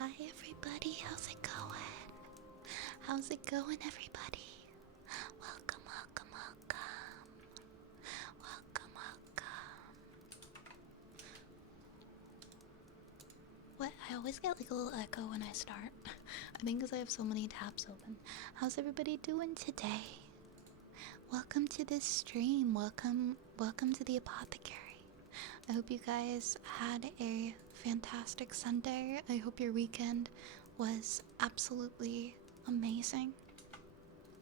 Hi everybody, how's it going? How's it going everybody? Welcome, welcome, welcome. Welcome, welcome. What? I always get like a little echo when I start. I think because I have so many tabs open. How's everybody doing today? Welcome to this stream. Welcome to the apothecary. I hope you guys had a fantastic Sunday. I hope your weekend was absolutely amazing,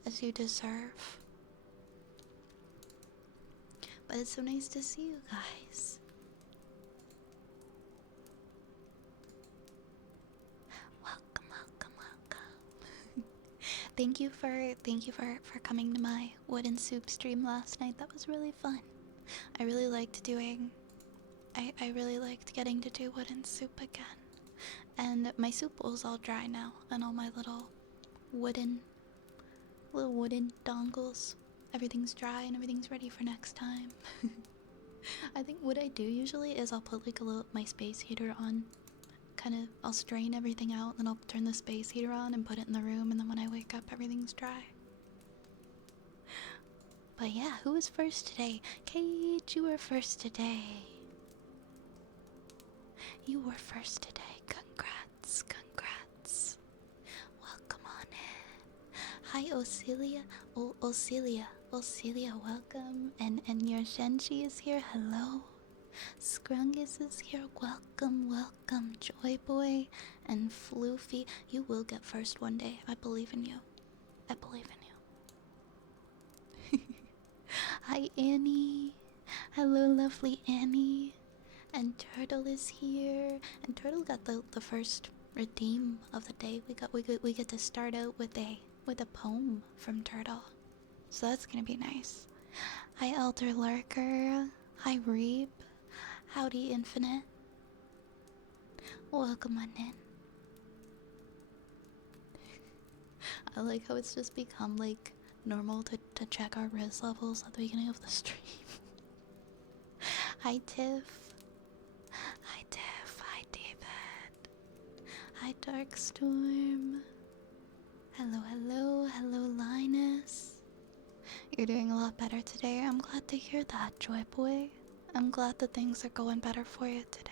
as you deserve. But it's so nice to see you guys. Welcome, welcome, welcome. thank you for coming to my wooden soup stream last night. That was really fun. I really liked doing I really liked getting to do wooden soup again. And my soup bowl's all dry now, and all my little wooden dongles. Everything's dry and everything's ready for next time. I think what I do usually is I'll put like my space heater on. I'll strain everything out, and I'll turn the space heater on and put it in the room, and then when I wake up everything's dry. But yeah, who was first today? Kate, you were first today. You were first today. Congrats, congrats. Welcome on in. Hi, Osilia. Oh, Osilia, welcome. And your Shenji is here. Hello. Scrungus is here. Welcome, welcome. Joy Boy and Floofy. You will get first one day. I believe in you. I believe in you. Hi, Annie. Hello, lovely Annie. And Turtle is here. And Turtle got the first redeem of the day. We get to start out with a poem from Turtle. So that's gonna be nice. Hi Elder Lurker. Hi Reap. Howdy Infinite. Welcome on in. I like how it's just become like normal to check our Riz levels at the beginning of the stream. Hi Tiff. Hi Tiff. Hi David. Hi Darkstorm. Hello, hello, hello Linus. You're doing a lot better today. I'm glad to hear that, Joy Boy. I'm glad that things are going better for you today.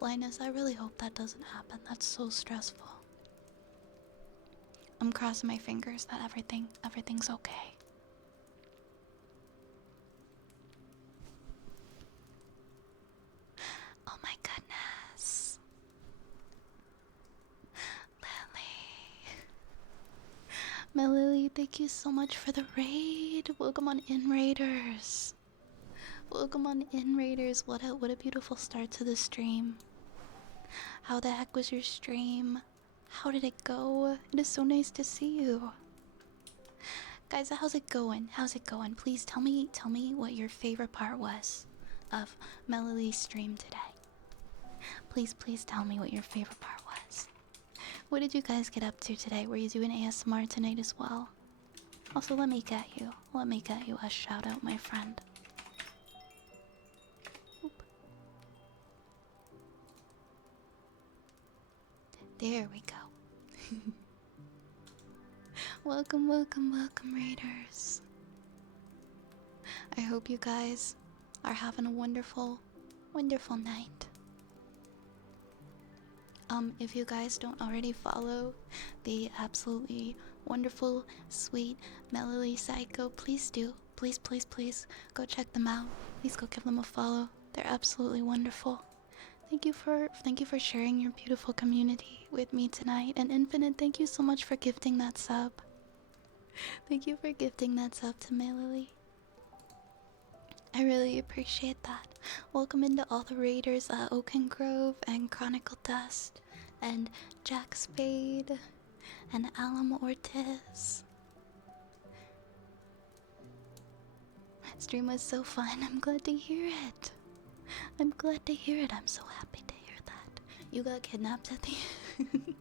Linus, I really hope that doesn't happen. That's so stressful. I'm crossing my fingers that everything's okay. Oh my goodness. Lily, thank you so much for the raid. Welcome on in, Raiders. Welcome on in, Raiders. What a beautiful start to the stream. How the heck was your stream? How did it go? It is so nice to see you. Guys, how's it going? How's it going? Please tell me what your favorite part was of Melody's stream today. Please tell me what your favorite part was. What did you guys get up to today? Were you doing ASMR tonight as well? Also, let me get you a shout out, my friend. Oop. There we go. Welcome, welcome, welcome, Raiders. I hope you guys are having a wonderful, wonderful night. If you guys don't already follow the absolutely wonderful, sweet Melody Psycho, please do. Please go check them out. Please go give them a follow. They're absolutely wonderful. Thank you for sharing your beautiful community with me tonight. And Infinite, thank you so much for gifting that sub. Thank you for gifting that sub to Melody. I really appreciate that. Welcome into all the raiders, Oaken Grove and Chronicle Dust and Jack Spade and Alam Ortiz. Stream was so fun. I'm glad to hear it. I'm glad to hear it. I'm so happy to hear that. You got kidnapped at the end.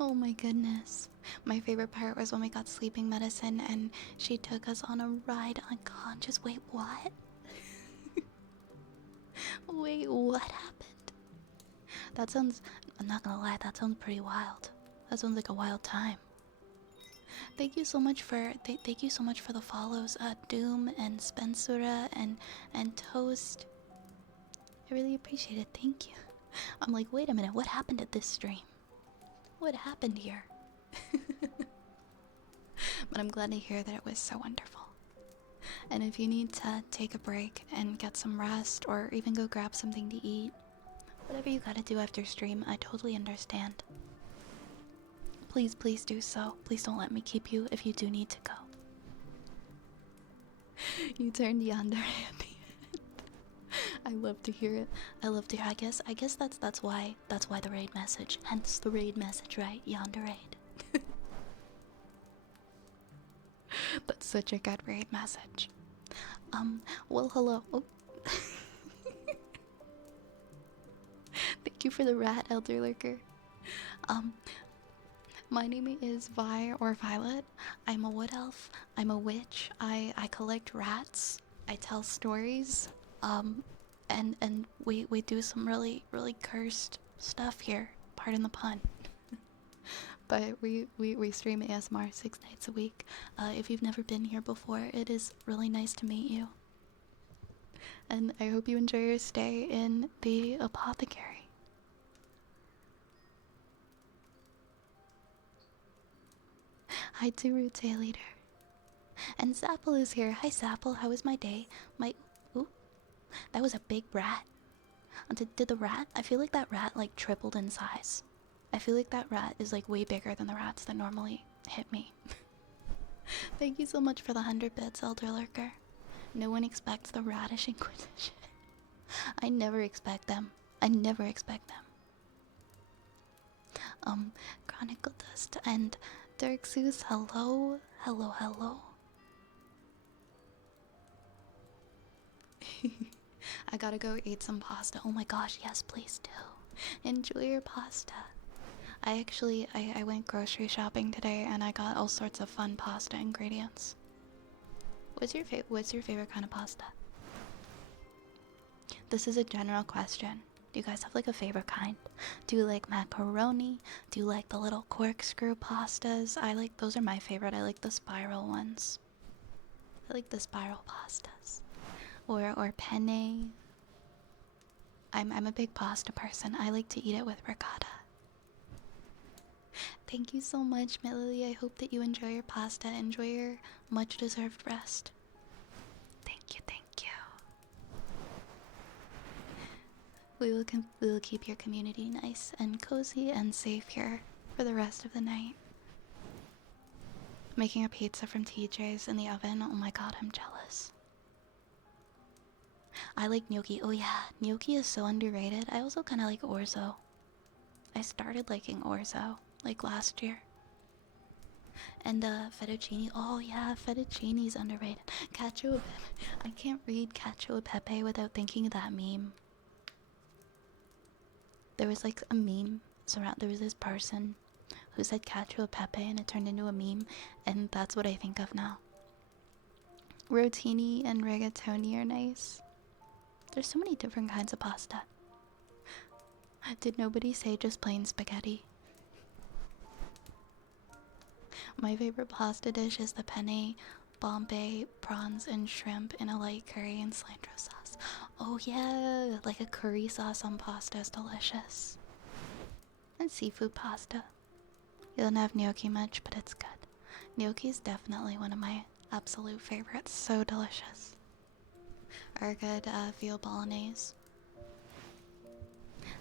Oh my goodness. My favorite part was when we got sleeping medicine and she took us on a ride unconscious. Wait, what? Wait, what happened? That sounds, I'm not gonna lie, that sounds pretty wild. That sounds like a wild time. Thank you so much for thank you so much for the follows, Doom and Spensura and Toast. I really appreciate it. Thank you. I'm like, wait a minute, what happened at this stream? What happened here? But I'm glad to hear that it was so wonderful. And if you need to take a break and get some rest or even go grab something to eat, whatever you gotta do after stream, I totally understand. Please, please do so. Please don't let me keep you if you do need to go. You turned yonder at the end. I love to hear it. I love to hear. I guess that's why the raid message. Hence the raid message, right? Yonder raid. That's such a good raid message. Well, hello. Oh. Thank you for the rat, Elder Lurker. My name is Vi or Violet. I'm a wood elf. I'm a witch. I collect rats. I tell stories. And we do some really cursed stuff here. Pardon the pun. But we stream ASMR 6 nights a week. If you've never been here before, it is really nice to meet you. And I hope you enjoy your stay in the apothecary. Hi to Route Leader. And Zapple is here. Hi Zapple, how was my day? Ooh, that was a big rat. Did the rat, I feel like that rat like tripled in size. I feel like that rat is like way bigger than the rats that normally hit me. Thank you so much for the 100 bits, Elder Lurker. No one expects the Radish Inquisition. I never expect them. I never expect them. Chronicle Dust and Dirk Zeus, hello. Hello. I gotta go eat some pasta. Oh my gosh, yes, please do. Enjoy your pasta. I went grocery shopping today and I got all sorts of fun pasta ingredients. What's your favorite kind of pasta? This is a general question. Do you guys have like a favorite kind? Do you like macaroni? Do you like the little corkscrew pastas? Those are my favorite. I like the spiral ones. I like the spiral pastas. Or penne. I'm a big pasta person. I like to eat it with ricotta. Thank you so much, Melody. I hope that you enjoy your pasta. Enjoy your much deserved rest. Thank you. We will keep your community nice and cozy and safe here for the rest of the night. Making a pizza from TJ's in the oven. Oh my god, I'm jealous. I like gnocchi. Oh yeah, gnocchi is so underrated. I also kind of like orzo. I started liking orzo like last year. And fettuccine. Oh yeah, fettuccine is underrated. Cacio e pepe. I can't read cacio e pepe without thinking of that meme. There was like a meme surround. There was this person who said cacio e pepe and it turned into a meme, and that's what I think of now. Rotini and rigatoni are nice. There's so many different kinds of pasta. Did nobody say just plain spaghetti? My favorite pasta dish is the penne Bombay prawns and shrimp in a light curry and cilantro sauce. Oh yeah, like a curry sauce on pasta is delicious. And seafood pasta. You don't have gnocchi much, but it's good. Gnocchi is definitely one of my absolute favorites. So delicious. Or a good veal bolognese.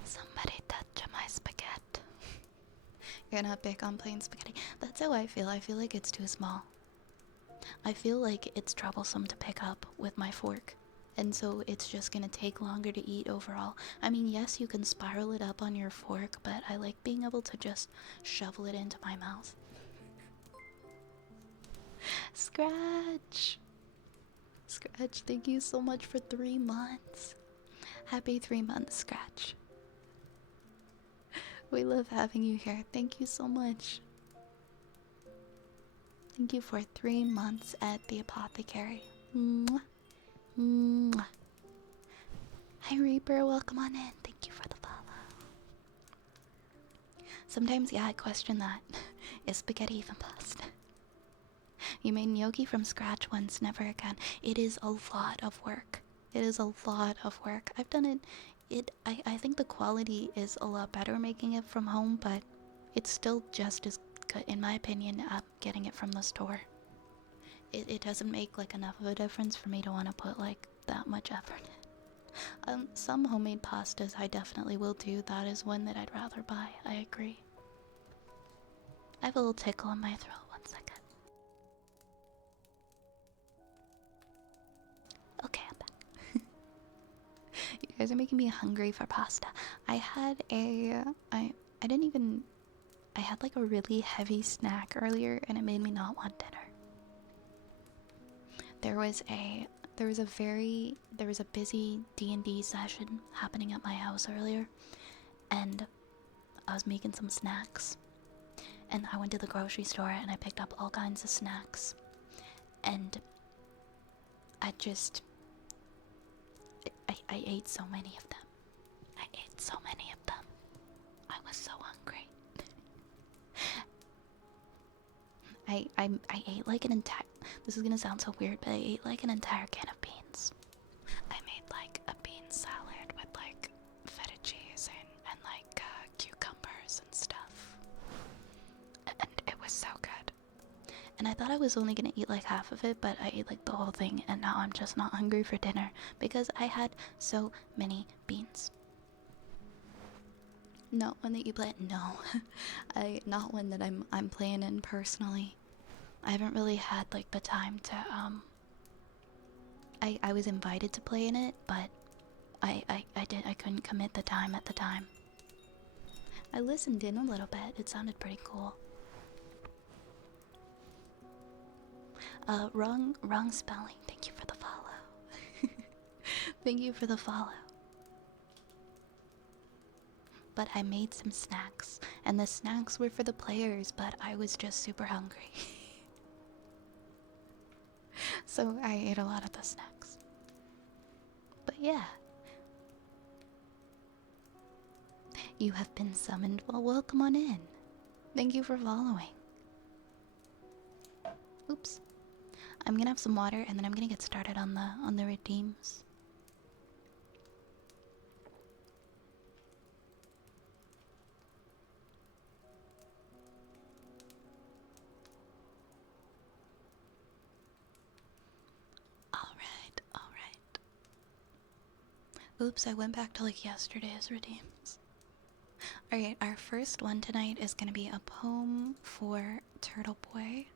Somebody touch my spaghetti. You're not big on plain spaghetti. That's how I feel. I feel like it's too small. I feel like it's troublesome to pick up with my fork. And so it's just gonna take longer to eat overall. I mean, yes, you can spiral it up on your fork, but I like being able to just shovel it into my mouth. Scratch! Scratch, thank you so much for 3 months. Happy 3 months, Scratch. We love having you here. Thank you so much. Thank you for 3 months at the apothecary. Mwah. Mwah. Hi Reaper, welcome on in. Thank you for the follow. Sometimes, yeah, I question that. Is spaghetti even pasta? You made gnocchi from scratch once, never again. It is a lot of work. It is a lot of work. I've done it. I think the quality is a lot better making it from home, but it's still just as good, in my opinion, getting it from the store. It doesn't make like enough of a difference for me to want to put like that much effort in. Some homemade pastas I definitely will do. That is one that I'd rather buy. I agree. I have a little tickle in my throat. 1 second. Okay, I'm back. You guys are making me hungry for pasta. I had I didn't even I had like a really heavy snack earlier and it made me not want dinner. There was a busy D&D session happening at my house earlier, and I was making some snacks. And I went to the grocery store and I picked up all kinds of snacks. And I ate so many of them. I ate so many of them. I was so hungry. I ate like an entire, this is gonna sound so weird, but I ate like an entire can of beans. I made like a bean salad with like feta cheese and like cucumbers and stuff. And it was so good. And I thought I was only gonna eat like half of it, but I ate like the whole thing, and now I'm just not hungry for dinner because I had so many beans. Not one that you play. No, not one that I'm playing in personally. I haven't really had like the time to I was invited to play in it, but I couldn't commit the time at the time. I listened in a little bit. It sounded pretty cool. Wrong spelling. Thank you for the follow. Thank you for the follow. But I made some snacks, and the snacks were for the players, but I was just super hungry. So I ate a lot of the snacks. But yeah. You have been summoned. Well, welcome on in. Thank you for following. Oops. I'm gonna have some water and then I'm gonna get started on the redeems. Alright. Oops, I went back to like yesterday's redeems. Alright, our first one tonight is gonna be a poem for Turtle Boy.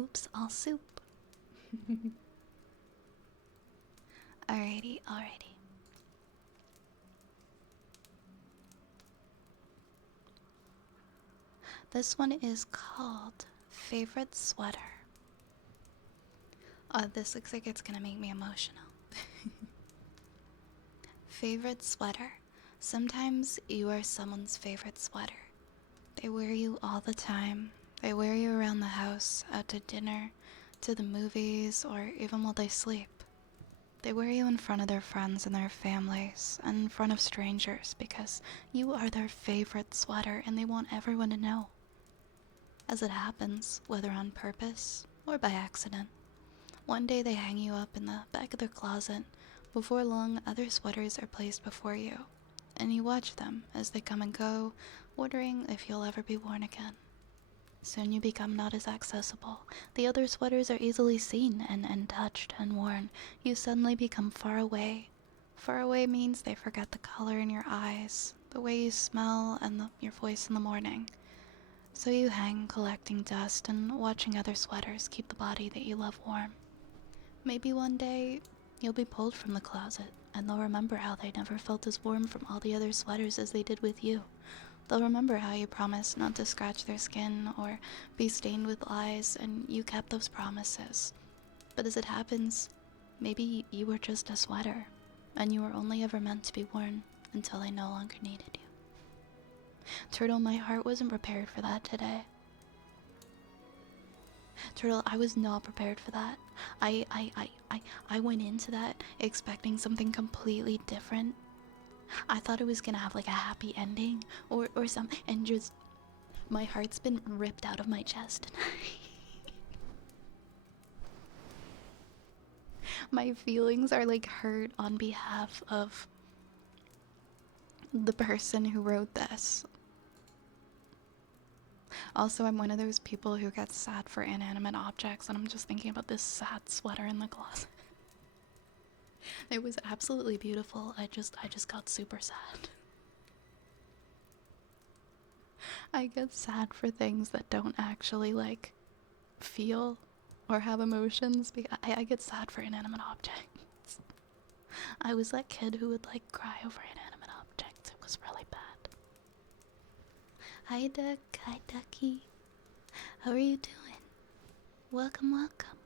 Oops, all soup. Alrighty. This one is called Favorite Sweater. This looks like it's gonna make me emotional. Favorite sweater. Sometimes you are someone's favorite sweater. They wear you all the time. They wear you around the house, out to dinner, to the movies, or even while they sleep. They wear you in front of their friends and their families, and in front of strangers, because you are their favorite sweater and they want everyone to know. As it happens, whether on purpose or by accident, one day they hang you up in the back of their closet. Before long, other sweaters are placed before you, and you watch them as they come and go, wondering if you'll ever be worn again. Soon you become not as accessible. The other sweaters are easily seen and touched and worn. You suddenly become far away. Far away means they forget the color in your eyes, the way you smell, and your voice in the morning. So you hang collecting dust and watching other sweaters keep the body that you love warm. Maybe one day you'll be pulled from the closet, and they'll remember how they never felt as warm from all the other sweaters as they did with you. They'll remember how you promised not to scratch their skin or be stained with lies, and you kept those promises. But as it happens, maybe you were just a sweater, and you were only ever meant to be worn until they no longer needed you. Turtle, my heart wasn't prepared for that today. Turtle, I was not prepared for that. I went into that expecting something completely different. I thought it was gonna have like a happy ending or something, and just my heart's been ripped out of my chest. My feelings are like hurt on behalf of the person who wrote this. Also, I'm one of those people who gets sad for inanimate objects, and I'm just thinking about this sad sweater in the closet. It was absolutely beautiful. I just got super sad. I get sad for things that don't actually like feel or have emotions. I get sad for inanimate objects. I was that kid who would like cry over inanimate objects. It was really bad. Hi Duck, hi Ducky. How are you doing? Welcome, welcome.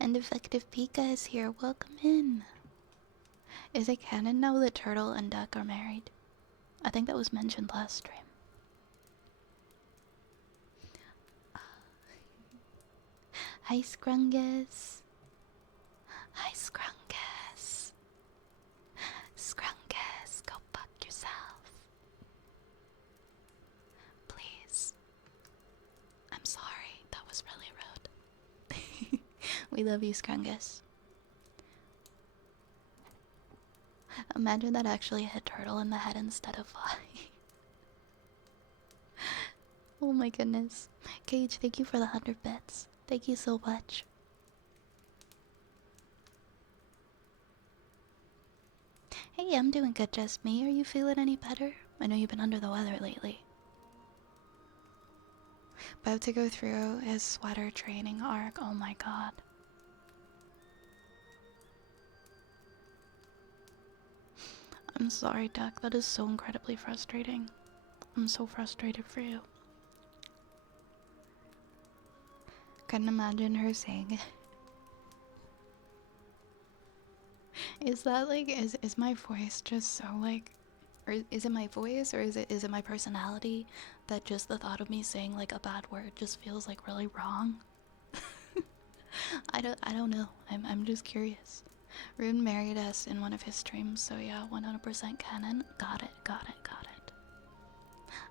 And Effective Pika is here. Welcome in. Is it canon now that Turtle and Duck are married? I think that was mentioned last stream. Hi Scrungus. Hi Scrungus. Scrungus, go fuck yourself. Please. I'm sorry, that was really rude. We love you, Scrungus. Imagine that actually hit Turtle in the head instead of Fly. Oh my goodness. Cage, thank you for the 100 bits. Thank you so much. Hey, I'm doing good, just me. Are you feeling any better? I know you've been under the weather lately. About to go through his sweater training arc. Oh my god. I'm sorry, Duck. That is so incredibly frustrating. I'm so frustrated for you. Couldn't imagine her saying it. Is that like, is my voice just so like, or is it my voice, or is it my personality that just the thought of me saying like a bad word just feels like really wrong? I don't know. I'm just curious. Rune married us in one of his streams, so yeah, 100% canon. Got it.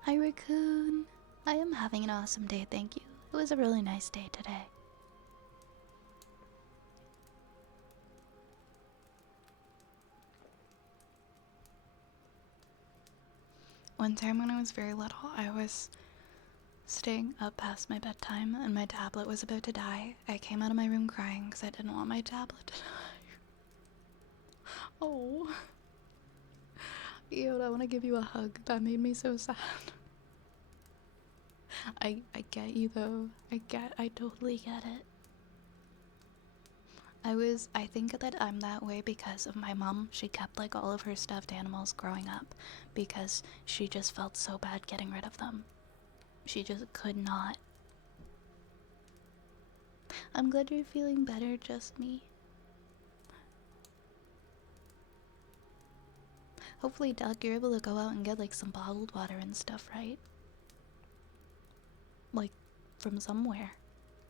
Hi Raccoon. I am having an awesome day, thank you. It was a really nice day today. One time when I was very little, I was staying up past my bedtime and my tablet was about to die. I came out of my room crying because I didn't want my tablet to die. Oh. Ew, I want to give you a hug. That made me so sad. I get you though. I totally get it. I think that I'm that way because of my mom. She kept like all of her stuffed animals growing up because she just felt so bad getting rid of them. She just could not. I'm glad you're feeling better, just me. Hopefully, Doc, you're able to go out and get like some bottled water and stuff, right? Like, from somewhere.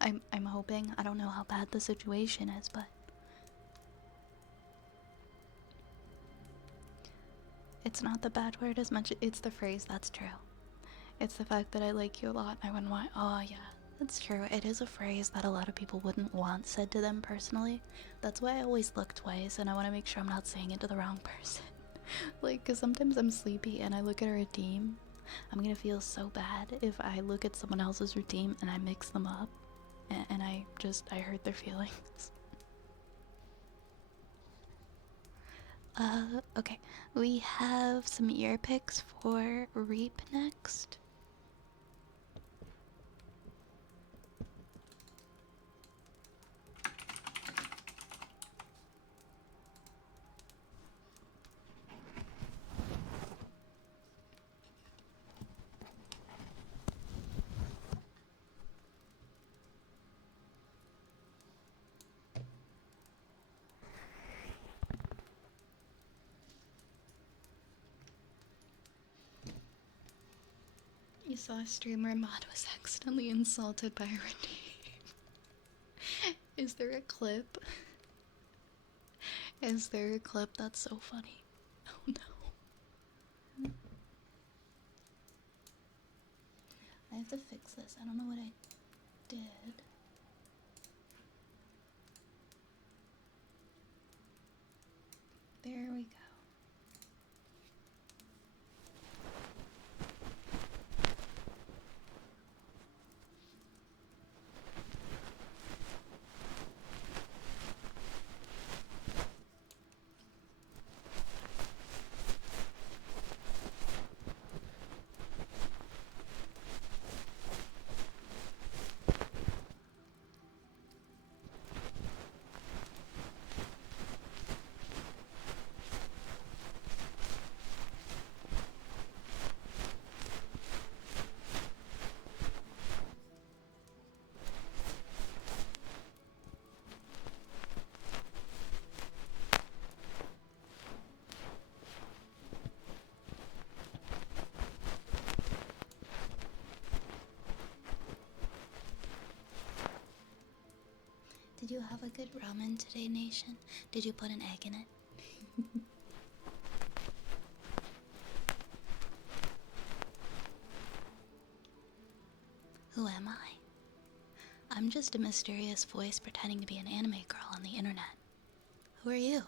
I'm hoping. I don't know how bad the situation is, but it's not the bad word as much. It's the phrase. That's true. It's the fact that I like you a lot. I wouldn't want. Oh yeah, that's true. It is a phrase that a lot of people wouldn't want said to them personally. That's why I always look twice, and I want to make sure I'm not saying it to the wrong person. Like, cause sometimes I'm sleepy and I look at a redeem. I'm gonna feel so bad if I look at someone else's redeem and I mix them up, and I hurt their feelings. Okay. We have some ear picks for Reap next. saw a streamer Mod was accidentally insulted by a Renee. Is there a clip? Is there a clip? That's so funny. Oh no. I have to fix this. I don't know what I did. There we go. Did you have a good ramen today, Nation? Did you put an egg in it? Who am I? I'm just a mysterious voice pretending to be an anime girl on the internet. Who are you?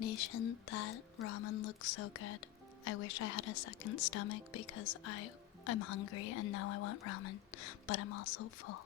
Nation, that ramen looks so good. I wish I had a second stomach because I'm hungry and now I want ramen, but I'm also full.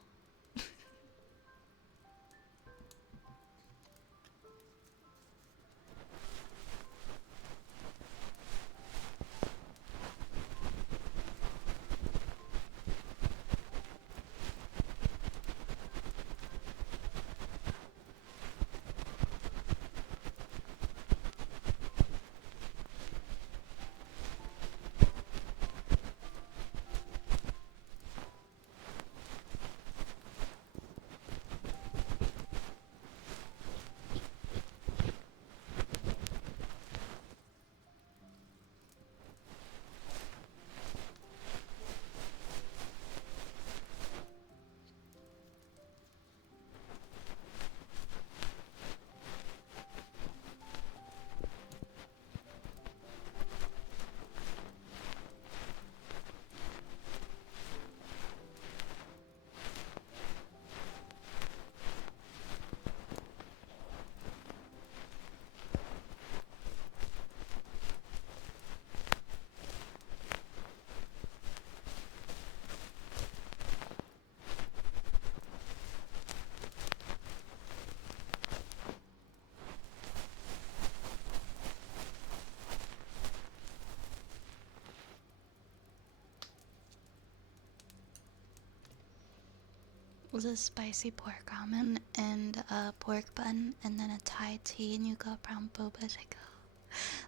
was a spicy pork ramen and a pork bun and then a Thai tea, and you got brown boba to go.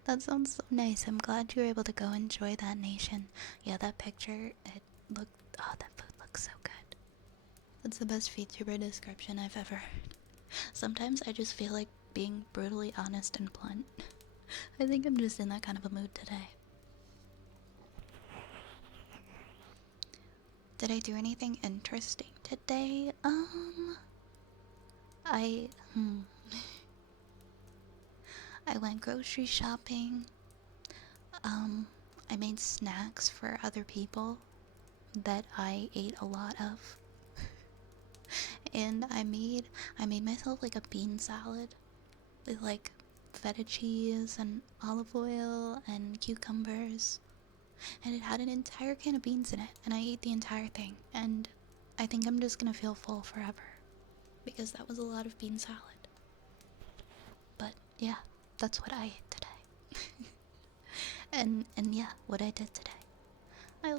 That sounds so nice. I'm glad you were able to go enjoy that nation. Yeah, that picture, it looked, oh, that food looks so good. That's the best VTuber description I've ever heard. Sometimes I just feel like being brutally honest and blunt. I think I'm just in that kind of a mood today. Did I do anything interesting today? I, I went grocery shopping. I made snacks for other people that I ate a lot of. And I made myself like a bean salad with like feta cheese and olive oil and cucumbers. And it had an entire can of beans in it, and I ate the entire thing. And I think I'm just gonna feel full forever because that was a lot of bean salad. But yeah, that's what I ate today. and yeah, what I did today. I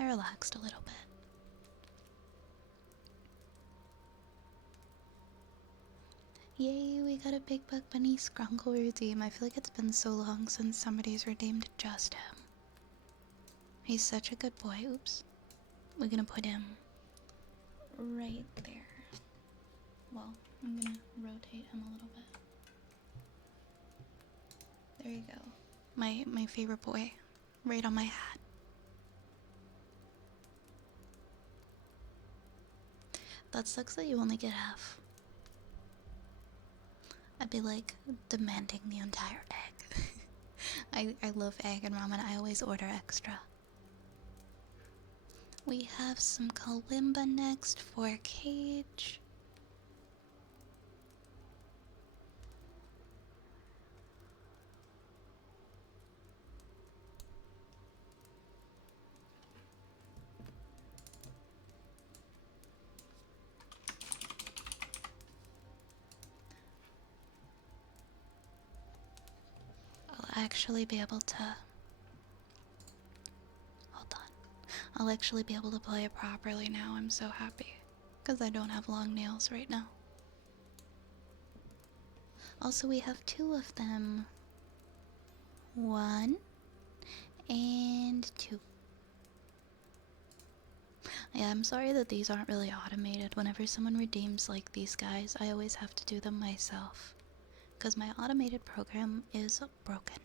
relaxed a little bit. Yay, we got a Big Buck Bunny Scrunkle redeem. I feel like it's been so long since somebody's redeemed just him. He's such a good boy. Oops. We're gonna put him right there. Well, I'm gonna rotate him a little bit. There you go. My favorite boy. Right on my hat. That sucks that you only get half. I'd be like demanding the entire egg. I love egg and ramen. I always order extra. We have some kalimba next for a cage. I'll actually be able to... Hold on. I'll actually be able to play it properly now. I'm so happy. Because I don't have long nails right now. Also, we have 2 of them. 1 and 2. Yeah, I'm sorry that these aren't really automated. Whenever someone redeems like these guys, I always have to do them myself. Because my automated program is broken.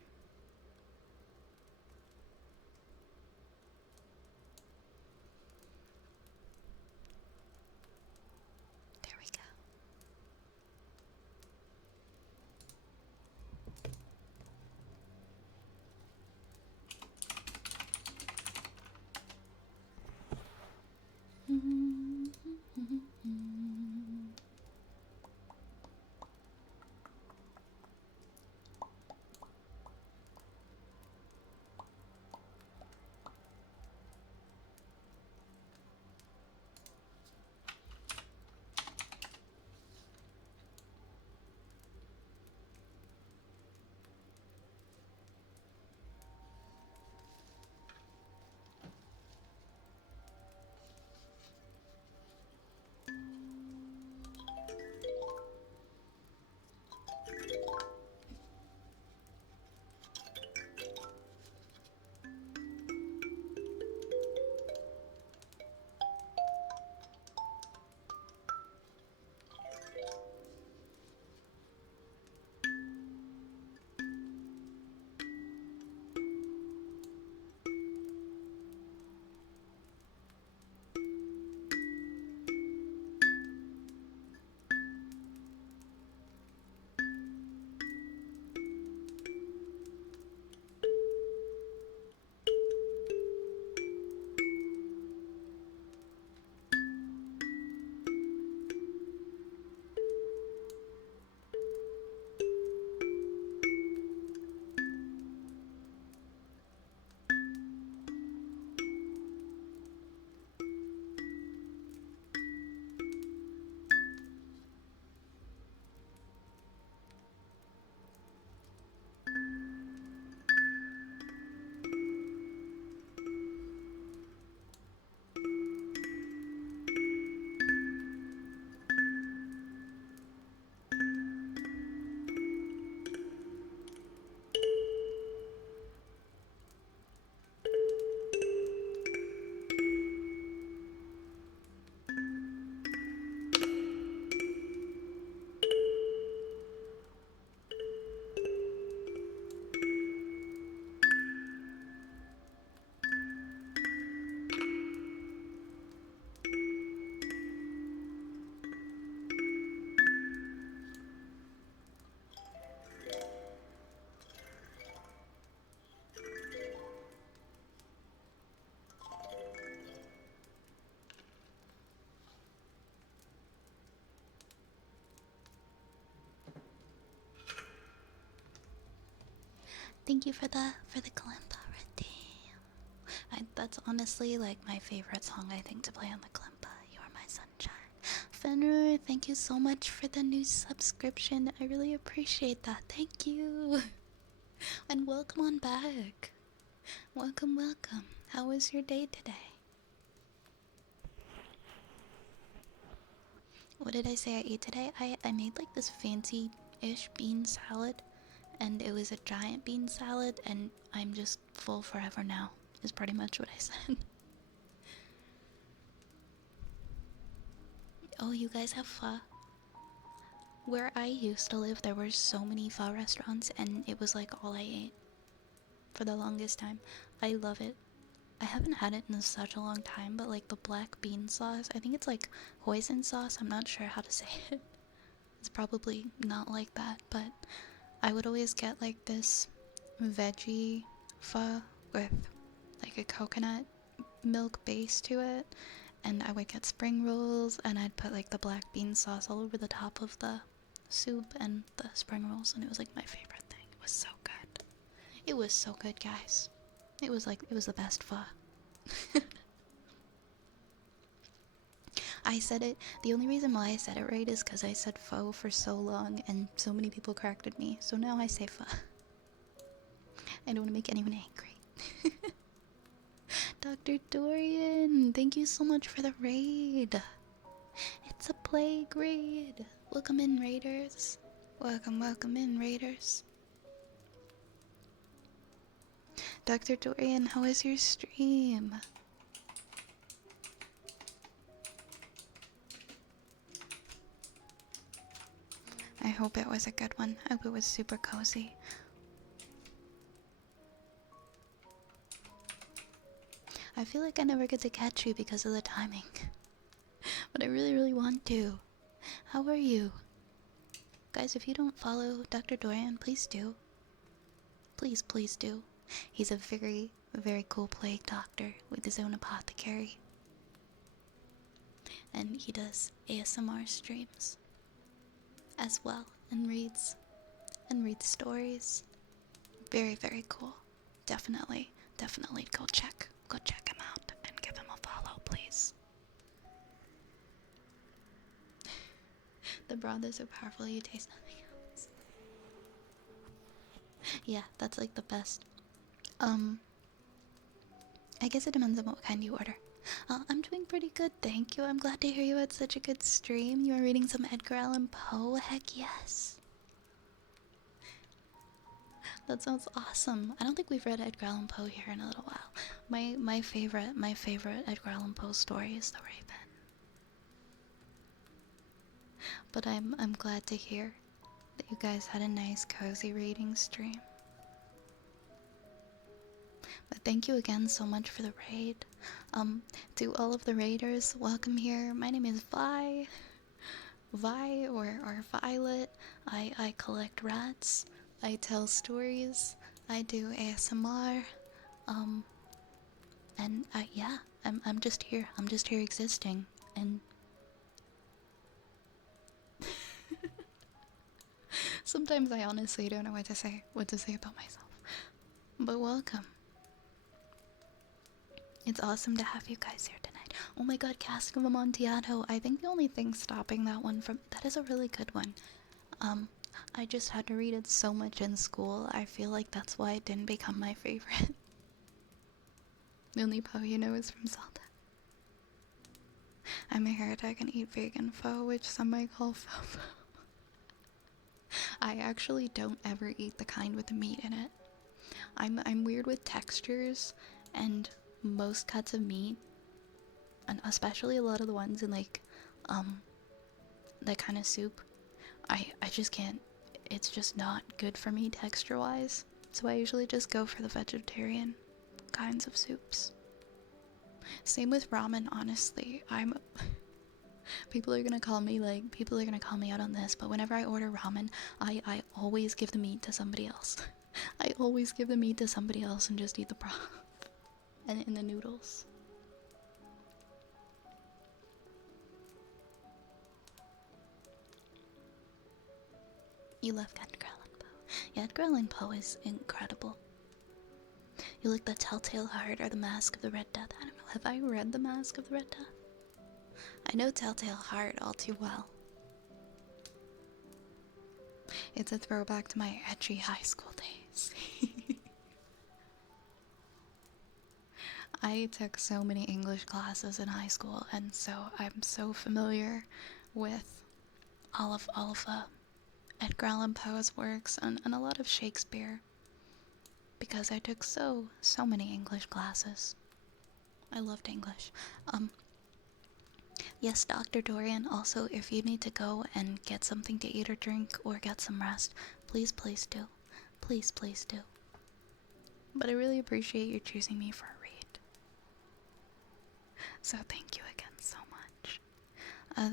There we go. Thank you for the kalimba redeem. That's honestly like my favorite song I think to play on the kalimba. You are my sunshine. Fenrir, thank you so much for the new subscription. I really appreciate that. Thank you. And welcome on back. Welcome, welcome. How was your day today? What did I say I ate today? I made like this fancy-ish bean salad, and it was a giant bean salad, and I'm just full forever now, is pretty much what I said. Oh, you guys have pho? Where I used to live, there were so many pho restaurants, and it was like all I ate for the longest time. I love it. I haven't had it in such a long time, but like the black bean sauce, I think it's like hoisin sauce, I'm not sure how to say it. It's probably not like that, but I would always get like this veggie pho with like a coconut milk base to it, and I would get spring rolls, and I'd put like the black bean sauce all over the top of the soup and the spring rolls, and it was like my favorite thing. It was so good. It was so good, guys. It was the best pho. I said it, the only reason why I said it right is because I said pho for so long and so many people corrected me, so now I say pho. I don't want to make anyone angry. Dr. Dorian, thank you so much for the raid. It's a plague raid. Welcome in, raiders. Welcome, welcome in, raiders. Dr. Dorian, how was your stream? I hope it was a good one. I hope it was super cozy. I feel like I never get to catch you because of the timing. But I really, really want to. How are you? Guys, if you don't follow Dr. Dorian, please do. Please, please do. He's a very, very cool plague doctor with his own apothecary. And he does ASMR streams as well, and reads stories. Very, very cool. Definitely go check him out and give him a follow, please. The broth is so powerful you taste nothing else. Yeah, that's like the best. I guess it depends on what kind you order. I'm doing pretty good, thank you. I'm glad to hear you had such a good stream. You were reading some Edgar Allan Poe. Heck yes. That sounds awesome. I don't think we've read Edgar Allan Poe here in a little while. My favorite Edgar Allan Poe story is The Raven. But I'm glad to hear that you guys had a nice cozy reading stream. But thank you again so much for the raid. To all of the raiders, welcome here. My name is Vi or Violet. I collect rats. I tell stories. I do ASMR. And yeah, I'm just here. I'm just here existing. And sometimes I honestly don't know what to say about myself. But welcome. It's awesome to have you guys here tonight. Oh my god, Cask of Amontillado. I think the only thing stopping that one from... That is a really good one. I just had to read it so much in school. I feel like that's why it didn't become my favorite. The only Poe you know is from Zelda. I'm a heretic and eat vegan pho, which some might call pho. I actually don't ever eat the kind with the meat in it. I'm weird with textures, and most cuts of meat, and especially a lot of the ones in like that kind of soup, I just can't. It's just not good for me texture wise, so I usually just go for the vegetarian kinds of soups. Same with ramen, honestly. People are gonna call me out on this, but whenever I order ramen, I always give the meat to somebody else. I always give the meat to somebody else and just eat the broth and in the noodles. You love Edgar Allan Poe. Yeah, Edgar Allan Poe is incredible. You like The Telltale Heart or The Mask of the Red Death? I don't know. Have I read The Mask of the Red Death? I know Telltale Heart all too well. It's a throwback to my edgy high school days. I took so many English classes in high school, and so I'm so familiar with all of Edgar Allan Poe's works and a lot of Shakespeare, because I took so many English classes. I loved English. Yes, Dr. Dorian, also, if you need to go and get something to eat or drink or get some rest, please do. Please do. But I really appreciate you choosing me for a read. So thank you again so much.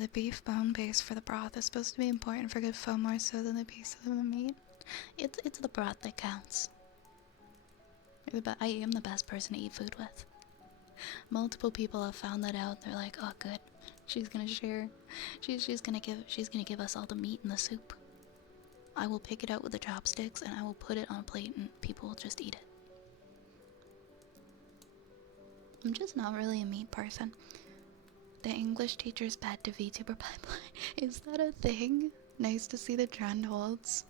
The beef bone base for the broth is supposed to be important for good foam more so than the piece of the meat. It's the broth that counts. I am the best person to eat food with. Multiple people have found that out. They're like, oh good, she's gonna share. She's gonna give us all the meat in the soup. I will pick it out with the chopsticks and I will put it on a plate and people will just eat it. I'm just not really a meat person. The English teacher's bad to VTuber pipeline. Is that a thing? Nice to see the trend holds.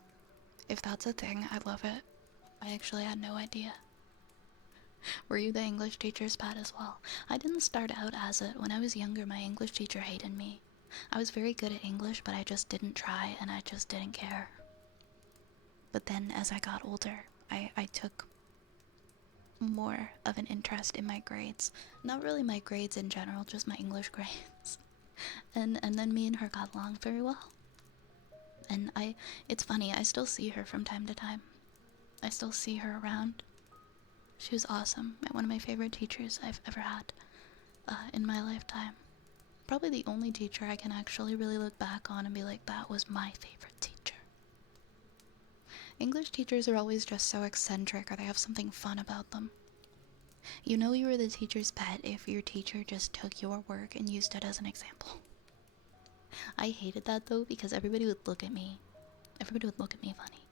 If that's a thing, I love it. I actually had no idea. Were you the English teacher's pet as well? I didn't start out as it. When I was younger, my English teacher hated me. I was very good at English, but I just didn't try and I just didn't care. But then as I got older, I took more of an interest in my grades. Not really my grades in general, just my English grades. And then me and her got along very well. And it's funny, I still see her from time to time. I still see her around. She was awesome. One of my favorite teachers I've ever had in my lifetime. Probably the only teacher I can actually really look back on and be like, that was my favorite teacher. English teachers are always just so eccentric, or they have something fun about them. You know you were the teacher's pet if your teacher just took your work and used it as an example. I hated that though, because everybody would look at me. Everybody would look at me funny.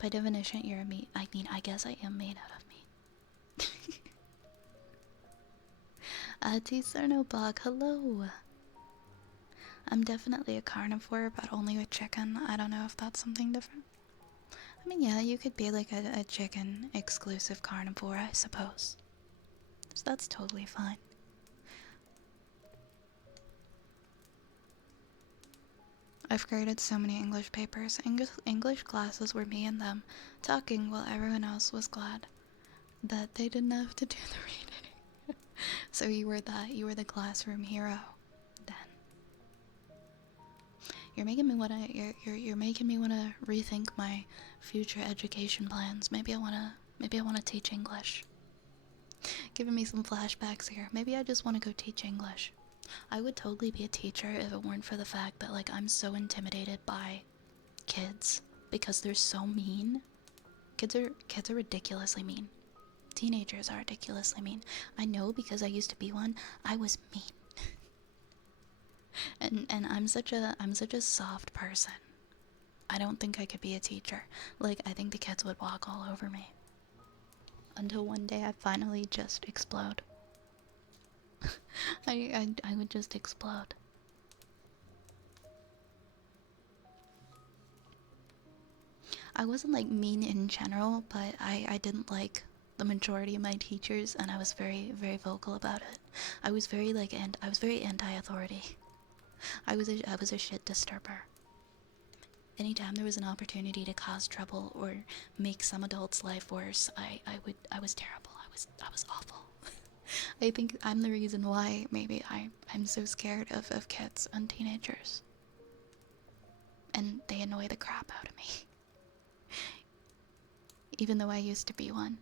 By definition, you're a meat. I mean, I guess I am made out of meat. T-Cerno Bog, hello! I'm definitely a carnivore, but only with chicken. I don't know if that's something different. I mean, yeah, you could be like a chicken exclusive carnivore, I suppose. So that's totally fine. I've graded so many English papers. English classes were me and them talking while everyone else was glad that they didn't have to do the reading. So you were the classroom hero then. You're making me wanna rethink my future education plans. Maybe I wanna teach English. Giving me some flashbacks here. Maybe I just wanna go teach English. I would totally be a teacher if it weren't for the fact that like I'm so intimidated by kids because they're so mean. Kids are ridiculously mean. Teenagers are ridiculously mean. I know because I used to be one. I was mean. And I'm such a soft person. I don't think I could be a teacher. Like, I think the kids would walk all over me. Until one day I finally just explode. I would just explode. I wasn't like mean in general, but I didn't like the majority of my teachers, and I was very, very vocal about it. I was very like, I was very anti-authority. I was a shit disturber. Anytime there was an opportunity to cause trouble or make some adult's life worse, I was terrible. I was awful. I think I'm the reason why maybe I'm so scared of kids and teenagers. And they annoy the crap out of me. Even though I used to be one.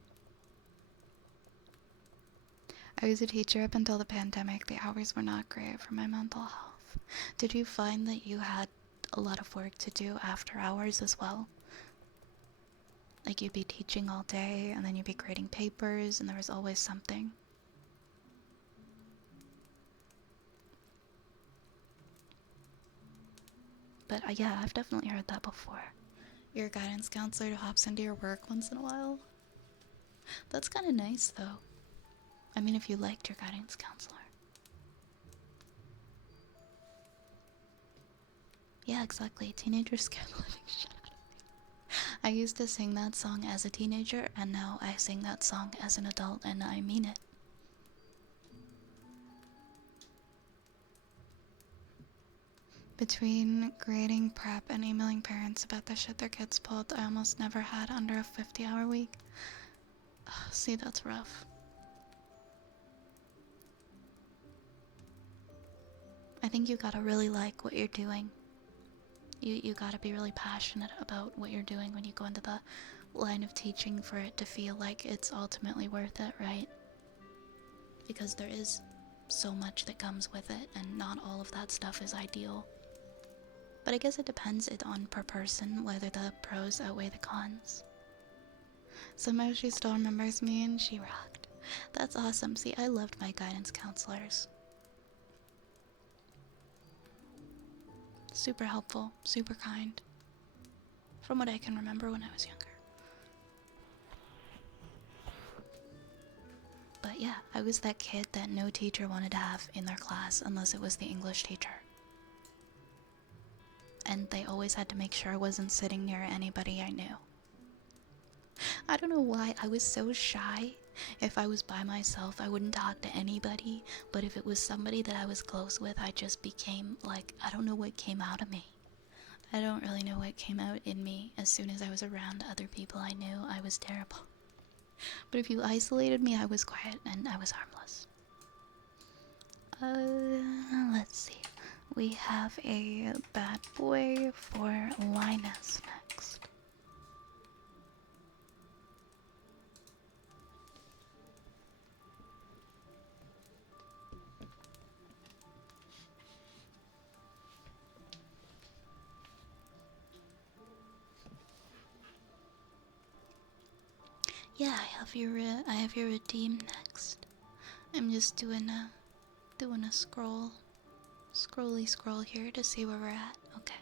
I was a teacher up until the pandemic. The hours were not great for my mental health. Did you find that you had a lot of work to do after hours as well? Like you'd be teaching all day and then you'd be grading papers and there was always something. But yeah, I've definitely heard that before. your guidance counselor hops into your work once in a while. That's kind of nice, though. I mean, if you liked your guidance counselor. Yeah, exactly. Teenagers scared the living shit out of me. I used to sing that song as a teenager, and now I sing that song as an adult, and I mean it. Between grading prep and emailing parents about the shit their kids pulled, I almost never had under a 50-hour week. See, that's rough. I think you gotta really like what you're doing. You gotta be really passionate about what you're doing when you go into the line of teaching for it to feel like it's ultimately worth it, right? Because there is so much that comes with it, and not all of that stuff is ideal. But I guess it depends on per person whether the pros outweigh the cons. Somehow she still remembers me and she rocked. That's awesome. See, I loved my guidance counselors. Super helpful, super kind. From what I can remember when I was younger. But yeah, I was that kid that no teacher wanted to have in their class unless it was the English teacher. And they always had to make sure I wasn't sitting near anybody I knew. I don't know why I was so shy. If I was by myself, I wouldn't talk to anybody. But if it was somebody that I was close with, I just became like, I don't know what came out of me. I don't really know what came out in me. As soon as I was around other people I knew, I was terrible. But if you isolated me, I was quiet and I was harmless. Let's see. We have a bad boy for Linus next. Yeah, I have your redeem next. I'm just doing a scroll here to see where we're at. Okay.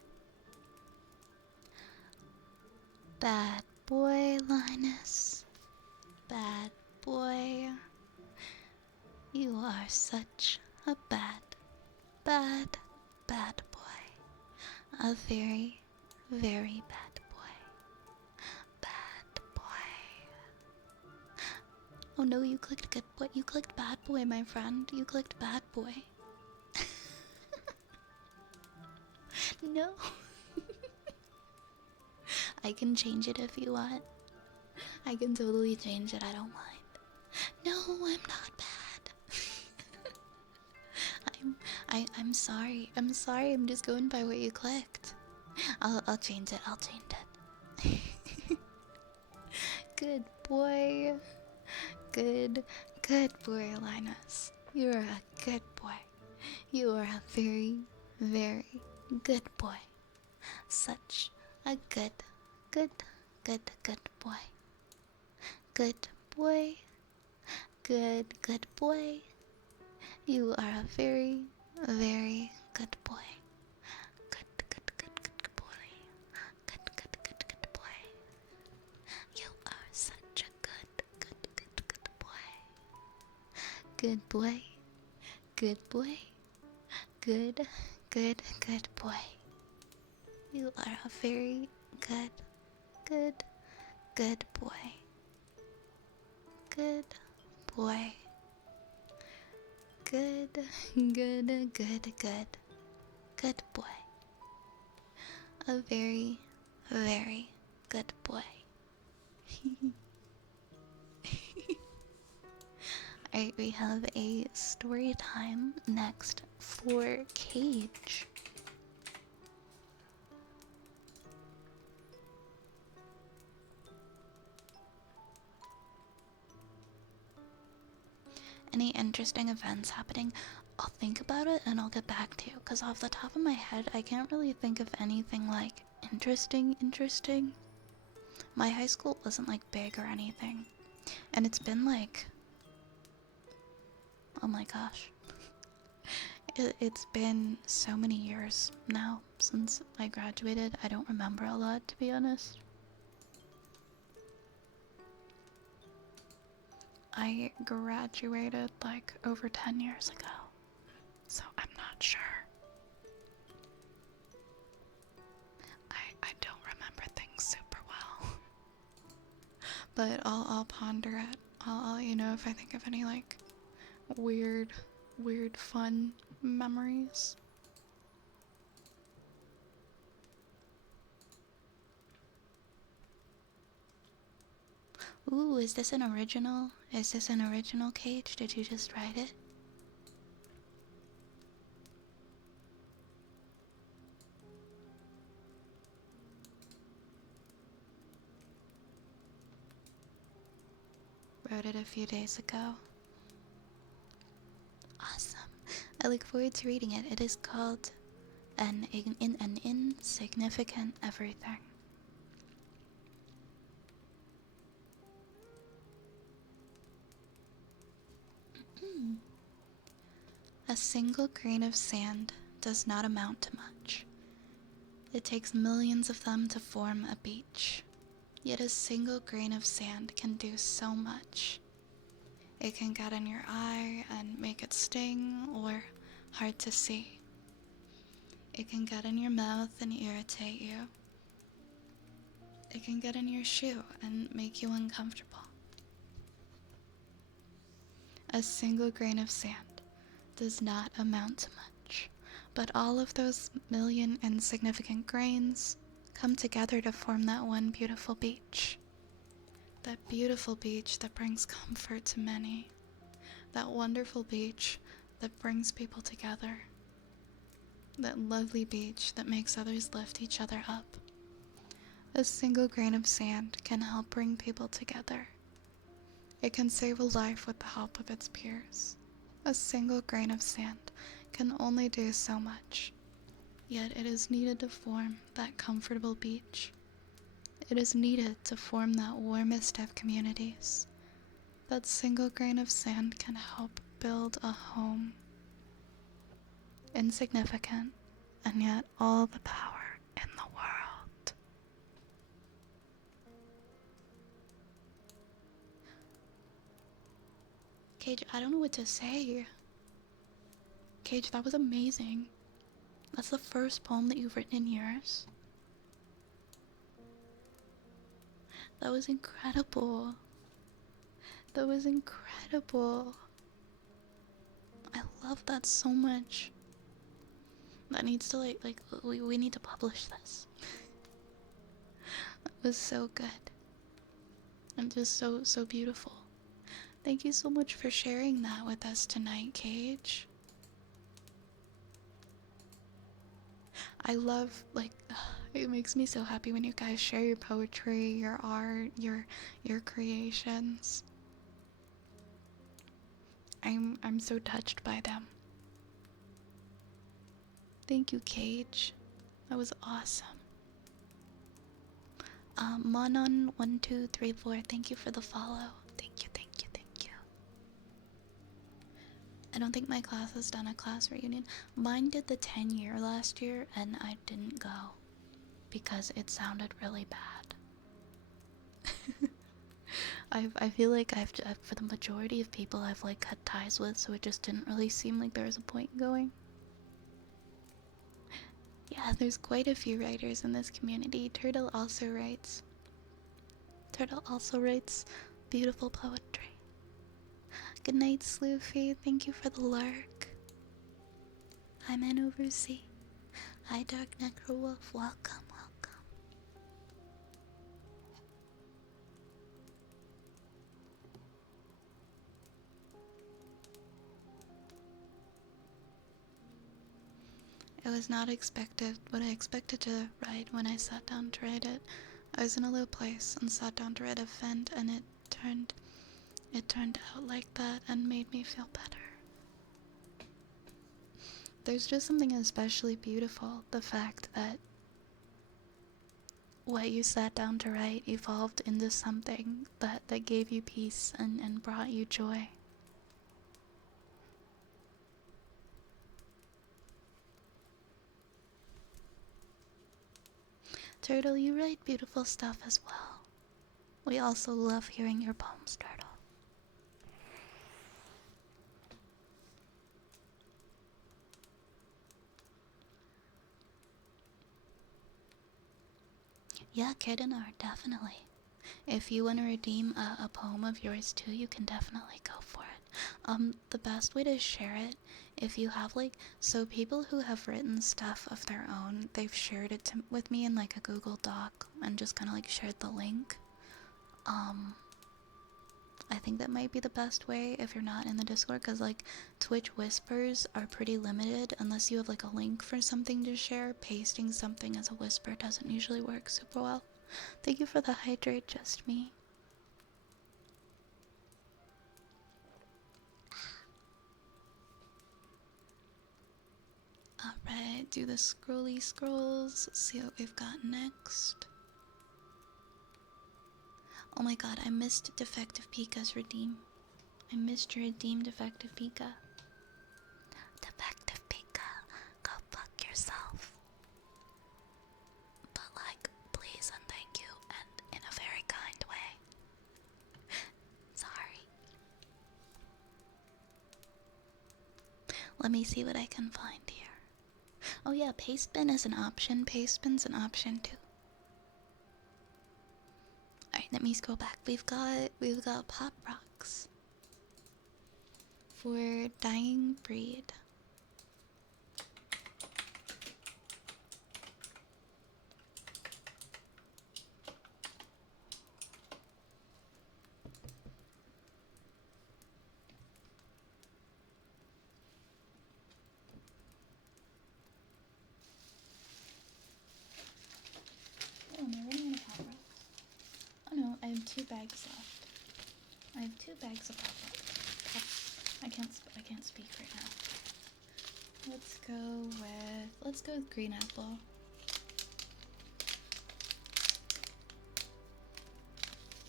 Bad boy, Linus. Bad boy. You are such a bad boy. A very, very bad boy. Bad boy. Oh no, you clicked good boy. You clicked bad boy, my friend. You clicked bad boy. No. I can change it if you want. I can totally change it, I don't mind. No, I'm not bad. I'm sorry. I'm sorry, I'm just going by what you clicked. I'll change it, I'll change it. Good boy. Good boy, Linus. You're a good boy. You are a very, very good boy. Such a good boy. Good boy. Good boy. You are a very, very good boy. Good boy. Good boy. You are such a good boy. Good boy. Good boy. Good boy. You are a very good boy. Good boy. Good boy. A very, very good boy. Alright, we have a story time next for Cage. Any interesting events happening? I'll think about it and I'll get back to you, because off the top of my head, I can't really think of anything like interesting. My high school wasn't like big or anything, and it's been like, oh my gosh, it's been so many years now since I graduated. I don't remember a lot, to be honest. I graduated like over 10 years ago, so I'm not sure. I don't remember things super well, but I'll ponder it. I'll let you know if I think of any like weird fun memories. Ooh, is this an original? Is this an original Cage? Did you just write it? Wrote it a few days ago. Awesome. I look forward to reading it. It is called an Insignificant Everything. A single grain of sand does not amount to much. It takes millions of them to form a beach. Yet a single grain of sand can do so much. It can get in your eye and make it sting or hard to see. It can get in your mouth and irritate you. It can get in your shoe and make you uncomfortable. A single grain of sand does not amount to much, but all of those million insignificant grains come together to form that one beautiful beach. That beautiful beach that brings comfort to many. That wonderful beach that brings people together. That lovely beach that makes others lift each other up. A single grain of sand can help bring people together. It can save a life with the help of its peers. A single grain of sand can only do so much, yet it is needed to form that comfortable beach. It is needed to form that warmest of communities. That single grain of sand can help build a home. Insignificant, and yet all the power in the world. Cage, I don't know what to say. Cage, that was amazing. That's the first poem that you've written in years. That was incredible. That was incredible. I love that so much. That needs to we need to publish this. It was so good. And just so beautiful. Thank you so much for sharing that with us tonight, Cage. I love, it makes me so happy when you guys share your poetry, your art, your creations. I'm so touched by them. Thank you, Cage. That was awesome. Monon1234, thank you for the follow. Thank you. I don't think my class has done a class reunion. Mine did the 10-year last year, and I didn't go because it sounded really bad. I feel like I've for the majority of people I've cut ties with, so it just didn't really seem like there was a point in going. Yeah, there's quite a few writers in this community. Turtle also writes beautiful poetry. Good night, Sloofy. Thank you for the lurk. Hi, Man Oversea. Hi, Dark Necrowolf. Welcome. It was not expected what I expected to write when I sat down to write it. I was in a low place and sat down to write a vent, and it turned out like that and made me feel better. There's just something especially beautiful, the fact that what you sat down to write evolved into something that gave you peace and brought you joy. Turtle, you write beautiful stuff as well. We also love hearing your poems, Turtle. Yeah, Kiddenar, definitely. If you want to redeem a poem of yours too, you can definitely go for it. The best way to share it, if you have like, so people who have written stuff of their own, they've shared it with me in like a Google Doc and just kind of like shared the link. I think that might be the best way if you're not in the Discord, because like Twitch whispers are pretty limited unless you have like a link for something to share. Pasting something as a whisper doesn't usually work super well. Thank you for the hydrate, just me. Alright, do the scrolly scrolls. Let's see what we've got next. Oh my god, I missed Defective Pika's redeem. I missed your redeem, Defective Pika. Defective Pika, go fuck yourself. But like, please and thank you, and in a very kind way. Sorry. Let me see what I can find here. Oh yeah, Pastebin is an option. Pastebin's an option too. Alright, let me scroll back. We've got Pop Rocks for Dying Breed. Oh, am I running out of Pop Rocks? Oh no, I have 2 bags left. I have 2 bags of Pop Rocks. I can't speak right now. Let's go with Green Apple.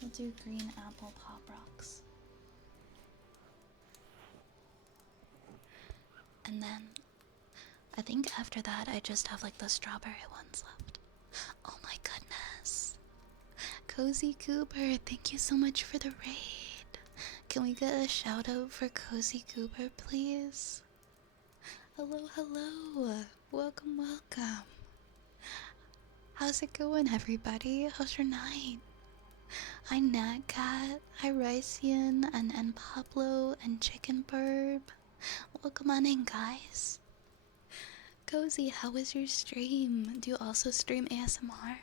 We'll do Green Apple Pop Rocks. And then I think after that I just have like the strawberry ones left. Oh my goodness. Cozy Cooper, thank you so much for the raid. Can we get a shout out for Cozy Cooper, please? Hello, hello. Welcome, welcome. How's it going, everybody? How's your night? Hi, Natcat. Hi, Rycian and Pablo and Chicken Burb. Welcome on in, guys. Cozy, how was your stream? Do you also stream ASMR?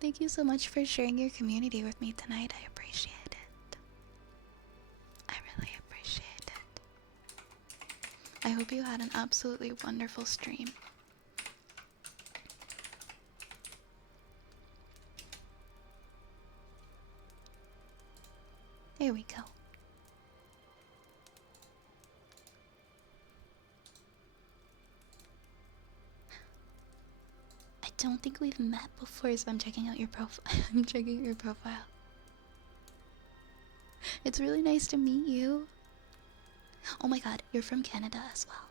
Thank you so much for sharing your community with me tonight. I appreciate it. I really appreciate it. I hope you had an absolutely wonderful stream. Here we go. I don't think we've met before, so I'm checking out your profile. I'm checking your profile. It's really nice to meet you. Oh my god, you're from Canada as well.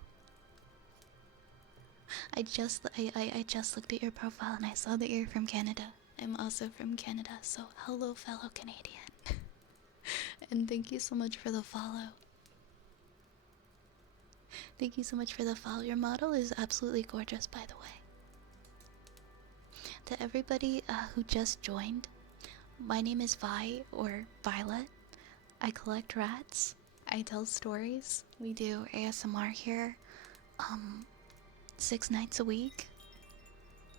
I just looked at your profile and I saw that you're from Canada. I'm also from Canada, so hello fellow Canadian. And thank you so much for the follow. Thank you so much for the follow. Your model is absolutely gorgeous, by the way. To everybody who just joined, my name is Vi, or Violet. I collect rats. I tell stories. We do ASMR here 6 nights a week.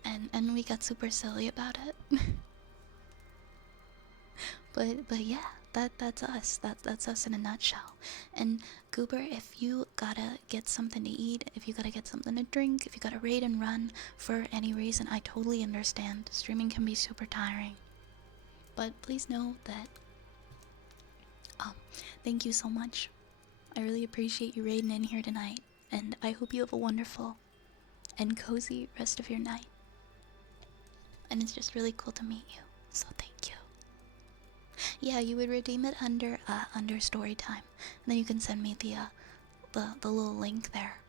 And we got super silly about it. But yeah, that's us. That's us in a nutshell. And Goober, if you gotta get something to eat, if you gotta get something to drink, if you gotta raid and run for any reason, I totally understand. Streaming can be super tiring. But please know that thank you so much. I really appreciate you raiding in here tonight, and I hope you have a wonderful and cozy rest of your night. And it's just really cool to meet you, so thank you. Yeah, you would redeem it under story time, and then you can send me the little link there.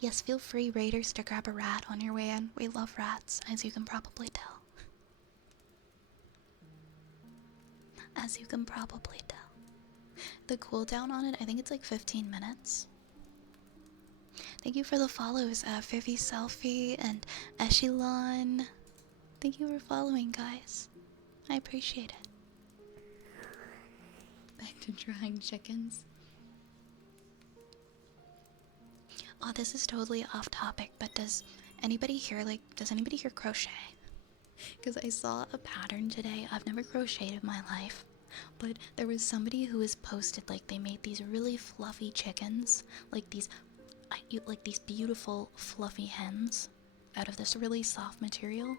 Yes, feel free, raiders, to grab a rat on your way in. We love rats, as you can probably tell. As you can probably tell. The cooldown on it, I think it's like 15 minutes. Thank you for the follows, Vivi Selfie and Echelon. Thank you for following, guys. I appreciate it. Back to drawing chickens. Oh, this is totally off topic, but does anybody here crochet? Because I saw a pattern today. I've never crocheted in my life, but there was somebody who was posted like they made these really fluffy chickens, like these beautiful fluffy hens out of this really soft material.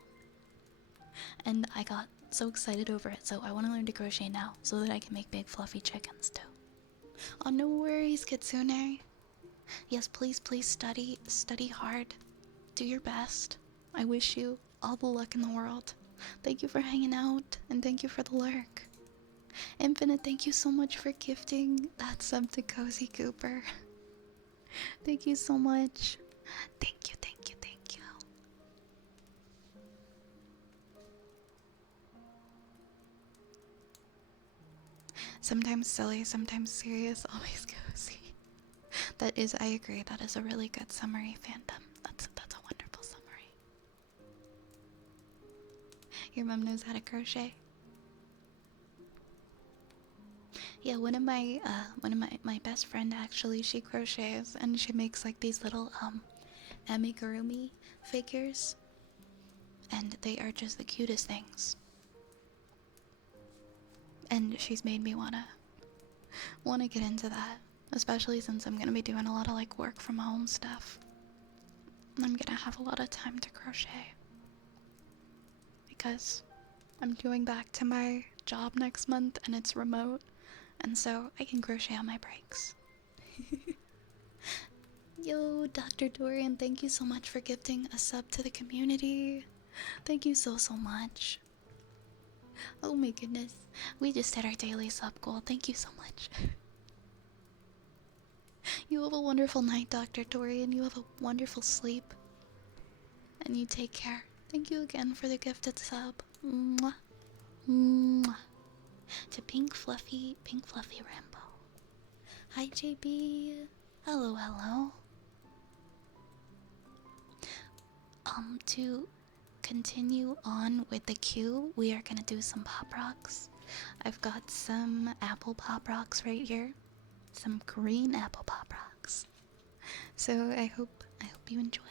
And I got so excited over it, so I want to learn to crochet now so that I can make big fluffy chickens too. Oh, no worries, Kitsune. Yes, please study hard. Do your best. I wish you all the luck in the world. Thank you for hanging out, and thank you for the lurk. Infinite, thank you so much for gifting that sub to Cozy Cooper. Thank you so much. Thank you, thank you, thank you. Sometimes silly, sometimes serious, always cozy. I agree, that is a really good summary, Phantom. That's a wonderful summary. Your mom knows how to crochet. Yeah, one of my best friend actually, she crochets and she makes like these little amigurumi figures, and they are just the cutest things. And she's made me wanna get into that, especially since I'm gonna be doing a lot of like work from home stuff. I'm gonna have a lot of time to crochet because I'm going back to my job next month and it's remote, and so I can crochet on my breaks. Yo, Dr. Dorian, thank you so much for gifting a sub to the community. Thank you so much. Oh my goodness, we just hit our daily sub goal. Thank you so much. You have a wonderful night, Dr. Dorian. You have a wonderful sleep. And you take care. Thank you again for the gifted sub. Mwah. Mwah. To Pink Fluffy Rambo. Hi, JB. Hello, hello. To continue on with the queue, we are gonna do some pop rocks. I've got some apple pop rocks right here. Some green apple pop rocks. So I hope you enjoy.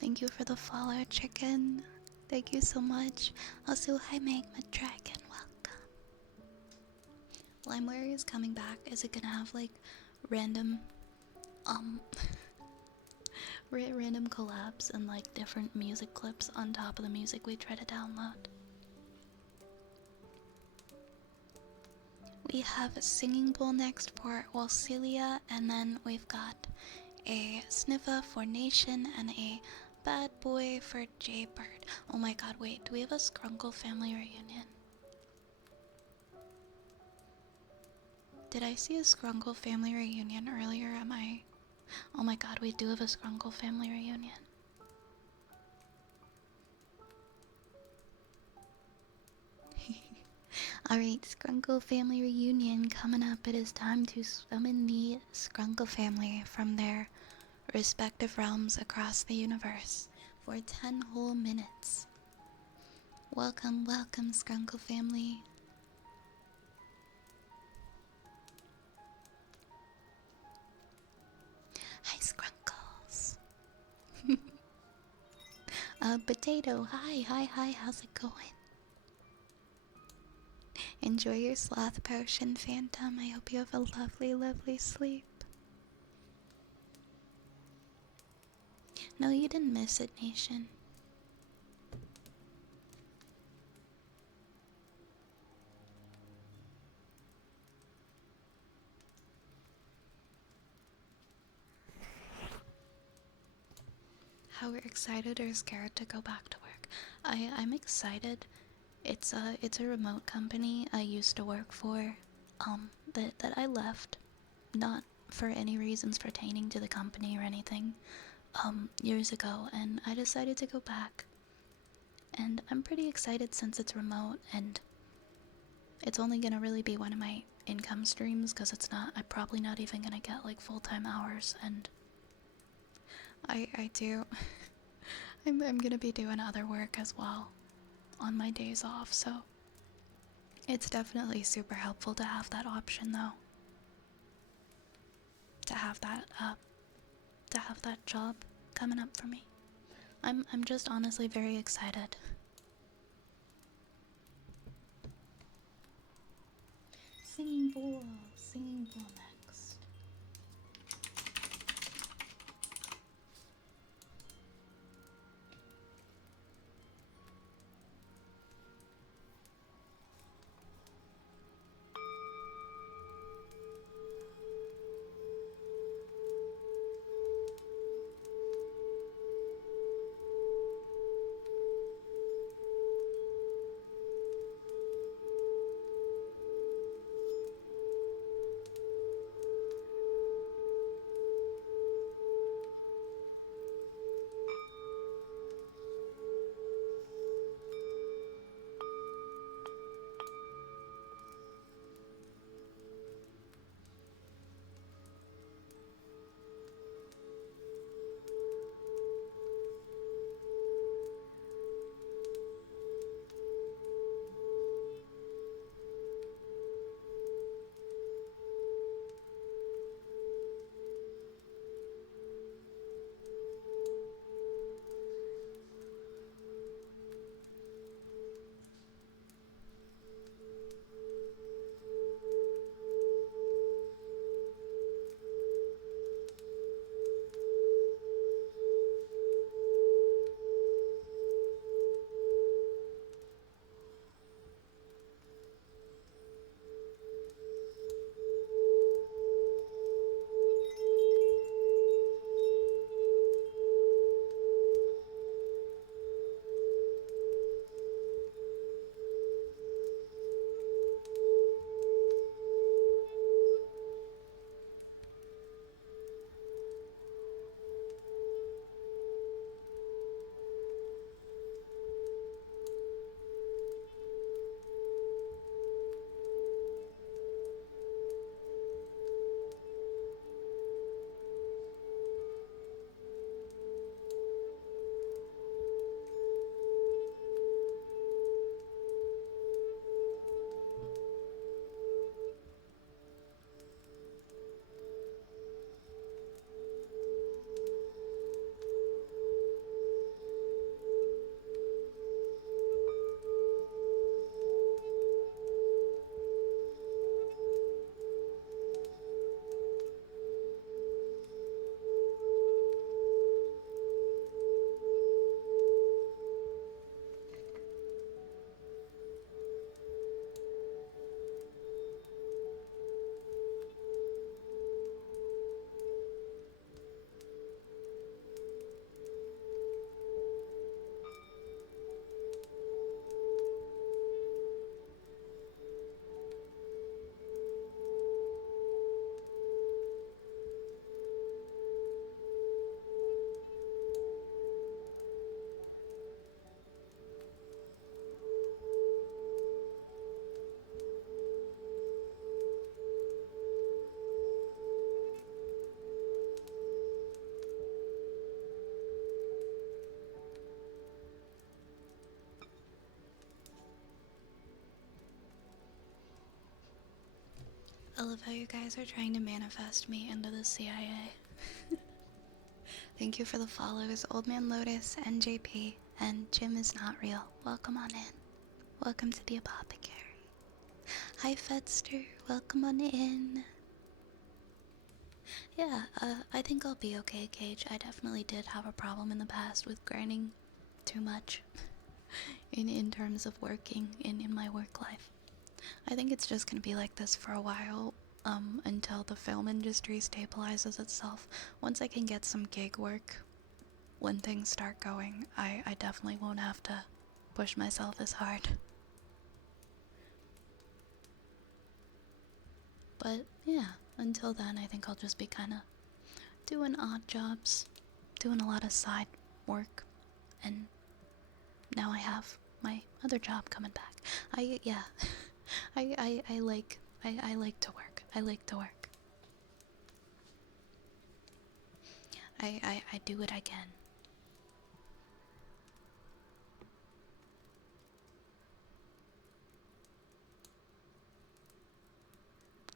Thank you for the follow, chicken. Thank you so much. Also, hi, Magma Dragon. Welcome. LimeWire is coming back. Is it gonna have like random, um, random collabs and like different music clips on top of the music we try to download? We have a singing bowl next for Walcelia, and then we've got a Sniffa for Nation and a Bad Boy for Jaybird. Oh my god, wait, do we have a Skrunkle family reunion? Did I see a Skrunkle family reunion earlier? Am I? Oh my god, we do have a Skrunkle family reunion. Alright, Skrunkle family reunion coming up. It is time to summon the Skrunkle family from their respective realms across the universe for 10 whole minutes. Welcome, welcome, Skrunkle family. Hi, Skrunkles. Potato, hi, how's it going? Enjoy your sloth potion, Phantom. I hope you have a lovely, lovely sleep. No, you didn't miss it, Nation. How we're excited or scared to go back to work. I'm excited. It's a remote company I used to work for, that I left, not for any reasons pertaining to the company or anything, years ago, and I decided to go back. And I'm pretty excited since it's remote, and it's only gonna really be one of my income streams, because I'm probably not even gonna get like full-time hours, and I do I'm gonna be doing other work as well on my days off, so it's definitely super helpful to have that option, though. To have that job coming up for me. I'm just honestly very excited. Singing bowl next. I love how you guys are trying to manifest me into the CIA. Thank you for the follows, Old Man Lotus, NJP, and Jim is not real. Welcome on in. Welcome to the apothecary. Hi Fedster, welcome on in. Yeah, I think I'll be okay, Cage. I definitely did have a problem in the past with grinding too much in terms of working in my work life. I think it's just gonna be like this for a while, until the film industry stabilizes itself. Once I can get some gig work, when things start going, I definitely won't have to push myself as hard. But yeah, until then, I think I'll just be kind of doing odd jobs, doing a lot of side work, and now I have my other job coming back. Yeah, I like to work. I like to work. I do what I can.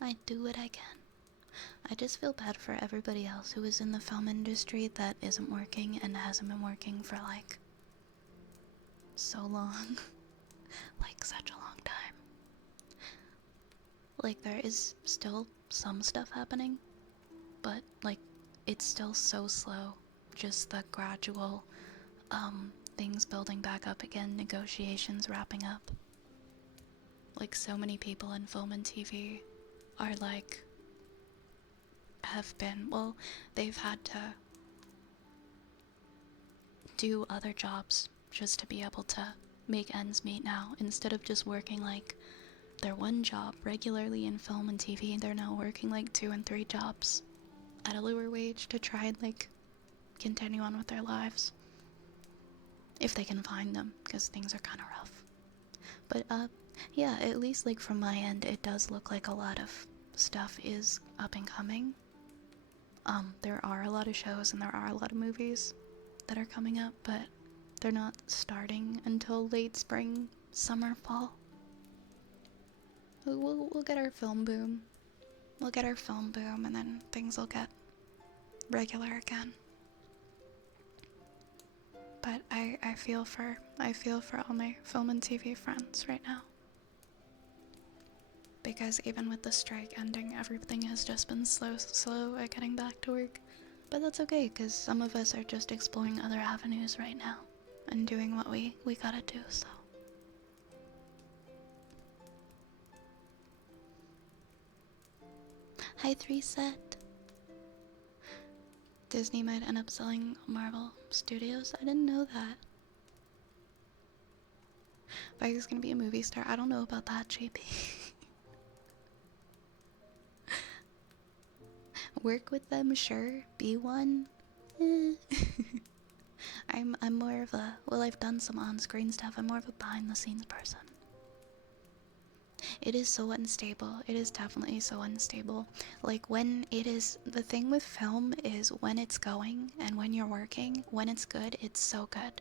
I do what I can. I just feel bad for everybody else who is in the film industry that isn't working and hasn't been working for like so long. Like such a long time. Like there is still some stuff happening, but like it's still so slow. Just the gradual things building back up again, negotiations wrapping up. Like so many people in film and TV are like have been, well, they've had to do other jobs just to be able to make ends meet now. Instead of just working like their one job regularly in film and TV, they're now working like 2 and 3 jobs at a lower wage to try and like continue on with their lives. If they can find them, because things are kind of rough. But yeah, at least like from my end, it does look like a lot of stuff is up and coming. There are a lot of shows and there are a lot of movies that are coming up, but they're not starting until late spring, summer, fall. We'll get our film boom. We'll get our film boom, and then things will get regular again. But I feel for all my film and TV friends right now. Because even with the strike ending, everything has just been slow at getting back to work. But that's okay, because some of us are just exploring other avenues right now and doing what we gotta do, so. Hi, 3Set. Disney might end up selling Marvel Studios. I didn't know that. Vika's gonna be a movie star. I don't know about that, JP. Work with them, sure. Be one. I'm more of a, well, I've done some on-screen stuff. I'm more of a behind-the-scenes person. It is so unstable. It is definitely so unstable. Like when it is, the thing with film is when it's going and when you're working, when it's good, it's so good.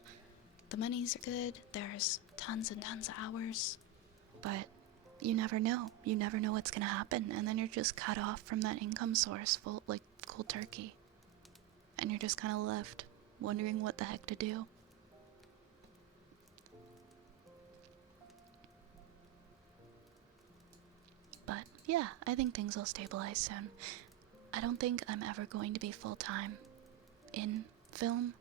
The monies are good. There's tons and tons of hours, but you never know. You never know what's gonna happen, and then you're just cut off from that income source, full like cold turkey, and you're just kind of left wondering what the heck to do. But yeah, I think things will stabilize soon. I don't think I'm ever going to be full-time in film,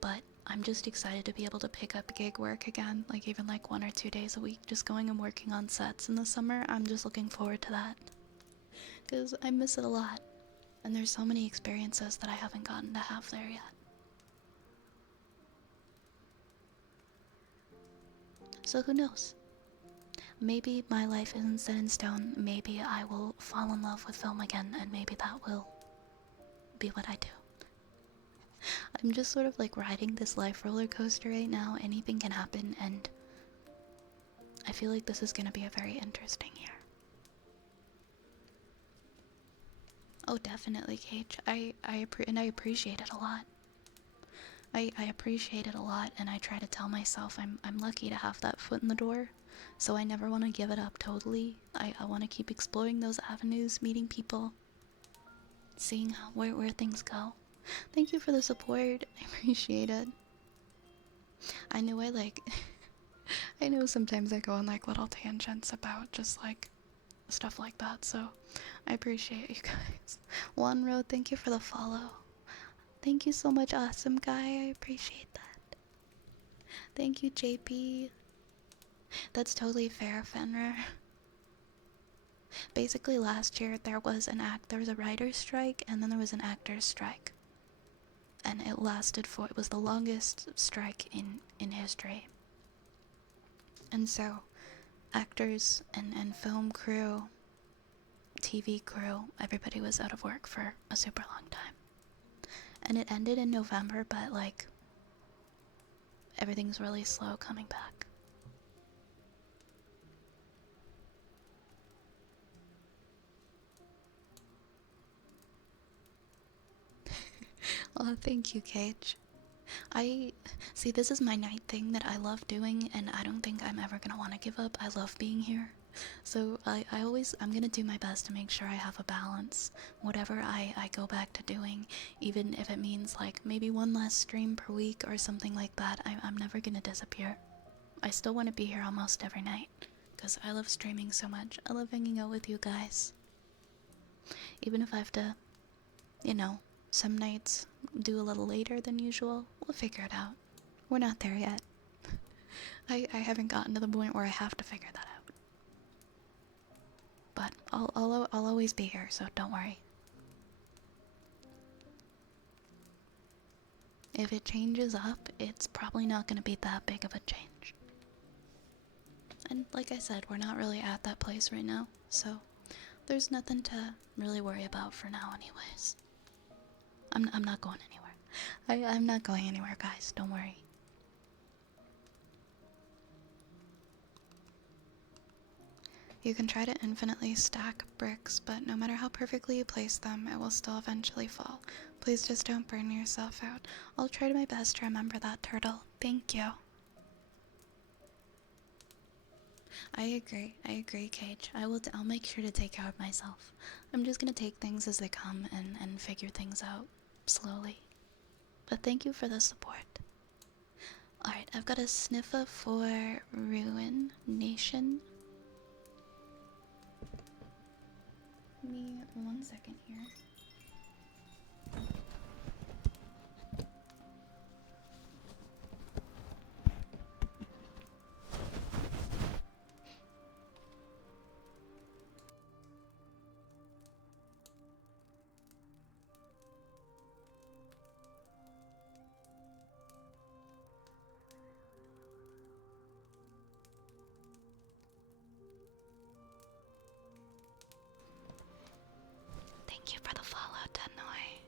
but I'm just excited to be able to pick up gig work again, like even like 1 or 2 days a week, just going and working on sets in the summer. I'm just looking forward to that, because I miss it a lot, and there's so many experiences that I haven't gotten to have there yet. So who knows? Maybe my life isn't set in stone. Maybe I will fall in love with film again, and maybe that will be what I do. I'm just sort of like riding this life roller coaster right now. Anything can happen, and I feel like this is gonna be a very interesting year. Oh, definitely, Cage. I appreciate it a lot. I appreciate it a lot, and I try to tell myself I'm lucky to have that foot in the door, so I never want to give it up totally. I want to keep exploring those avenues, meeting people, seeing where things go. Thank you for the support. I appreciate it. I know I like I know sometimes I go on like little tangents about just like stuff like that, so I appreciate you guys. One Road, thank you for the follow. Thank you so much, awesome guy. I appreciate that. Thank you, JP. That's totally fair, Fenrir. Basically, last year there was a writer's strike, and then there was an actor's strike, and it was the longest strike in history. And so, actors and film crew, TV crew, everybody was out of work for a super long time. And it ended in November, but like everything's really slow coming back. Oh, thank you, Cage. See, this is my night thing that I love doing, and I don't think I'm ever gonna want to give up. I love being here. So I'm gonna do my best to make sure I have a balance. Whatever I go back to doing, even if it means like maybe one less stream per week or something like that, I'm never gonna disappear. I still want to be here almost every night, because I love streaming so much. I love hanging out with you guys. Even if I have to, some nights do a little later than usual, we'll figure it out. We're not there yet. I haven't gotten to the point where I have to figure that out. But I'll always be here, so don't worry. If it changes up, it's probably not going to be that big of a change. And like I said, we're not really at that place right now, so there's nothing to really worry about for now anyways. I'm not going anywhere. I'm not going anywhere, guys, don't worry. You can try to infinitely stack bricks, but no matter how perfectly you place them, it will still eventually fall. Please just don't burn yourself out. I'll try my best to remember that, Turtle. Thank you. I agree, Cage. I'll make sure to take care of myself. I'm just gonna take things as they come and figure things out slowly. But thank you for the support. Alright, I've got a sniffer for Ruin Nation. Give me 1 second here. Thank you for the follow, Denoy.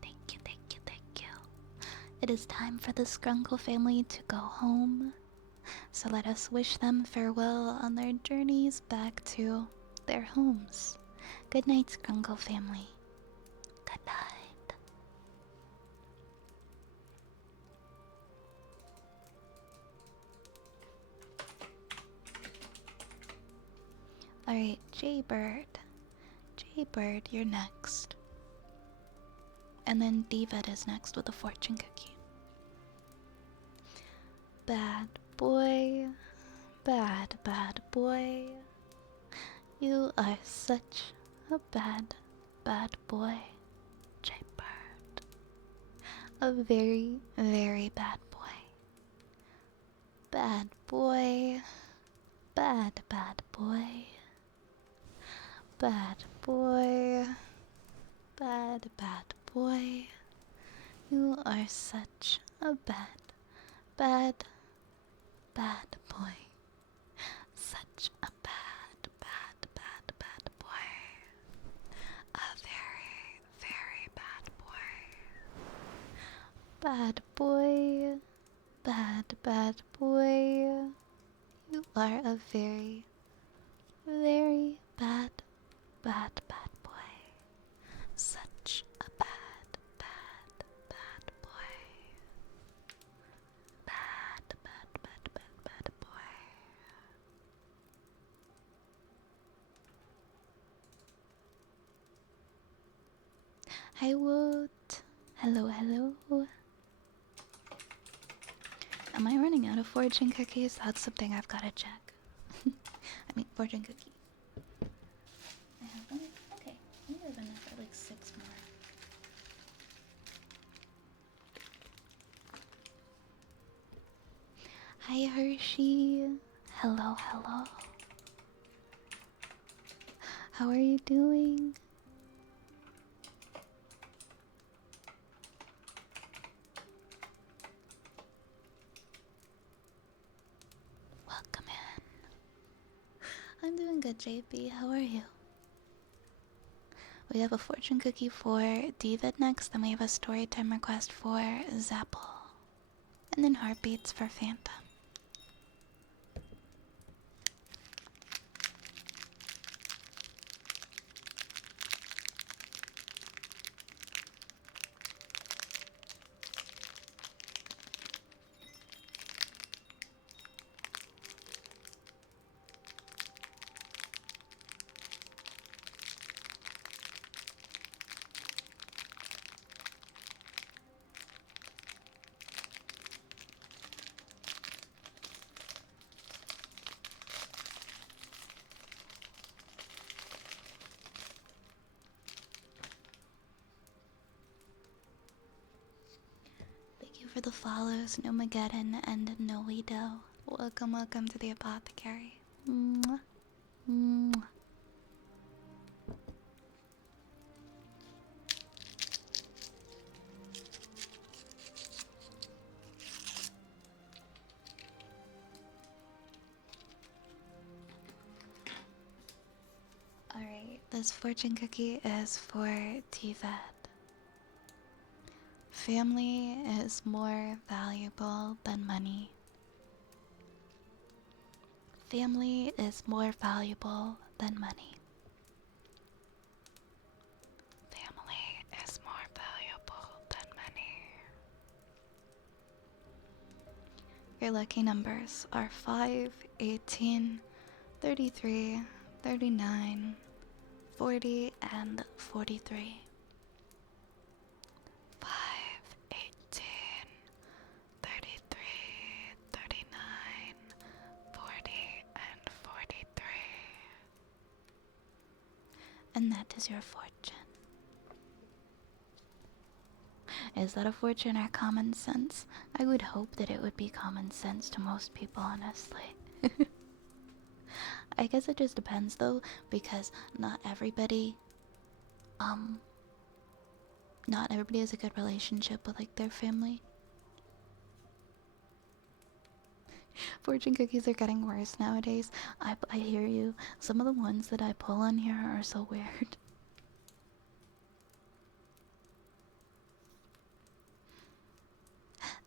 Thank you. It is time for the Skrunkle family to go home. So let us wish them farewell on their journeys back to their homes. Good night, Skrunkle family. Good night. Alright, Jaybird. Jaybird, you're next. And then Divet is next with a fortune cookie. Bad boy. Bad boy. You are such a bad boy. Jaybird. A very, very bad boy. Bad boy. Bad boy. Bad boy. Bad boy. You are such a bad boy. Such a bad boy. A very, very bad boy. Bad boy. Bad boy. You are a very, very bad boy. Such a bad boy. Bad boy. Hi Woot. Hello. Am I running out of fortune cookies? That's something I've gotta check. I mean, fortune cookie. I have one. Okay, I think I have enough for like 6 more. Hi Hershey. Hello. How are you doing? Welcome in. I'm doing good, JP. How are you? We have a fortune cookie for David next, then we have a storytime request for Zapple. And then heartbeats for Phantom. For the follows, Nomageddon and Noedo. Welcome to the apothecary. Mwah. Mwah. Alright, this fortune cookie is for Tivet. Family is more valuable than money. Family is more valuable than money. Family is more valuable than money. Your lucky numbers are 5, 18, 33, 39, 40, and 43. 5, 18, 33, 39, 40, and 43. And that is your fortune. Is that a fortune or common sense? I would hope that it would be common sense to most people, honestly. I guess it just depends though, because not everybody has a good relationship with like their family. Fortune cookies are getting worse nowadays. I hear you. Some of the ones that I pull on here are so weird.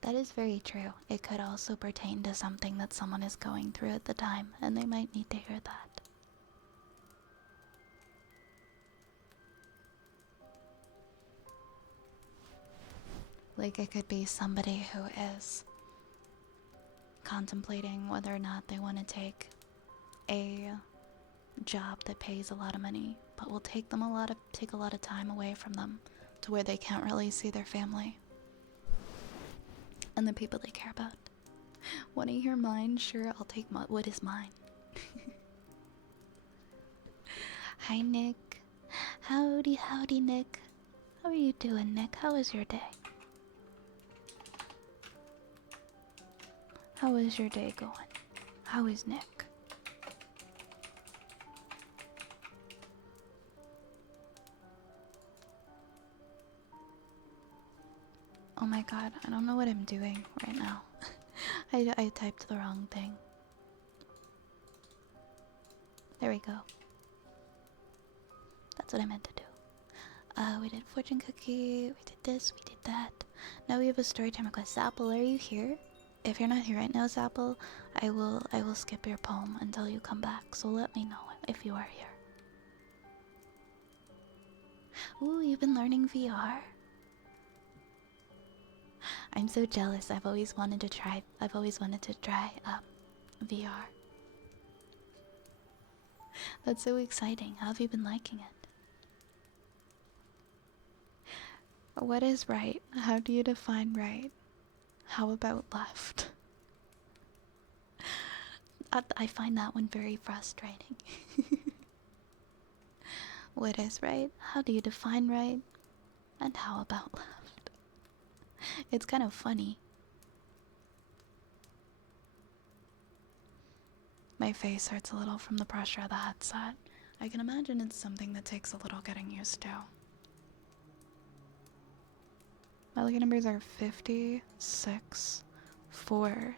That is very true. It could also pertain to something that someone is going through at the time, and they might need to hear that. Like it could be somebody who is contemplating whether or not they want to take a job that pays a lot of money, but will take a lot of time away from them to where they can't really see their family and the people they care about. Want to hear mine? Sure, I'll take what is mine. Hi, Nick. Howdy, howdy, Nick. How are you doing, Nick? How was your day? How is your day going? How is Nick? Oh my god, I don't know what I'm doing right now. I typed the wrong thing. There we go. That's what I meant to do. We did fortune cookie, we did this, we did that. Now we have a story time request. Zapple, are you here? If you're not here right now, Zapple, I will skip your poem until you come back. So let me know if you are here. Ooh, you've been learning VR. I'm so jealous. I've always wanted to try VR. That's so exciting. How have you been liking it? What is right? How do you define right? How about left? I find that one very frustrating. What is right? How do you define right? And how about left? It's kind of funny. My face hurts a little from the pressure of the headset. I can imagine it's something that takes a little getting used to. My lucky numbers are 50, 6, 4,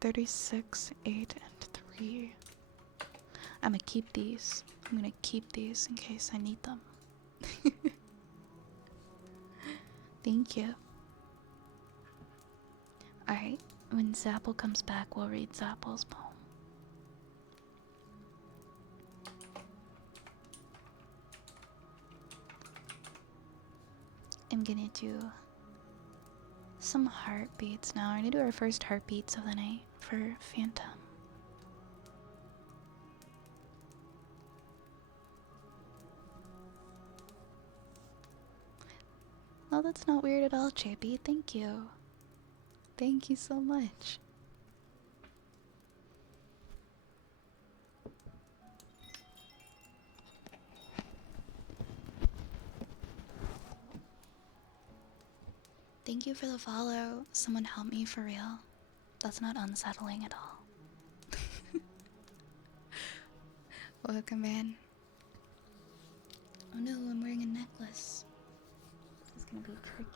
36, 8, and 3. I'm gonna keep these. I'm gonna keep these in case I need them. Thank you. Alright, when Zapple comes back, we'll read Zapple's poem. I'm gonna do some heartbeats now. We're gonna do our first heartbeats of the night for Phantom. Oh, that's not weird at all, JP. Thank you. Thank you so much. Thank you for the follow. Someone help me for real. That's not unsettling at all. Welcome in. Oh no, I'm wearing a necklace. This is gonna be tricky.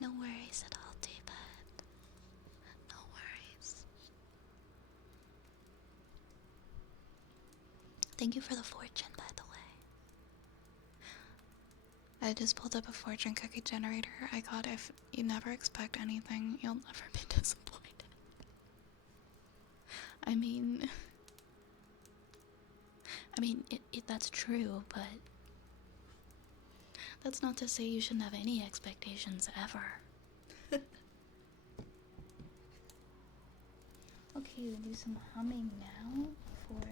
No worries at all, David. No worries. Thank you for the fortune, by the way. I just pulled up a fortune cookie generator. I got if you never expect anything, you'll never be disappointed. I mean, that's true, but that's not to say you shouldn't have any expectations ever. Okay, we'll do some humming now for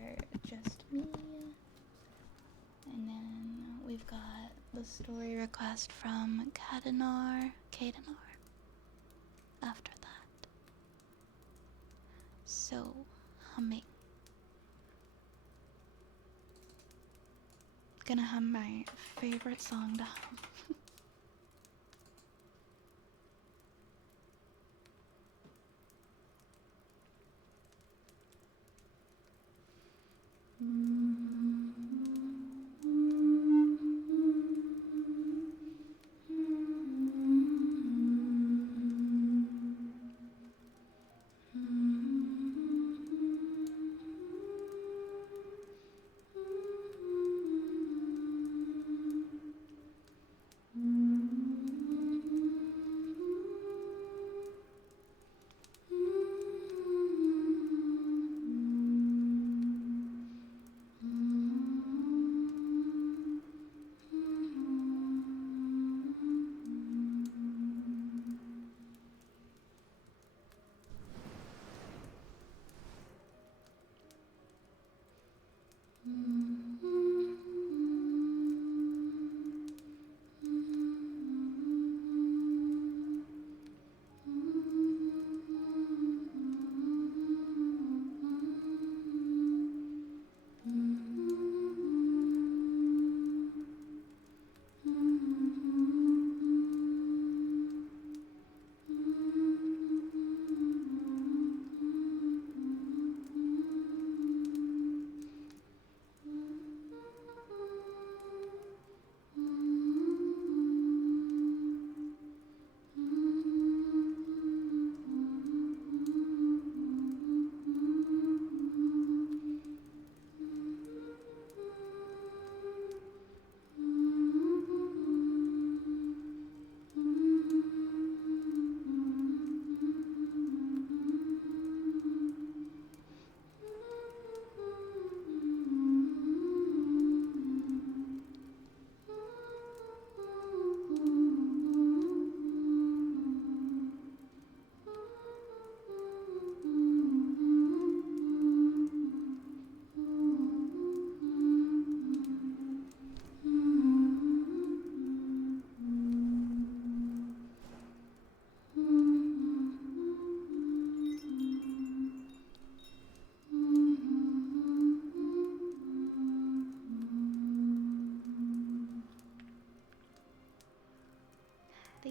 just me. And then we've got the story request from Kadenar after that. So, humming. Gonna hum my favorite song to hum.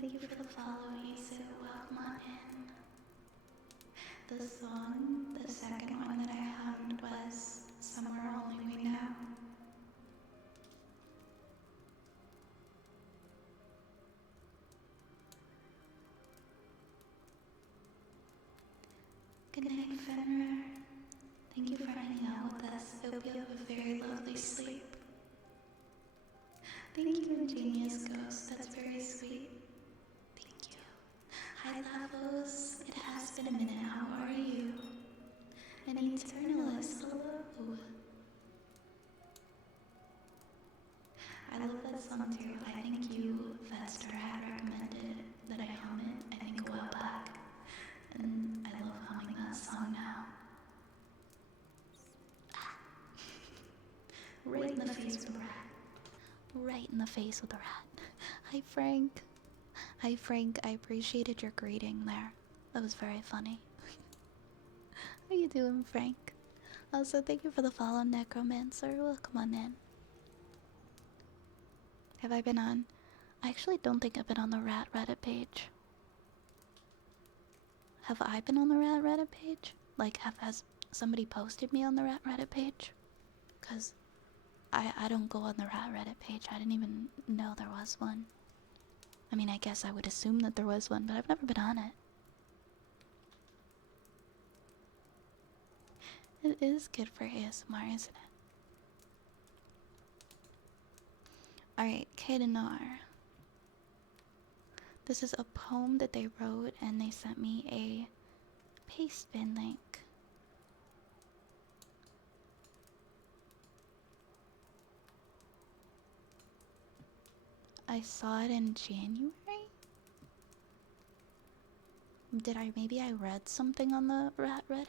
Thank you for the follow, Asu. Welcome on in. The song, the second one that I hummed was Somewhere Only We Know. Good night, Fenrir. Thank you for hanging out with us. I hope you have a very lovely sleep. Thank you, Ingenious Ghost. That's very sweet. Thank you. Hi, Lavos. It has been a minute. How are you? An Eternalist. Hello. I love that song too. I think you, Fester, had recommended that I hum it, I think a while back. And I love humming that song now. Right in the face with the rat. Right in the face with the rat. Hi, Frank. Hi, Frank. I appreciated your greeting there. That was very funny. How you doing, Frank? Also, thank you for the follow, Necromancer. Welcome on in. Have I been on? I actually don't think I've been on the Rat Reddit page. Have I been on the Rat Reddit page? Like, has somebody posted me on the Rat Reddit page? Because I don't go on the Rat Reddit page. I didn't even know there was one. I mean, I guess I would assume that there was one, but I've never been on it. It is good for ASMR, isn't it? Alright, Kadenar. This is a poem that they wrote, and they sent me a pastebin link. I saw it in January? Maybe I read something on the Rat Reddit?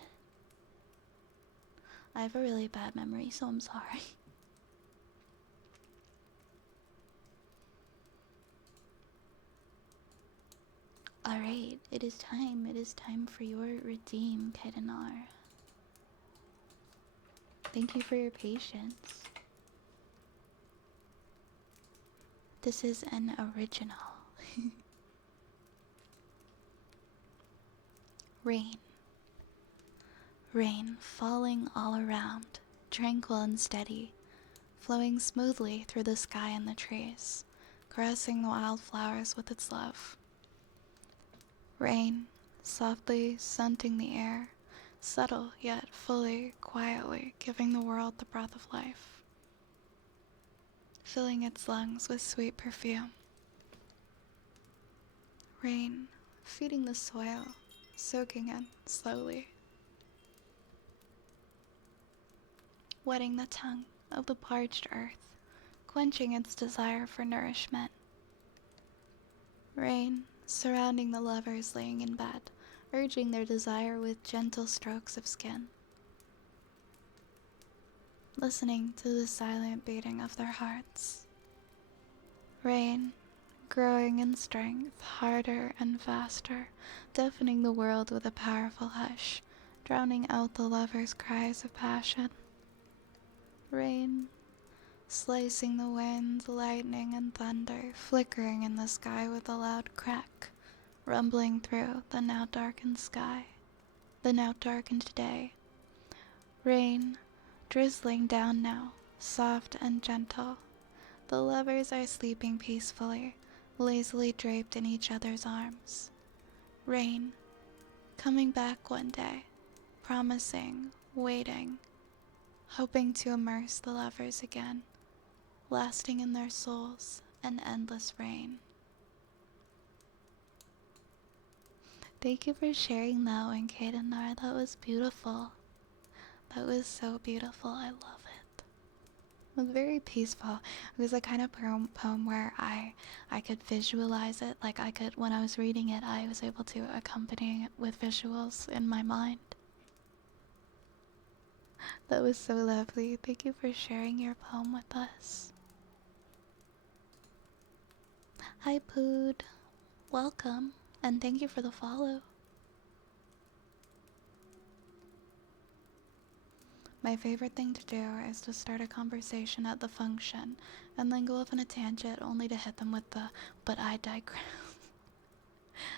I have a really bad memory, so I'm sorry. Alright, it is time. It is time for your redeem, Kedanar. Thank you for your patience. This is an original. Rain. Rain falling all around, tranquil and steady, flowing smoothly through the sky and the trees, caressing the wildflowers with its love. Rain, softly scenting the air, subtle yet fully, quietly giving the world the breath of life, filling its lungs with sweet perfume. Rain, feeding the soil, soaking in slowly, wetting the tongue of the parched earth, quenching its desire for nourishment. Rain, surrounding the lovers laying in bed, urging their desire with gentle strokes of skin. Listening to the silent beating of their hearts. Rain, growing in strength, harder and faster, deafening the world with a powerful hush, drowning out the lovers' cries of passion. Rain, slicing the wind, lightning and thunder, flickering in the sky with a loud crack, rumbling through the now darkened sky, the now darkened day. Rain, drizzling down now, soft and gentle. The lovers are sleeping peacefully, lazily draped in each other's arms. Rain, coming back one day, promising, waiting, hoping to immerse the lovers again, lasting in their souls an endless rain. Thank you for sharing that one, Kadenar. That was beautiful. That was so beautiful. I love it. It was very peaceful. It was a kind of poem where I could visualize it. Like I could, when I was reading it, I was able to accompany it with visuals in my mind. That was so lovely. Thank you for sharing your poem with us. Hi, Pood. Welcome, and thank you for the follow. My favorite thing to do is to start a conversation at the function and then go off on a tangent only to hit them with the "but I digress."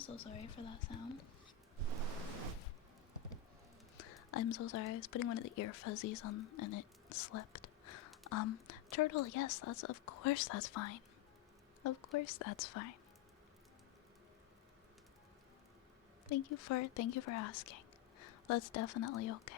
so sorry for that sound. I'm so sorry. I was putting one of the ear fuzzies on and it slipped. Turtle, yes, that's of course that's fine. Of course that's fine. Thank you for asking. That's definitely okay.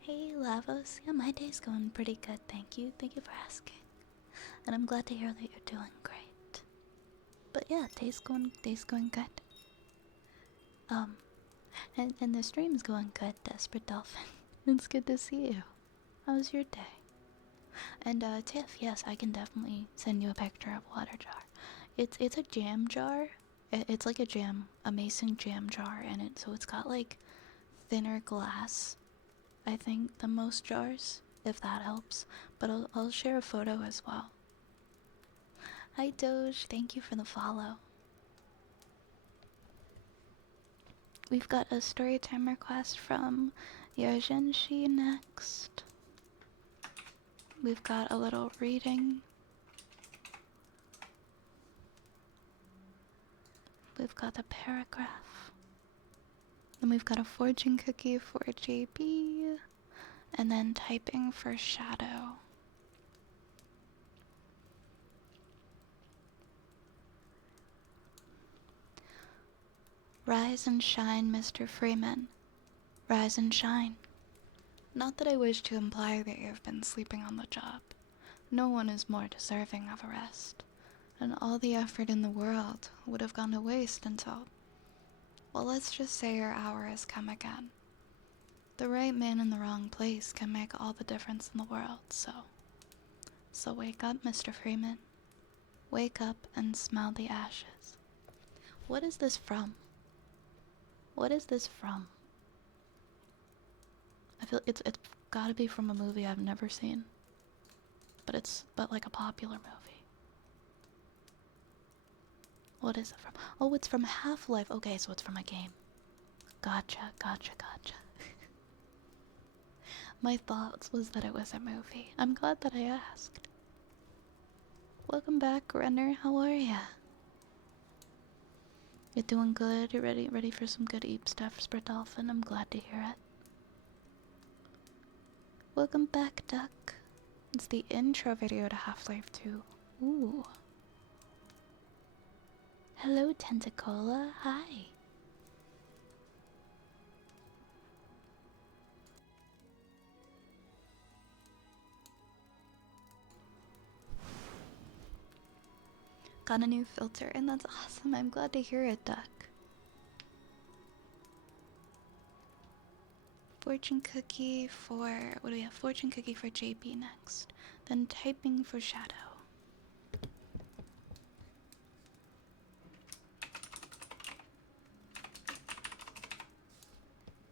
Hey Lavos, yeah, my day's going pretty good, thank you. Thank you for asking. And I'm glad to hear that you're doing great. But yeah, day's going good. Um, and the stream's going good, Desperate Dolphin. It's good to see you. How was your day? And Tiff, yes, I can definitely send you a picture of water jar. It's a jam jar, It's like a jam, a mason jam jar in it, so it's got like thinner glass, I think, than most jars, if that helps. But I'll share a photo as well. Hi Doge, thank you for the follow. We've got a storytime request from Yajenshi next. We've got a little reading. We've got a paragraph. Then we've got a fortune cookie for JB. And then typing for Shadow. Rise and shine, Mr. Freeman. Rise and shine. Not that I wish to imply that you have been sleeping on the job. No one is more deserving of a rest, and all the effort in the world would have gone to waste until, well, let's just say your hour has come again. The right man in the wrong place can make all the difference in the world, so wake up, Mr. Freeman. Wake up and smell the ashes. What is this from? What is this from? I feel it's gotta be from a movie I've never seen. But like a popular movie. What is it from? Oh, it's from Half-Life. Okay, so it's from a game. Gotcha. My thoughts was that it was a movie. I'm glad that I asked. Welcome back, Renner. How are ya? You're doing good? You ready for some good eep stuff, Spritolphin? I'm glad to hear it. Welcome back, Duck. It's the intro video to Half-Life 2. Ooh. Hello, Tentacola. Hi. Got a new filter, and that's awesome. I'm glad to hear it, Duck. Fortune cookie for... what do we have? Fortune cookie for JP next. Then typing for Shadow.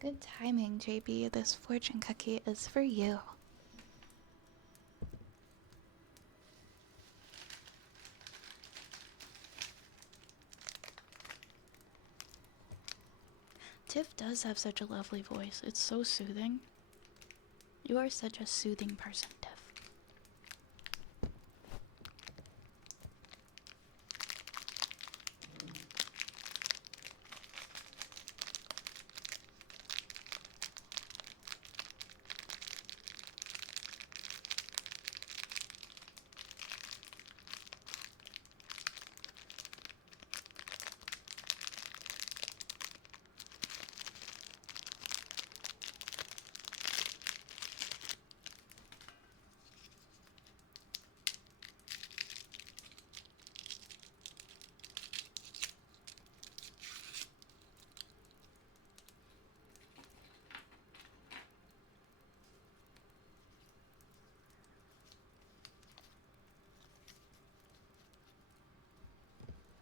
Good timing, JB. This fortune cookie is for you. Tiff does have such a lovely voice. It's so soothing. You are such a soothing person, Tiff.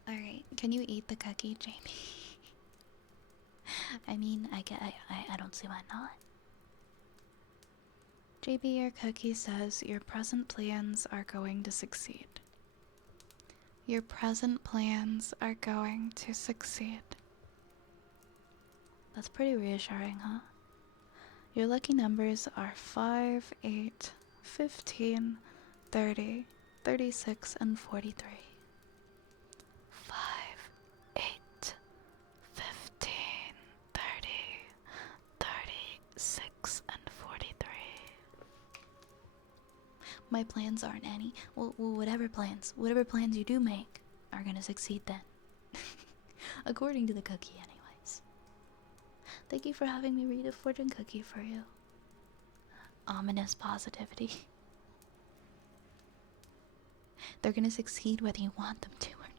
Alright, can you eat the cookie, Jamie? I mean, I don't see why not. JB, your cookie says your present plans are going to succeed. Your present plans are going to succeed. That's pretty reassuring, huh? Your lucky numbers are 5, 8, 15, 30, 36, and 43. 5, 8, 15, 30, 36, and 43. My plans aren't any. Well, whatever plans you do make are gonna succeed then. According to the cookie, anyways. Thank you for having me read a fortune cookie for you. Ominous positivity. They're gonna succeed whether you want them to or not.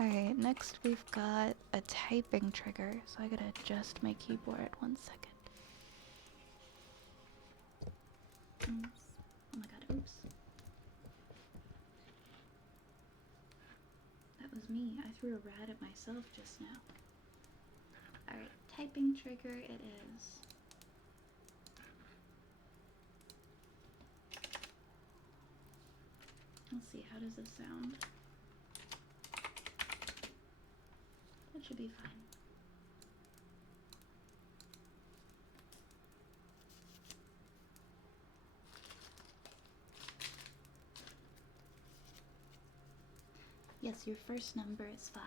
Alright, next we've got a typing trigger, so I gotta adjust my keyboard 1 second. Oops. Oh my god, oops. was me. I threw a rat at myself just now. Alright, typing trigger it is. Let's see, how does this sound? That should be fine. Yes, your first number is 5.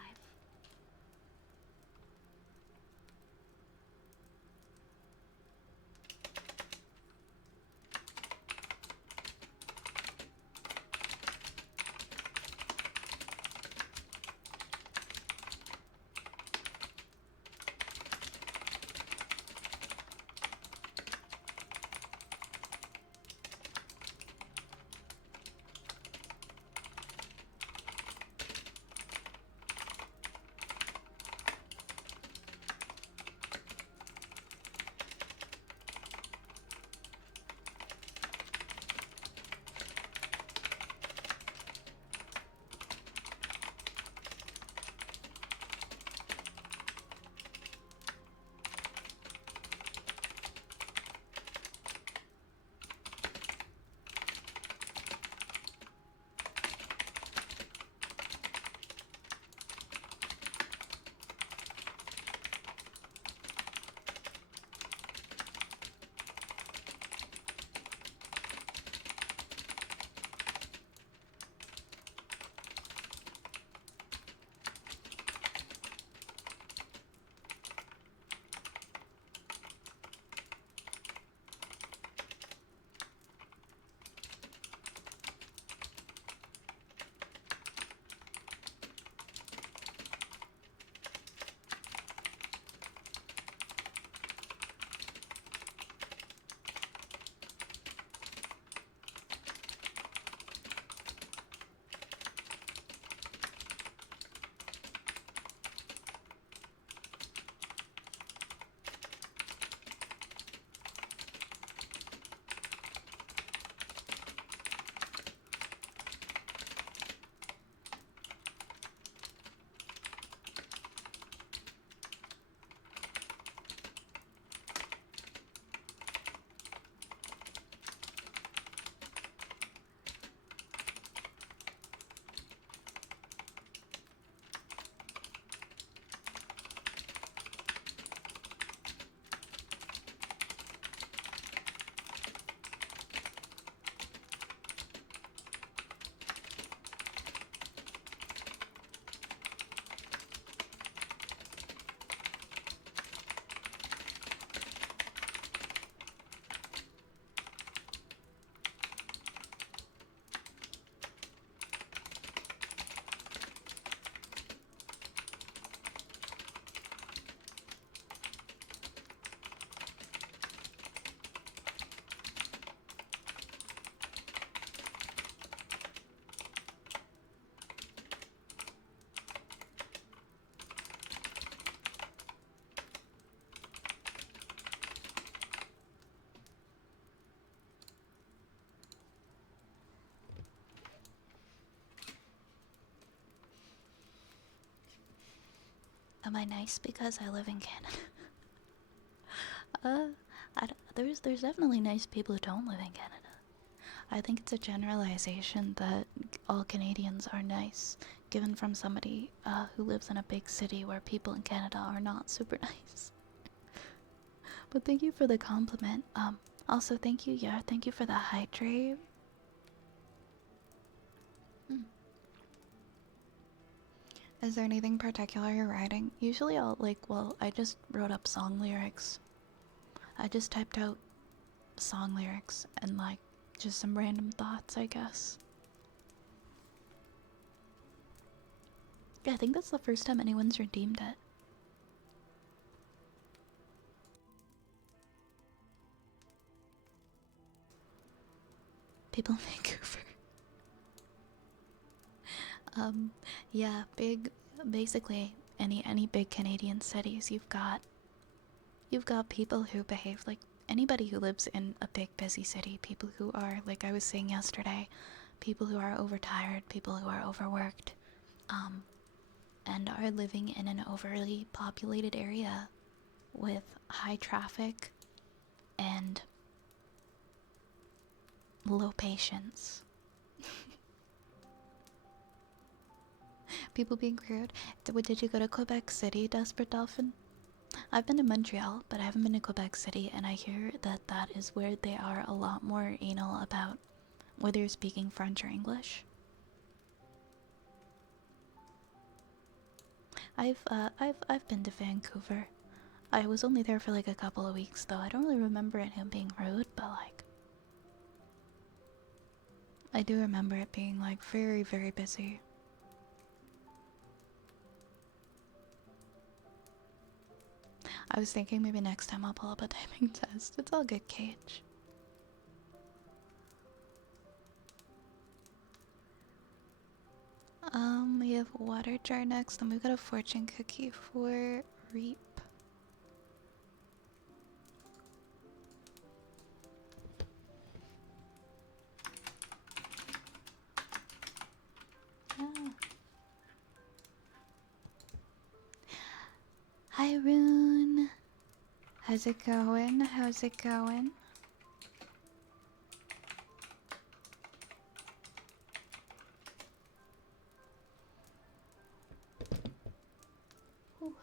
Am I nice because I live in Canada? There's definitely nice people who don't live in Canada. I think it's a generalization that all Canadians are nice, given from somebody who lives in a big city where people in Canada are not super nice. But thank you for the compliment. Also thank you, yeah, thank you for the hydrate. Is there anything particular you're writing? Usually I'll I just wrote up song lyrics. I just typed out song lyrics and just some random thoughts, I guess. Yeah, I think that's the first time anyone's redeemed it. People in Vancouver. Yeah, basically any big Canadian cities, you've got people who behave like anybody who lives in a big busy city, people who are, like I was saying yesterday, people who are overtired, people who are overworked. and are living in an overly populated area with high traffic and low patience. People being rude. Did you go to Quebec City, Desperate Dolphin? I've been to Montreal, but I haven't been to Quebec City, and I hear that that is where they are a lot more anal about whether you're speaking French or English. I've been to Vancouver. I was only there for like a couple of weeks though. I don't really remember him being rude, but like I do remember it being like very, very busy. I was thinking maybe next time I'll pull up a typing test. It's all good, Cage. We have water jar next, and we've got a fortune cookie for Reap. Yeah. Hi, Rune. How's it going? How's it going? Ooh.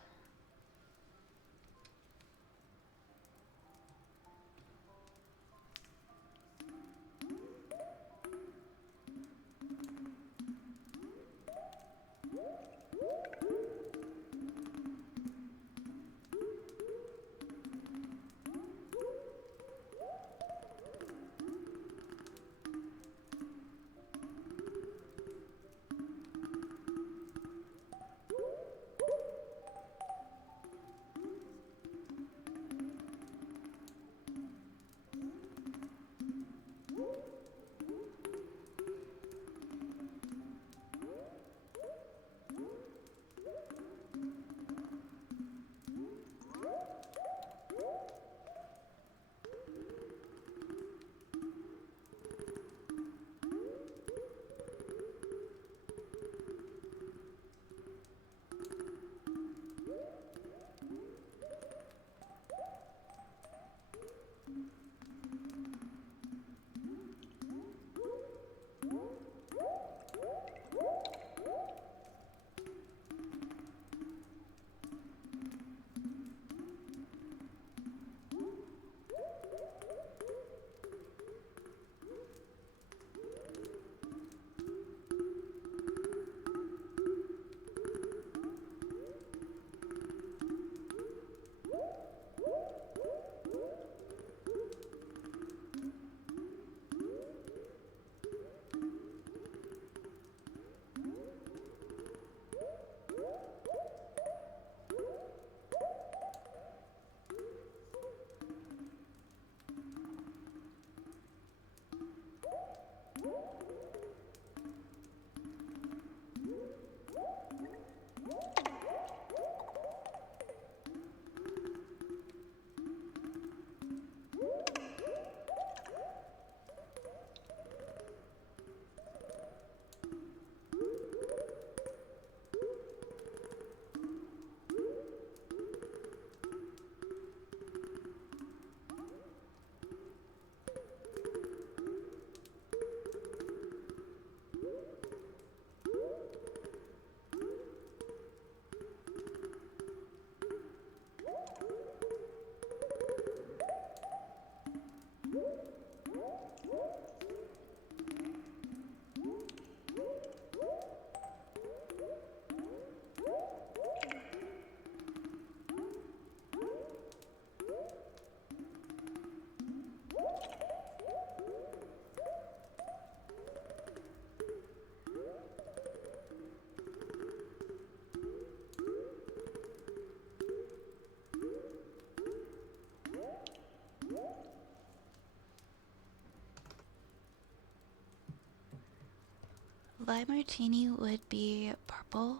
Lime martini would be purple,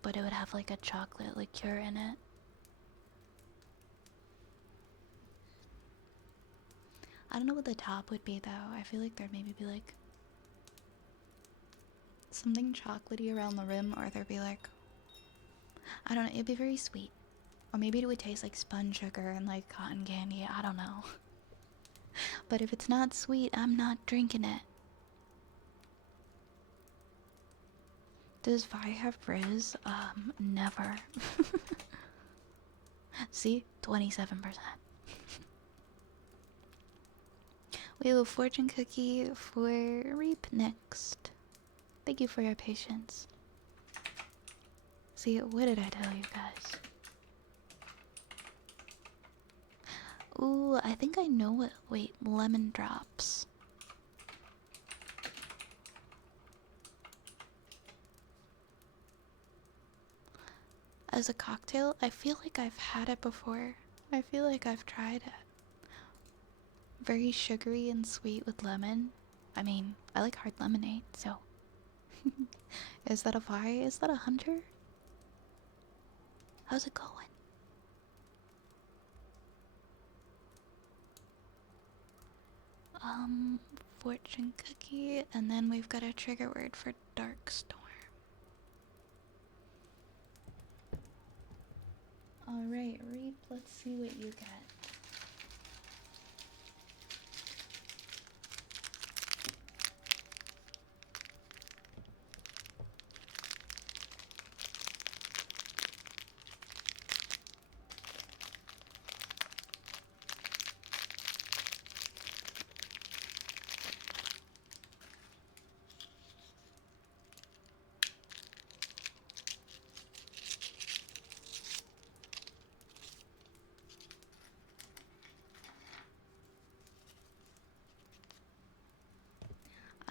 but it would have like a chocolate liqueur in it. I don't know what the top would be though. I feel like there'd maybe be like something chocolatey around the rim, or there'd be like I don't know, it'd be very sweet. Or maybe it would taste like spun sugar and like cotton candy. I don't know. But if it's not sweet, I'm not drinking it. Does Vi have frizz? Never. See? 27%. We have a fortune cookie for Reap next. Thank you for your patience. See, what did I tell you guys? Ooh, I think I know what. Wait, lemon drops. As a cocktail, I feel like I've had it before. I feel like I've tried it. Very sugary and sweet with lemon. I mean, I like hard lemonade, so. Is that a Vi? Is that a hunter? How's it going? Fortune cookie, and then we've got a trigger word for dark storm. Alright, Reap, let's see what you get.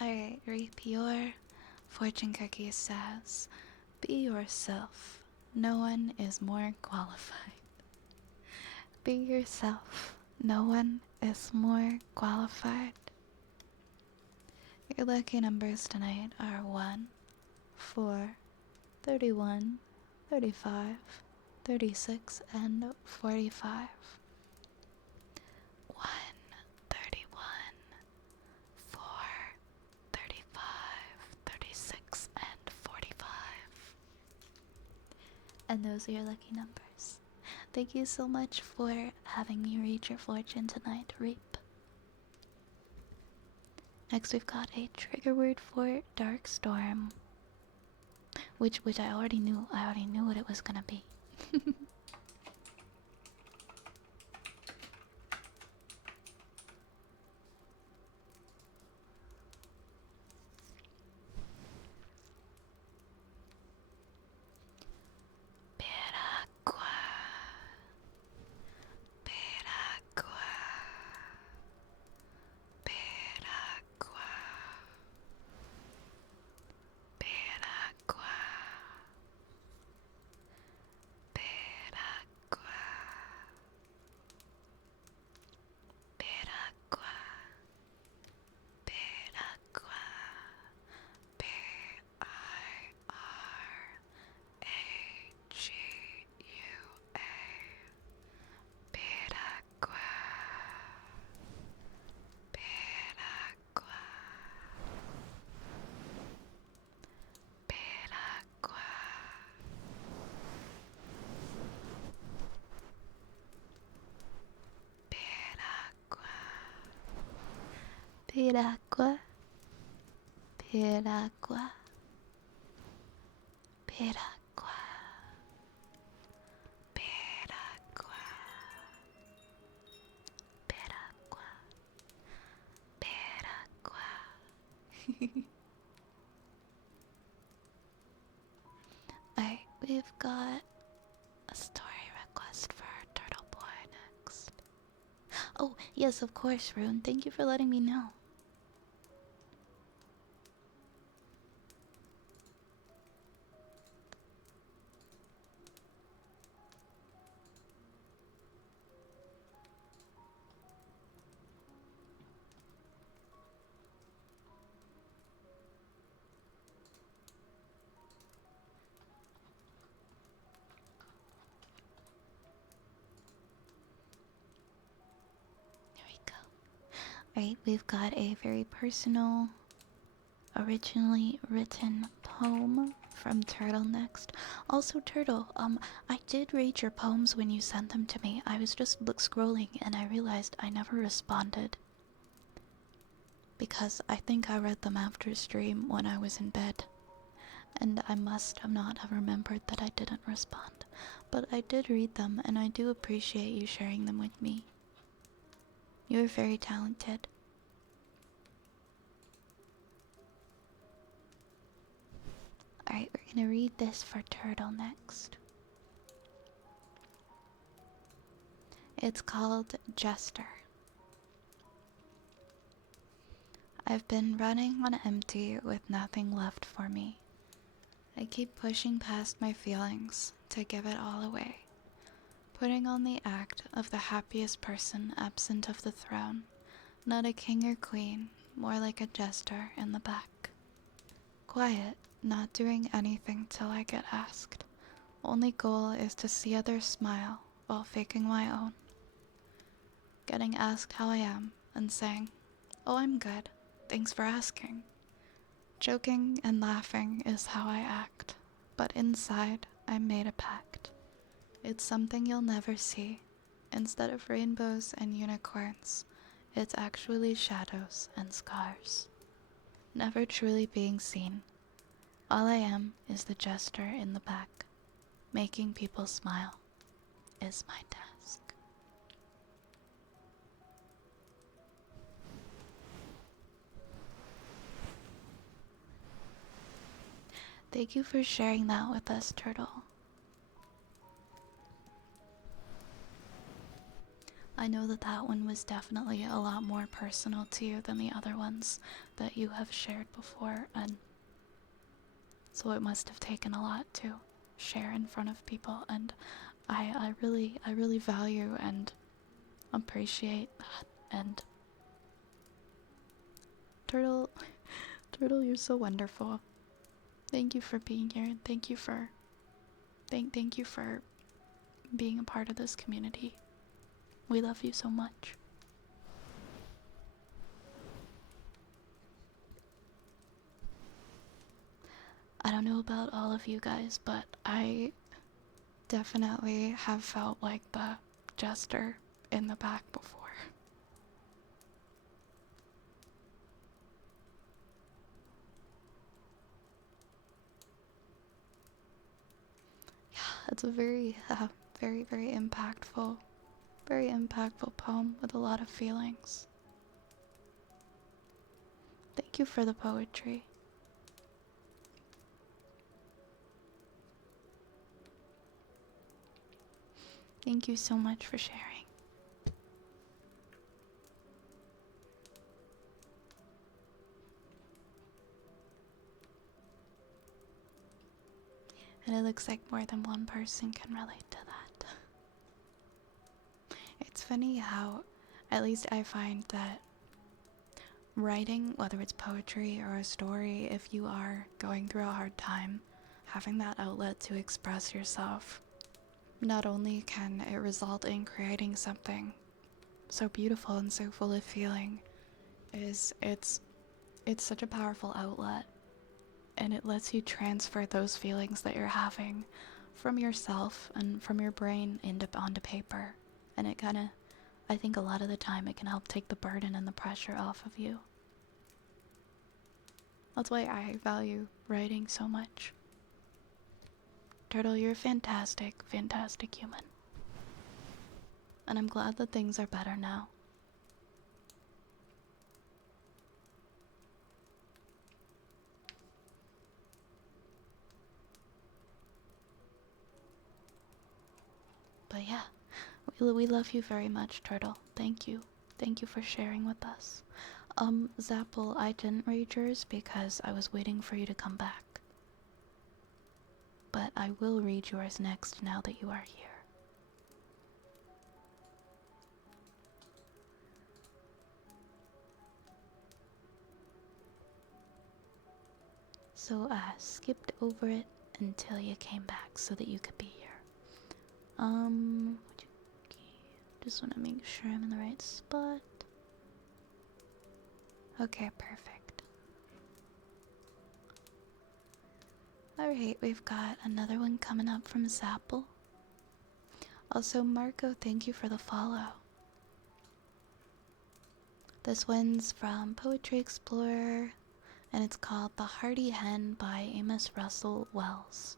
Alright, Reap, your fortune cookie says, be yourself. No one is more qualified. Be yourself. No one is more qualified. Your lucky numbers tonight are 1, 4, 31, 35, 36, and 45. 1, 31, 4, 35, 36, and 45. And those are your lucky numbers. Thank you so much for having me read your fortune tonight, Reap. Next we've got a trigger word for Dark Storm. Which I already knew. I already knew what it was gonna be. Piragua. Piragua. Piragua. Piragua. Piragua. Piragua. Piragua. Piragua. Piragua. Piragua. Piragua. Piragua. Piragua. Piragua. Piragua. Piragua. Piragua. Alright, we've got a story request for Turtle Boy next. Oh, yes, of course, Rune. Thank you for letting me know. There we go. Alright, we've got a very personal, originally written poem from Turtle next. Also, Turtle, I did read your poems when you sent them to me. I was just scrolling and I realized I never responded. Because I think I read them after stream when I was in bed. And I must have not have remembered that I didn't respond. But I did read them and I do appreciate you sharing them with me. You're very talented. Alright, we're gonna read this for Turtle next. It's called Jester. I've been running on empty with nothing left for me. I keep pushing past my feelings to give it all away, putting on the act of the happiest person absent of the throne, not a king or queen, more like a jester in the back. Quiet, not doing anything till I get asked. Only goal is to see others smile while faking my own. Getting asked how I am and saying, "Oh, I'm good, thanks for asking." Joking and laughing is how I act, but inside I made a pact. It's something you'll never see. Instead of rainbows and unicorns, it's actually shadows and scars. Never truly being seen. All I am is the jester in the back. Making people smile is my task. Thank you for sharing that with us, Turtle. I know that that one was definitely a lot more personal to you than the other ones that you have shared before, and so it must have taken a lot to share in front of people, and I really value and appreciate that. And Turtle, Turtle, you're so wonderful. Thank you for being here. Thank you for being a part of this community. We love you so much. I don't know about all of you guys, but I definitely have felt like the jester in the back before. It's a very impactful poem with a lot of feelings. Thank you for the poetry. Thank you so much for sharing. And it looks like more than one person can relate to that. It's funny how, at least I find that writing, whether it's poetry or a story, if you are going through a hard time, having that outlet to express yourself, not only can it result in creating something so beautiful and so full of feeling, it's such a powerful outlet, and it lets you transfer those feelings that you're having from yourself and from your brain onto paper, and it kind of, I think a lot of the time it can help take the burden and the pressure off of you. That's why I value writing so much. Turtle, you're a fantastic human. And I'm glad that things are better now. But yeah, we love you very much, Turtle. Thank you. Thank you for sharing with us. Zapple, I didn't read yours because I was waiting for you to come back. But I will read yours next now that you are here. So I skipped over it until you came back so that you could be here. Just want to make sure I'm in the right spot. Okay, perfect. Alright, we've got another one coming up from Zapple. Also, Marco, thank you for the follow. This one's from Poetry Explorer, and it's called The Hardy Hen by Amos Russell Wells.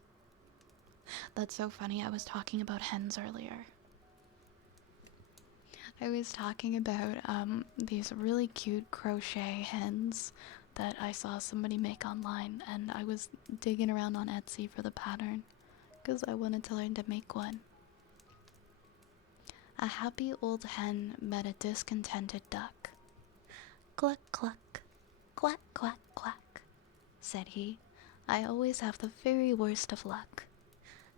That's so funny, I was talking about hens earlier. I was talking about these really cute crochet hens that I saw somebody make online, and I was digging around on Etsy for the pattern because I wanted to learn to make one. A happy old hen met a discontented duck. Cluck, cluck, quack, quack, quack, said he. I always have the very worst of luck.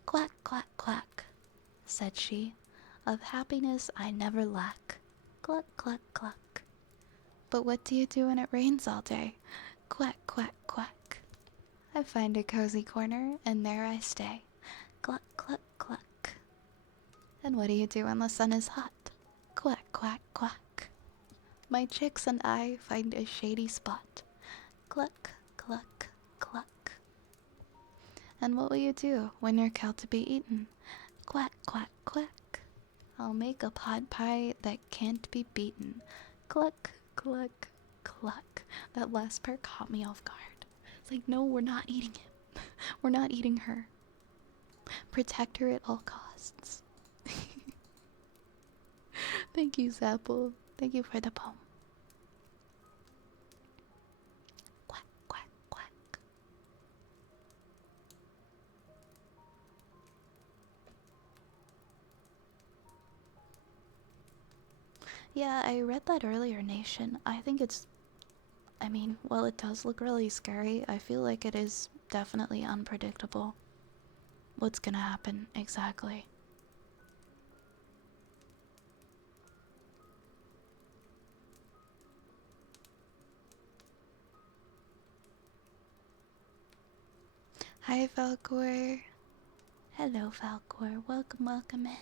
Quack, quack, quack, said she. Of happiness I never lack. Cluck, cluck, cluck. But what do you do when it rains all day? Quack, quack, quack. I find a cozy corner, and there I stay. Cluck, cluck, cluck. And what do you do when the sun is hot? Quack, quack, quack. My chicks and I find a shady spot. Cluck, cluck, cluck. And what will you do when you're called to be eaten? Quack, quack, quack. I'll make a pot pie that can't be beaten. Cluck, cluck, cluck. That last part caught me off guard. It's like, no, we're not eating him. We're not eating her. Protect her at all costs. Thank you, Zapple. Thank you for the poem. Quack, quack, quack. Yeah, I read that earlier, Nation. I think it's... I mean, while it does look really scary, I feel like it is definitely unpredictable. What's gonna happen exactly? Hi, Falcor. Hello, Falcor. Welcome, welcome in.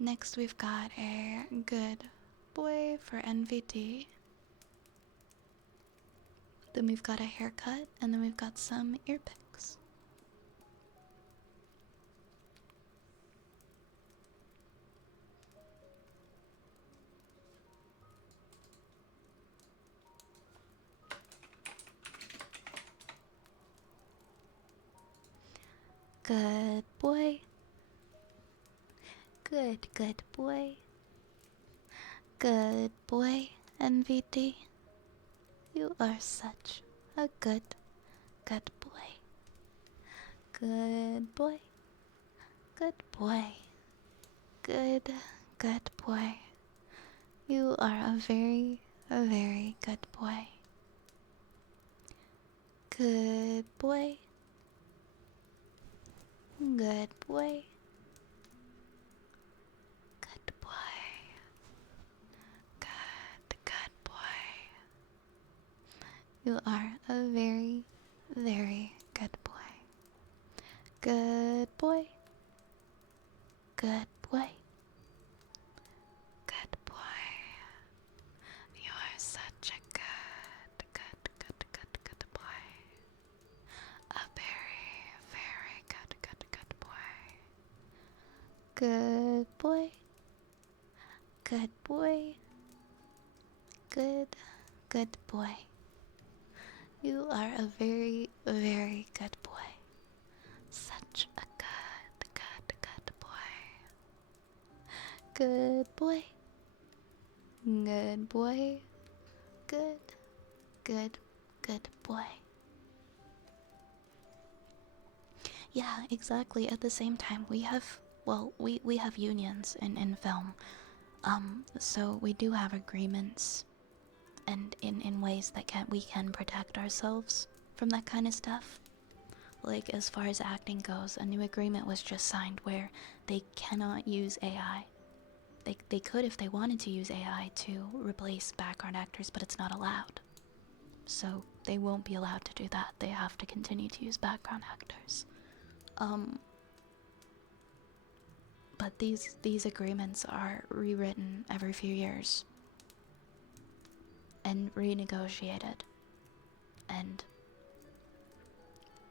Next, we've got a good boy for NVD. Then we've got a haircut, and then we've got some ear picks. Good boy. Good, good boy. Good boy, NVD. You are such a good, good boy. Good boy. Good boy. Good, good boy. You are a very good boy. Good boy. Good boy. Good boy. Good boy. You are a very good boy. Good boy. Good boy. Good boy. You are such a good boy. A very good boy. Good boy. Good boy. Good boy. You are a very good boy. Such a good boy. Good boy. Good boy. Good boy. Yeah, exactly. At the same time, we have, well, we have unions in film. So we do have agreements, and in ways that we can protect ourselves from that kind of stuff. Like, as far as acting goes, a new agreement was just signed where they cannot use AI. They could if they wanted to use AI to replace background actors, but it's not allowed. So they won't be allowed to do that. They have to continue to use background actors. But these agreements are rewritten every few years. and renegotiated. And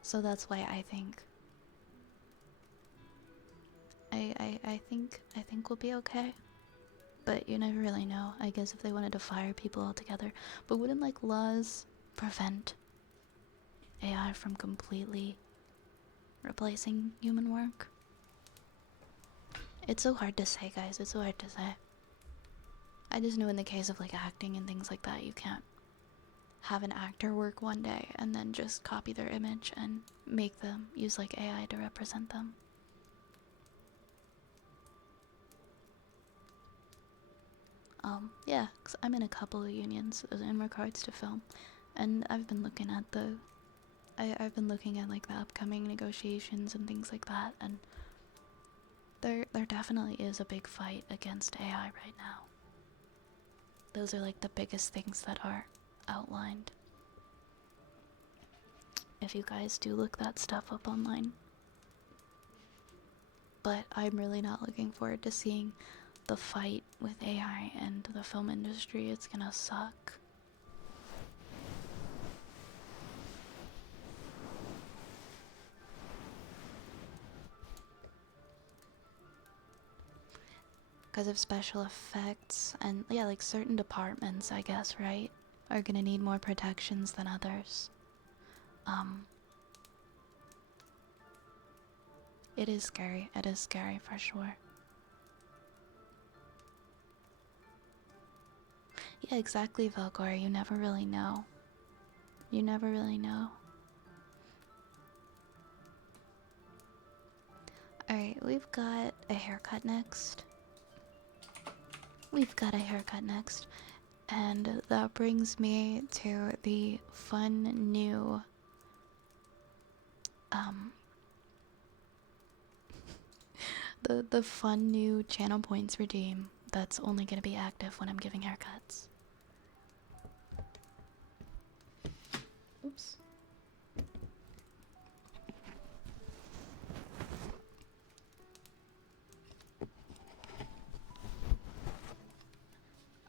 so that's why I think I think we'll be okay. But you never really know. I guess if they wanted to fire people altogether. But wouldn't like laws prevent AI from completely replacing human work? It's so hard to say, guys. It's so hard to say. I just know in the case of like acting and things like that, you can't have an actor work one day and then just copy their image and make them use like AI to represent them. Yeah, 'cause I'm in a couple of unions in regards to film, and I've been looking at I've been looking at like the upcoming negotiations and things like that, and there definitely is a big fight against AI right now. Those are like the biggest things that are outlined. If you guys do look that stuff up online. But I'm really not looking forward to seeing the fight with AI and the film industry. It's gonna suck. Because of special effects and yeah, like certain departments, I guess, right, are gonna need more protections than others. It is scary. It is scary for sure. Yeah, exactly, Velgor. You never really know. You never really know. Alright, we've got a haircut next. And that brings me to the fun new the fun new channel points redeem that's only gonna be active when I'm giving haircuts. Oops.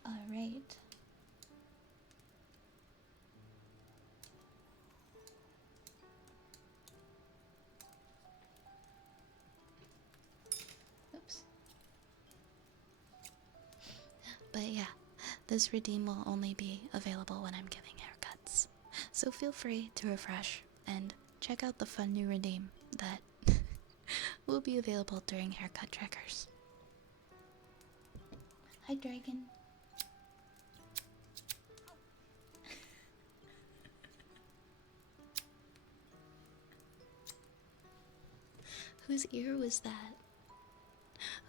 Alright. Oops. But yeah, this redeem will only be available when I'm giving haircuts. So feel free to refresh and check out the fun new redeem that will be available during haircut triggers. Hi, Dragon. Whose ear was that?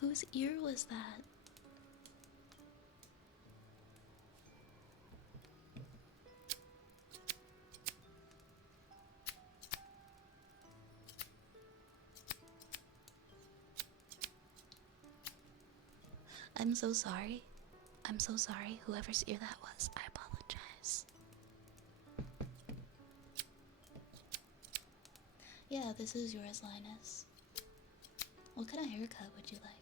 Whose ear was that? I'm so sorry. I'm so sorry, whoever's ear that was. I apologize. Yeah, this is yours, Linus. What kind of haircut would you like?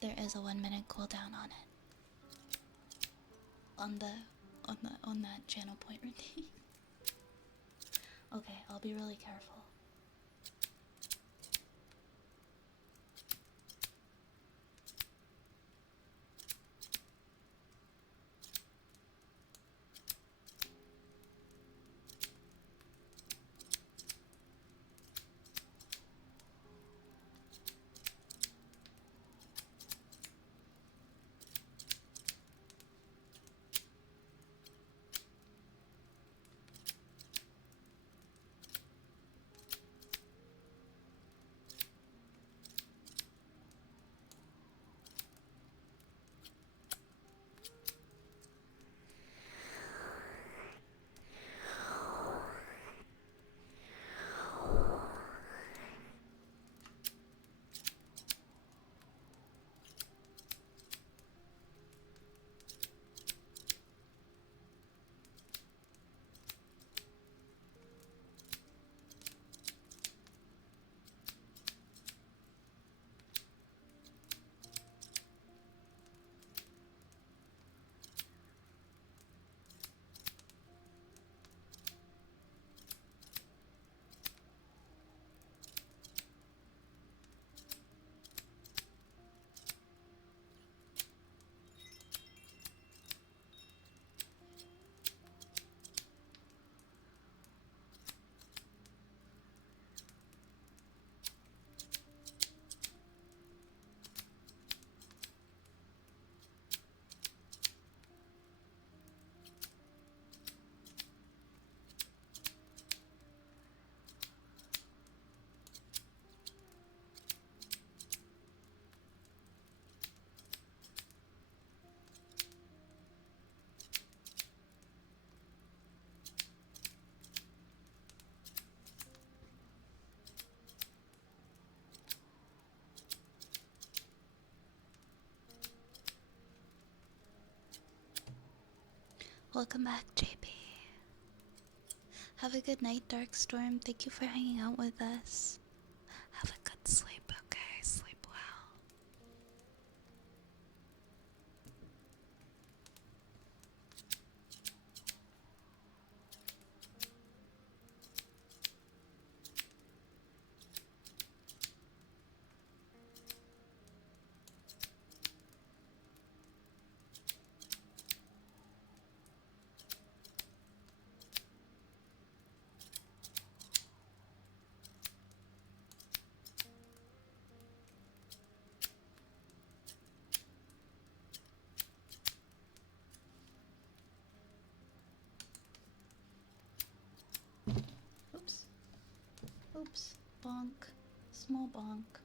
There is a 1-minute cooldown on it. On that channel point routine. Okay, I'll be really careful. Welcome back, JP. Have a good night, Darkstorm. Thank you for hanging out with us. Have a good sleep, okay? Sleep well. Oops. Oops. Bonk. Small bonk.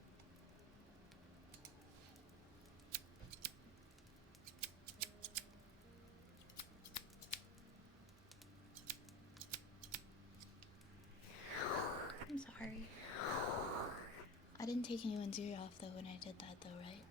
I'm sorry. I didn't take anyone's ear off though when I did that though, right?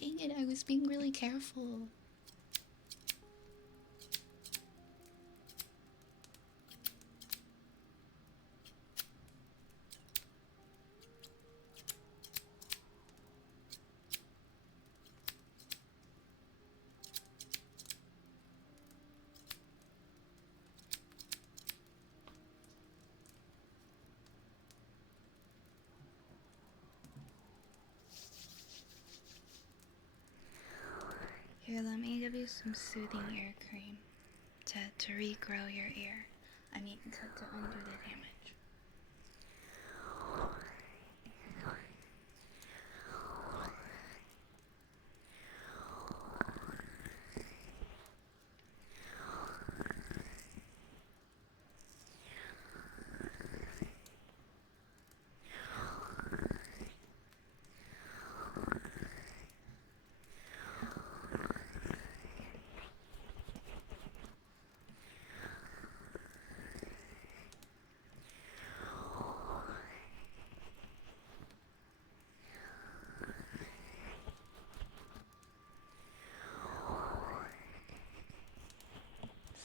Dang it, I was being really careful. Here, let me give you some soothing ear cream to regrow your ear. I mean, to undo the damage.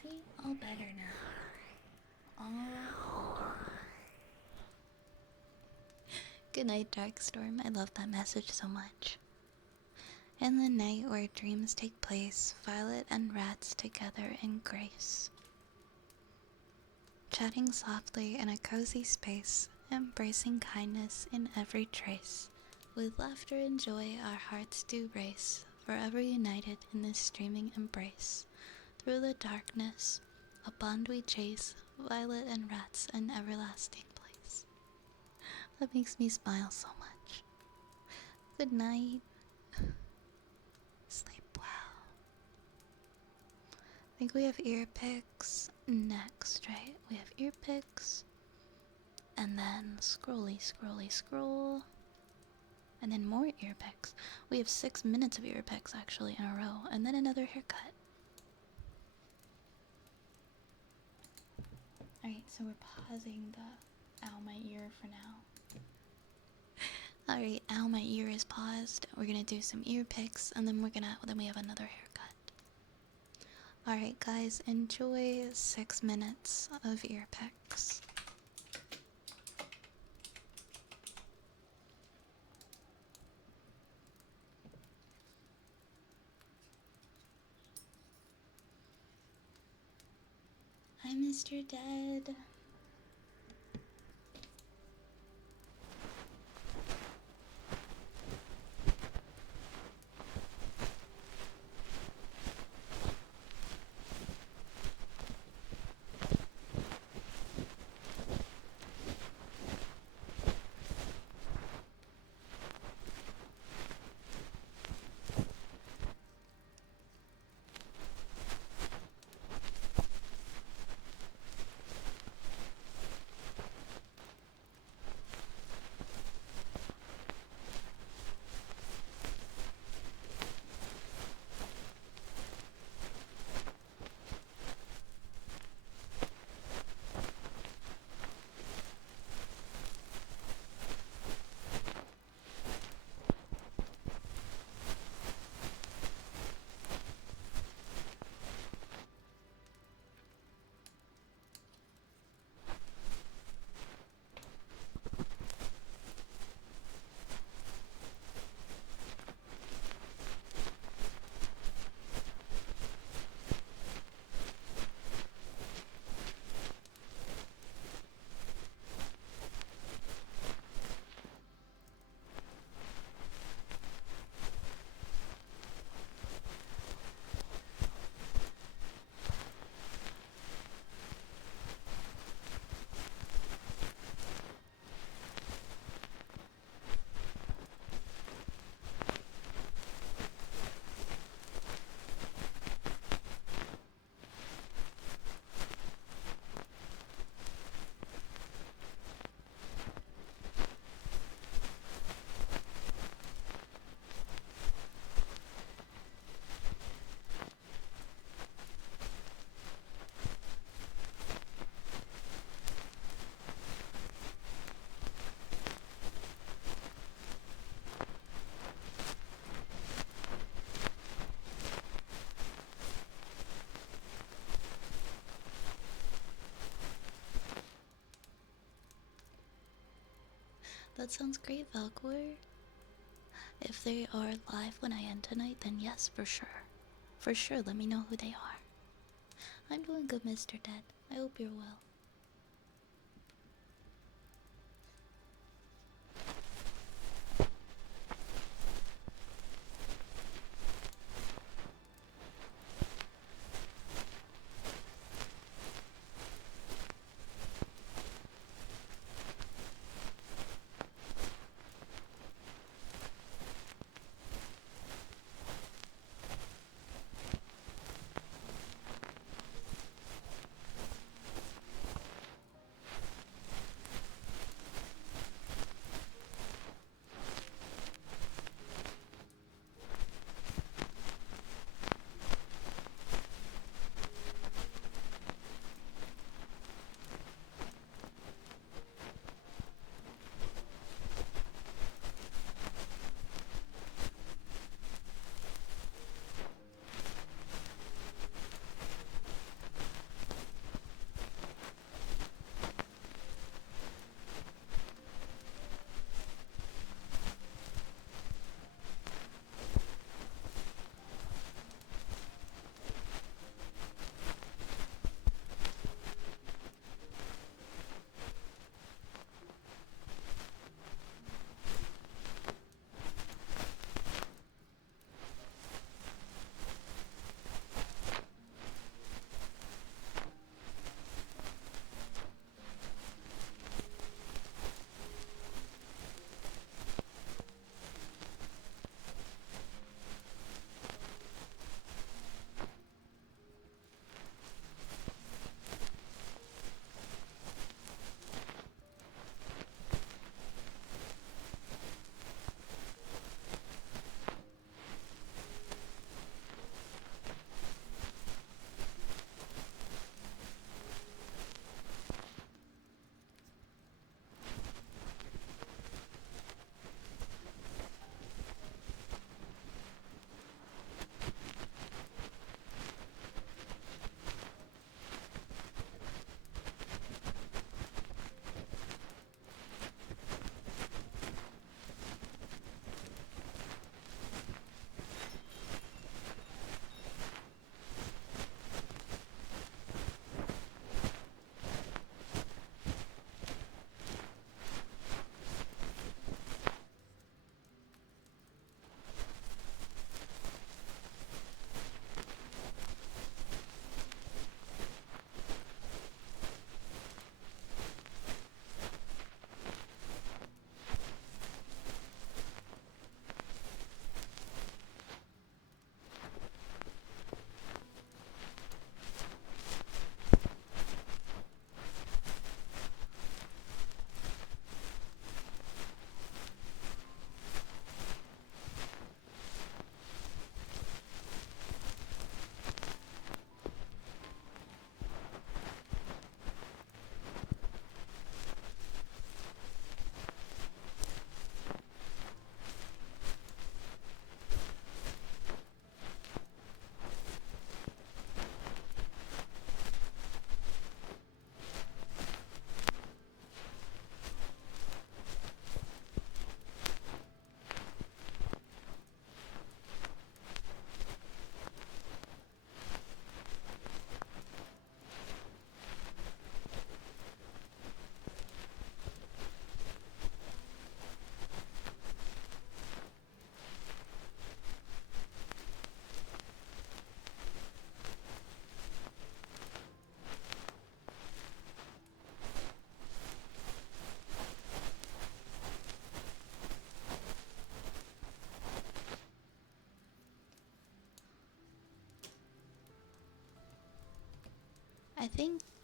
See? All better now. All better. Good night, Darkstorm. I love that message so much. In the night where dreams take place, Violet and Rats together in grace. Chatting softly in a cozy space, embracing kindness in every trace. With laughter and joy our hearts do race, forever united in this streaming embrace. Through the darkness, a bond we chase, Violet and Rats an everlasting place. That makes me smile so much. Good night. Sleep well. I think we have ear picks next, right? We have ear picks. And then scrolly, scrolly, scroll. And then more ear picks. We have 6 minutes of ear picks actually in a row. And then another haircut. Alright, so we're pausing the ow my ear for now. Alright, ow my ear is paused. We're gonna do some ear picks and then we have another haircut. Alright guys, enjoy 6 minutes of ear picks. Hi Mr. Dead. That sounds great, Valkor. If they are live when I end tonight, then yes, for sure. For sure, let me know who they are. I'm doing good, Mr. Dead. I hope you're well.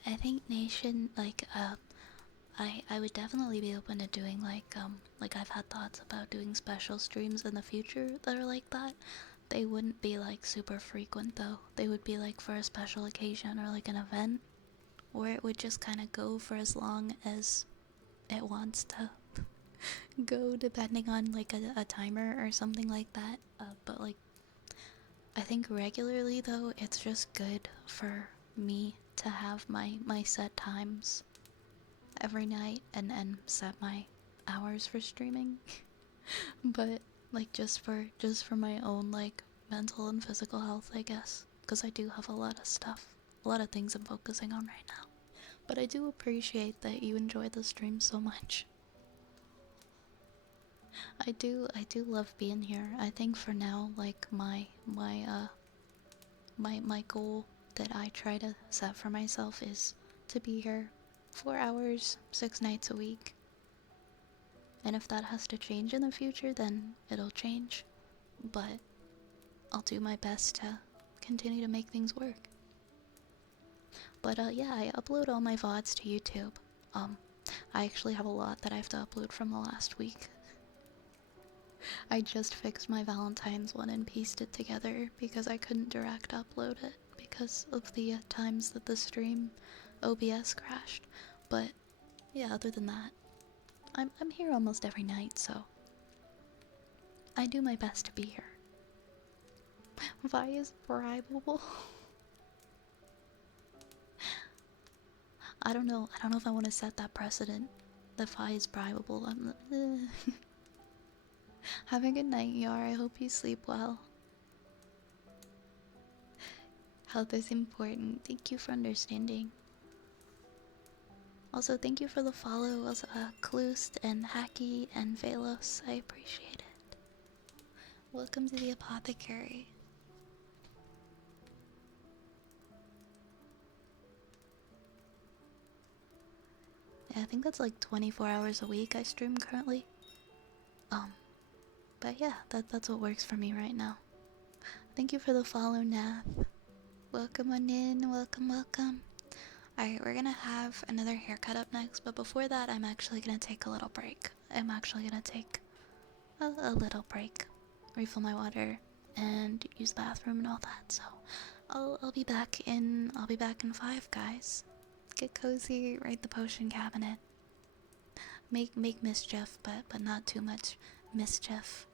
I think Nation, like I would definitely be open to doing like I've had thoughts about doing special streams in the future that are like that. They wouldn't be like super frequent though. They would be like for a special occasion or like an event where it would just kind of go for as long as it wants to go, depending on like a timer or something like that. But like I think regularly though, it's just good for me to have my set times every night and set my hours for streaming. But like just for my own like mental and physical health, I guess, because I do have a lot of stuff, a lot of things I'm focusing on right now. But I do appreciate that you enjoy the stream so much. I do love being here. I think for now, like my goal that I try to set for myself is to be here 4 hours, 6 nights a week. And if that has to change in the future, then it'll change. But I'll do my best to continue to make things work. But yeah, I upload all my VODs to YouTube. I actually have a lot that I have to upload from the last week. I just fixed my Valentine's one and pieced it together because I couldn't direct upload it because of the times that the stream OBS crashed. But yeah, other than that, I'm here almost every night, so I do my best to be here. Vi is bribable. I don't know if I want to set that precedent. That Vi is bribable. Have a good night, Yar. I hope you sleep well. Health is important. Thank you for understanding. Also, thank you for the follows, Kloost and Hacky and Velos. I appreciate it. Welcome to the apothecary. Yeah, I think that's like 24 hours a week I stream currently. But yeah, that's what works for me right now. Thank you for the follow, Nath. Welcome on in, welcome. Alright, we're gonna have another haircut up next, but before that, I'm actually gonna take a little break. I'm actually gonna take a little break, refill my water, and use the bathroom and all that. So I'll be back in 5, guys. Get cozy, raid the potion cabinet. Make mischief, but not too much mischief.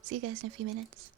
See you guys in a few minutes.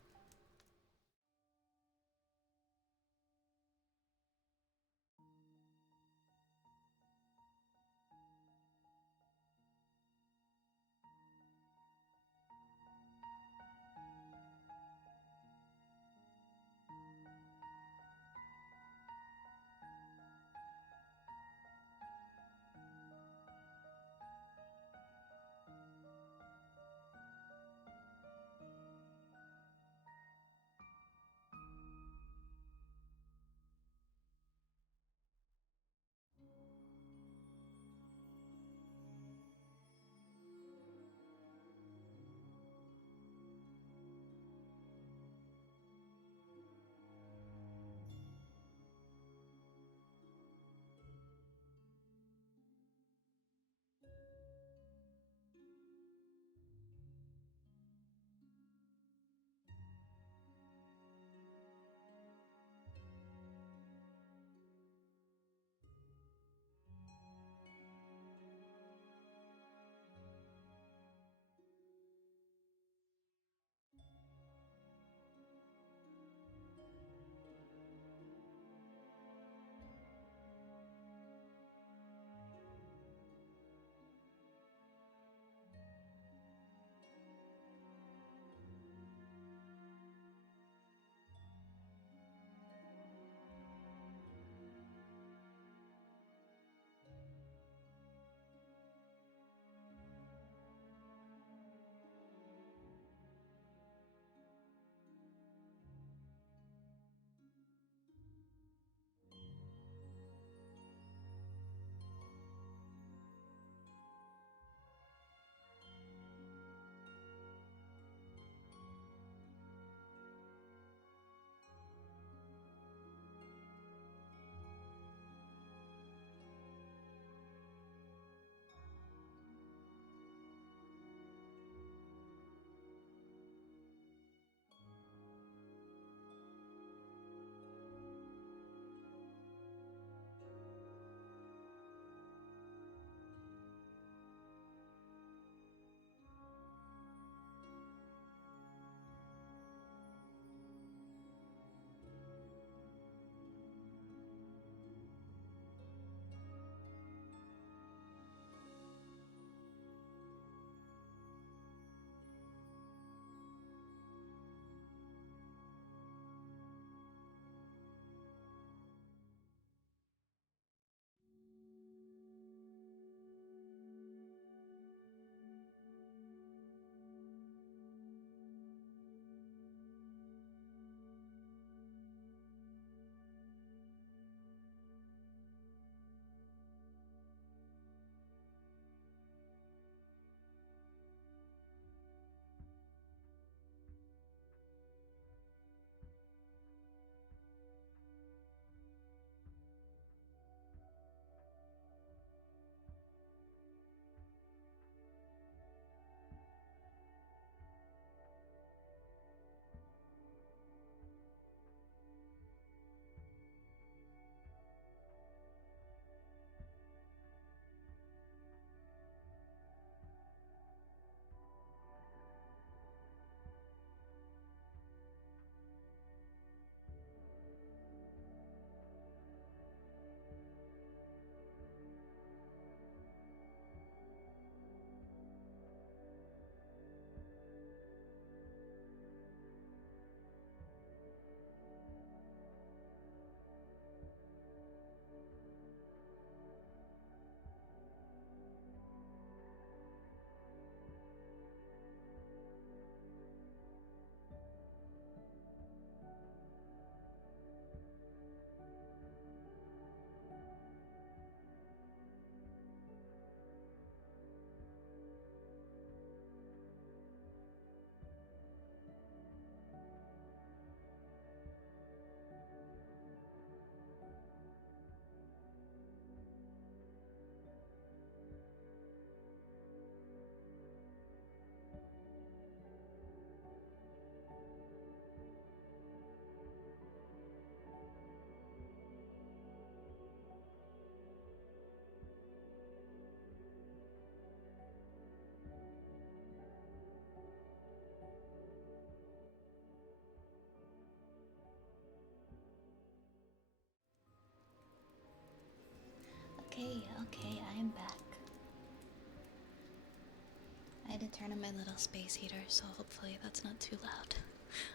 did turn on my little space heater, so hopefully that's not too loud.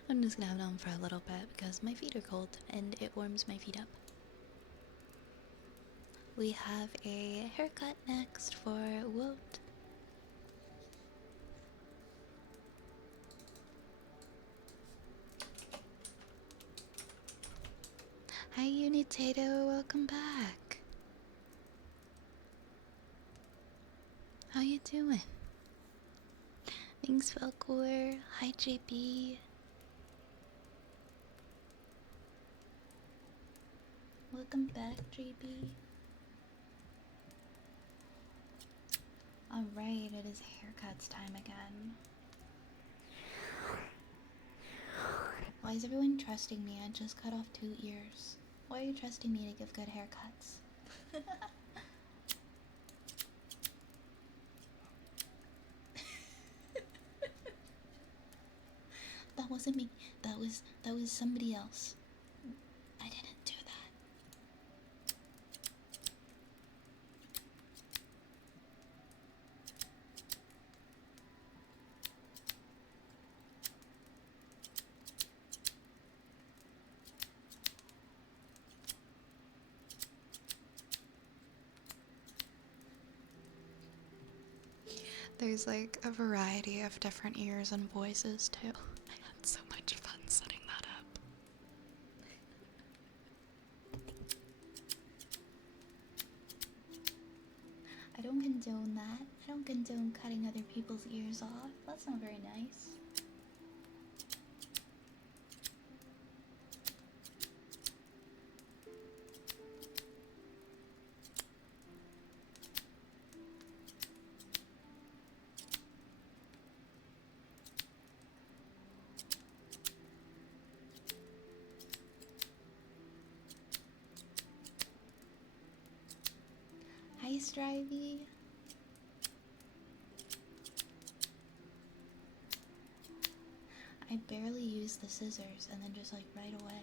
I'm just gonna have it on for a little bit because my feet are cold and it warms my feet up. We have a haircut next for Woat. Hi Unitato, welcome back. How you doing? Thanks Velcor. Hi JB. Welcome back JB. Alright, it is haircuts time again. Why is everyone trusting me? I just cut off 2 ears. Why are you trusting me to give good haircuts? That wasn't me. That was somebody else. I didn't do that. There's like a variety of different ears and voices too. I had so much fun setting that up. I don't condone that. I don't condone cutting other people's ears off. That's not very nice. Hi, Strivey. I barely use the scissors and then just like right away.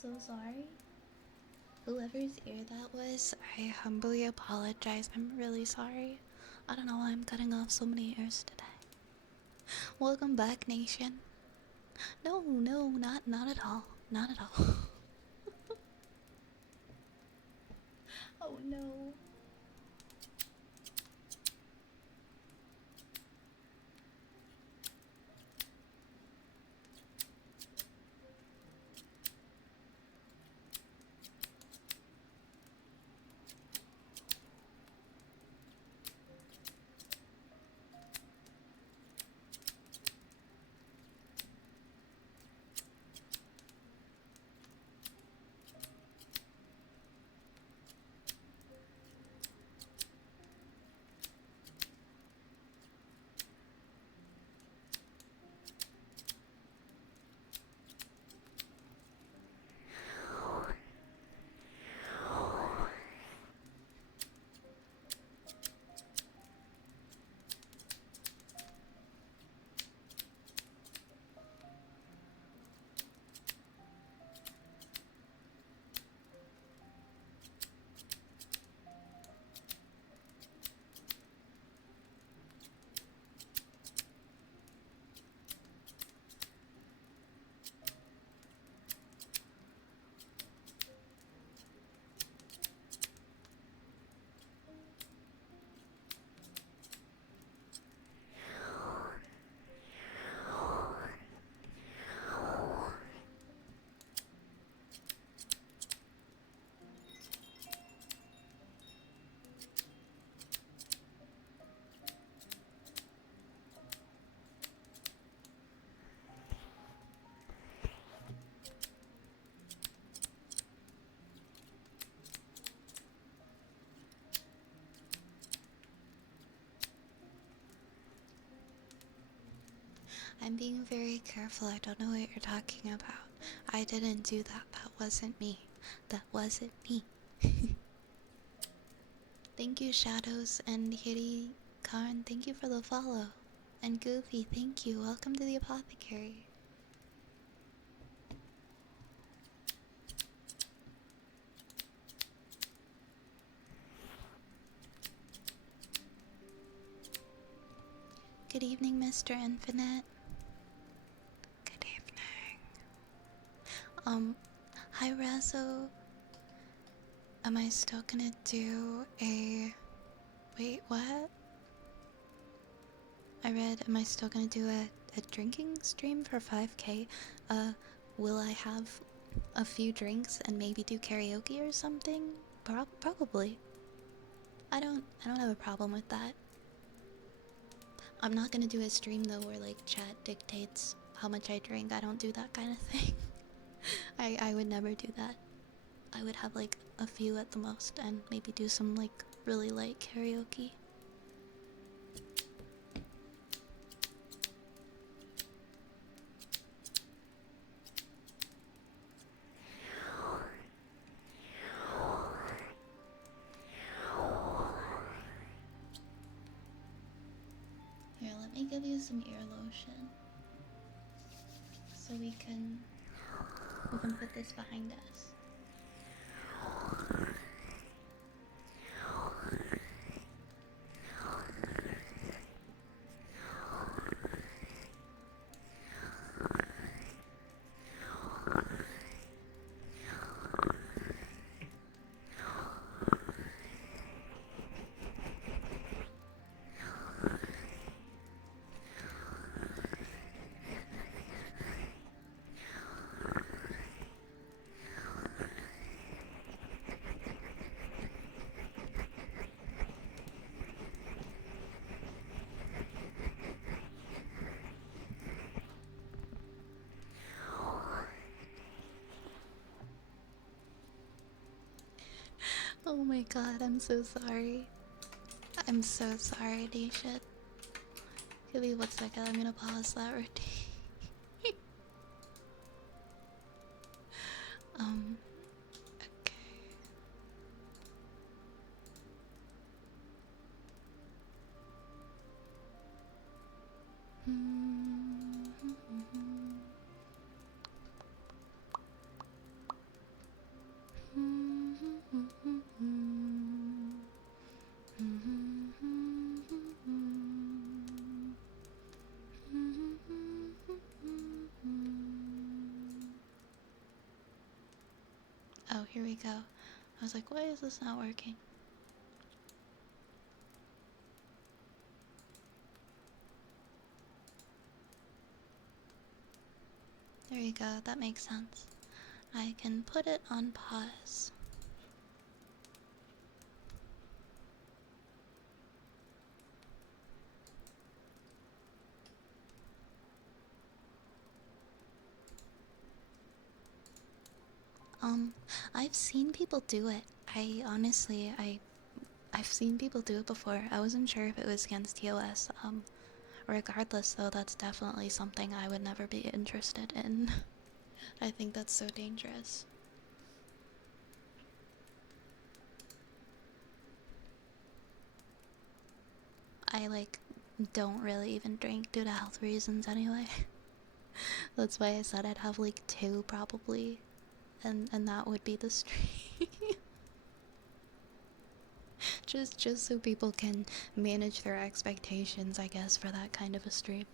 so sorry. Whoever's ear that was, I humbly apologize. I'm really sorry. I don't know why I'm cutting off so many ears today. Welcome back, nation. No, no, not at all. Not at all. Oh no. I'm being very careful. I don't know what you're talking about. I didn't do that. That wasn't me. That wasn't me. Thank you, Shadows and Kitty Karn. Thank you for the follow. And Goofy, thank you. Welcome to the apothecary. Good evening, Mr. Infinite. Good evening. Hi Razzo. Am I still gonna do a... Wait, what? I read, am I still gonna do a drinking stream for 5K? Will I have a few drinks and maybe do karaoke or something? Probably. I don't have a problem with that. I'm not gonna do a stream though where like chat dictates how much I drink. I don't do that kind of thing. I would never do that. I would have like a few at the most and maybe do some like really light karaoke. Here, let me give you some ear lotion so we can put this behind us. Oh my god, I'm so sorry. I'm so sorry, Nisha. Give me 1 second, I'm gonna pause that routine. Okay. here we go. I was like, why is this not working? There you go, that makes sense. I can put it on pause. I've seen people do it. I've seen people do it before. I wasn't sure if it was against TOS. Regardless though, that's definitely something I would never be interested in. I think that's so dangerous. I don't really even drink due to health reasons anyway. That's why I said I'd have like 2 probably. And that would be the stream. just so people can manage their expectations, I guess, for that kind of a stream.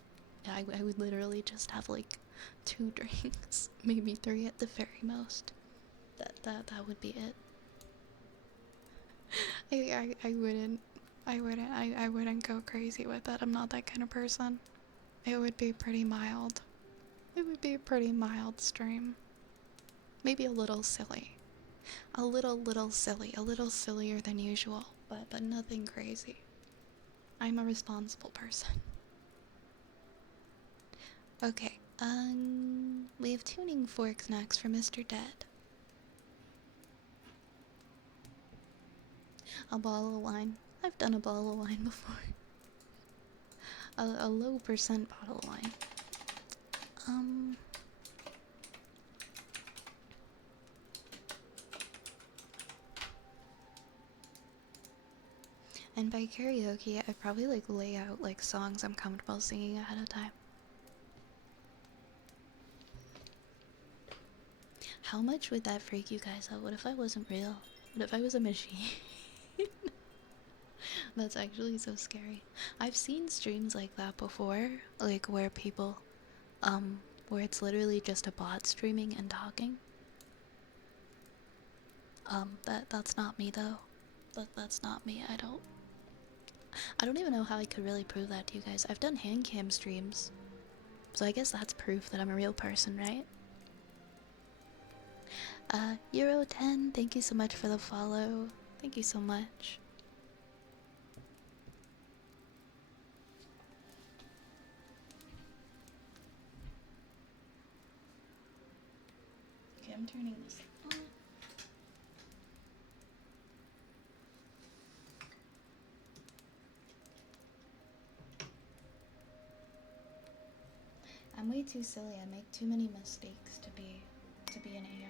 I would literally just have like 2 drinks, maybe 3 at the very most. That would be it. I wouldn't go crazy with it. I'm not that kind of person. It would be pretty mild. It would be a pretty mild stream. Maybe a little silly. A little silly. A little sillier than usual. But nothing crazy. I'm a responsible person. Okay, we have tuning forks next for Mr. Dead. A bottle of wine. I've done a bottle of wine before. A low percent bottle of wine. And by karaoke, I'd probably like lay out like songs I'm comfortable singing ahead of time. How much would that freak you guys out? What if I wasn't real? What if I was a machine? That's actually so scary. I've seen streams like that before, like where people, where it's literally just a bot streaming and talking. That's not me though. That's not me. I don't even know how I could really prove that to you guys. I've done hand cam streams, so I guess that's proof that I'm a real person, right? Euro10, thank you so much for the follow. Thank you so much. Okay, I'm turning this on. I'm way too silly. I make too many mistakes to be an AI.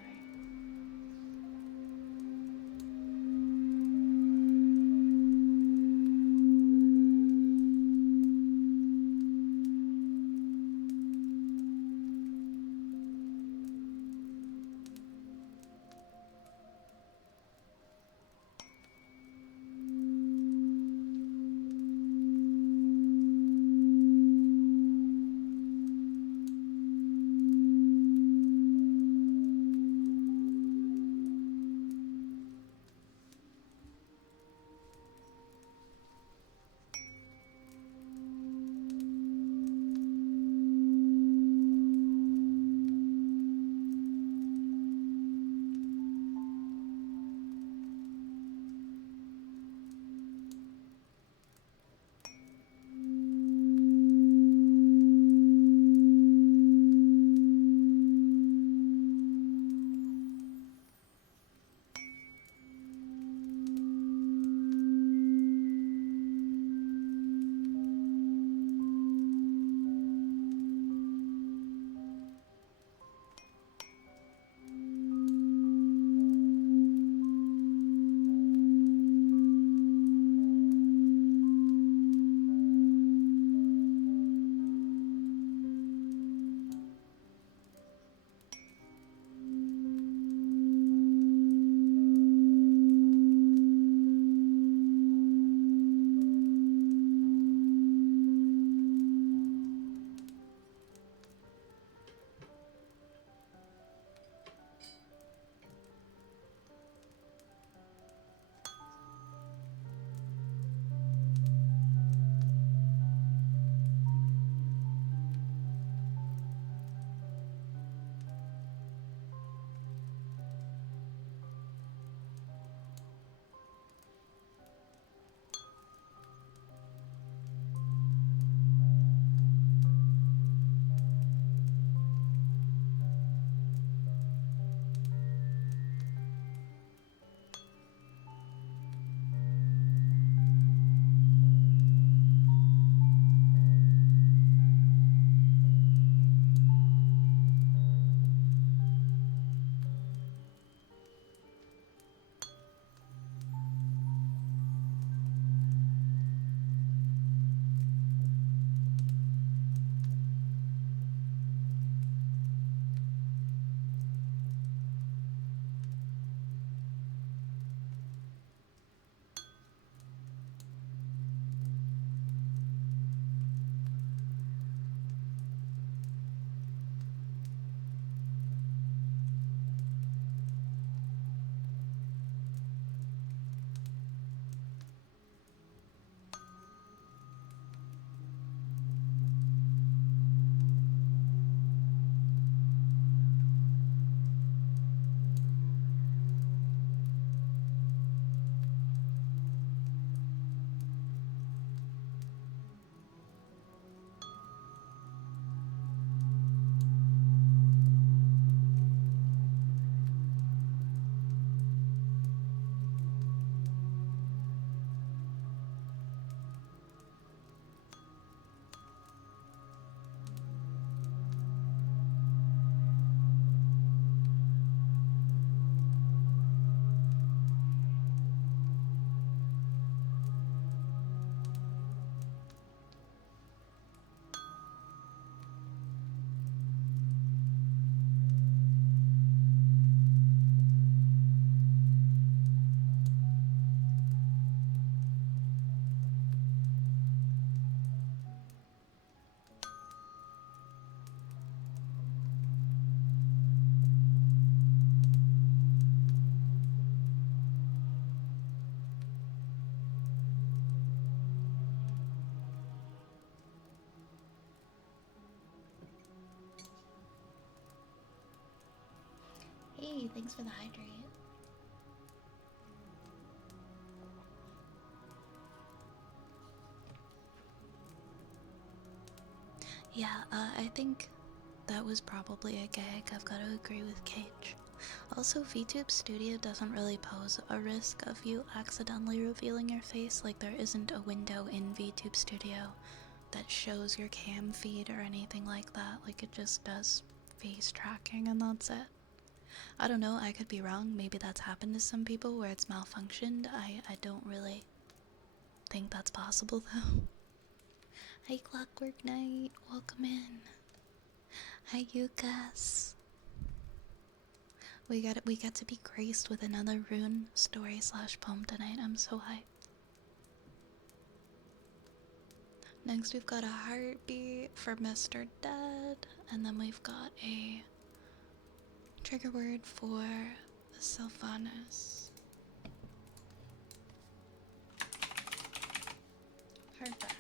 Hey, thanks for the hydrate. Yeah, I think that was probably a gag. I've got to agree with Cage. Also, VTube Studio doesn't really pose a risk of you accidentally revealing your face. Like, there isn't a window in VTube Studio that shows your cam feed or anything like that. Like, it just does face tracking and that's it. I don't know, I could be wrong. Maybe that's happened to some people where it's malfunctioned. I don't really think that's possible though. Hi Clockwork Knight, welcome in. Hi Yukas. We get to be graced with another rune story slash poem tonight. I'm so hyped. Next we've got a heartbeat for Mr. Dead, and then we've got a trigger word for the Sylvanas. Perfect.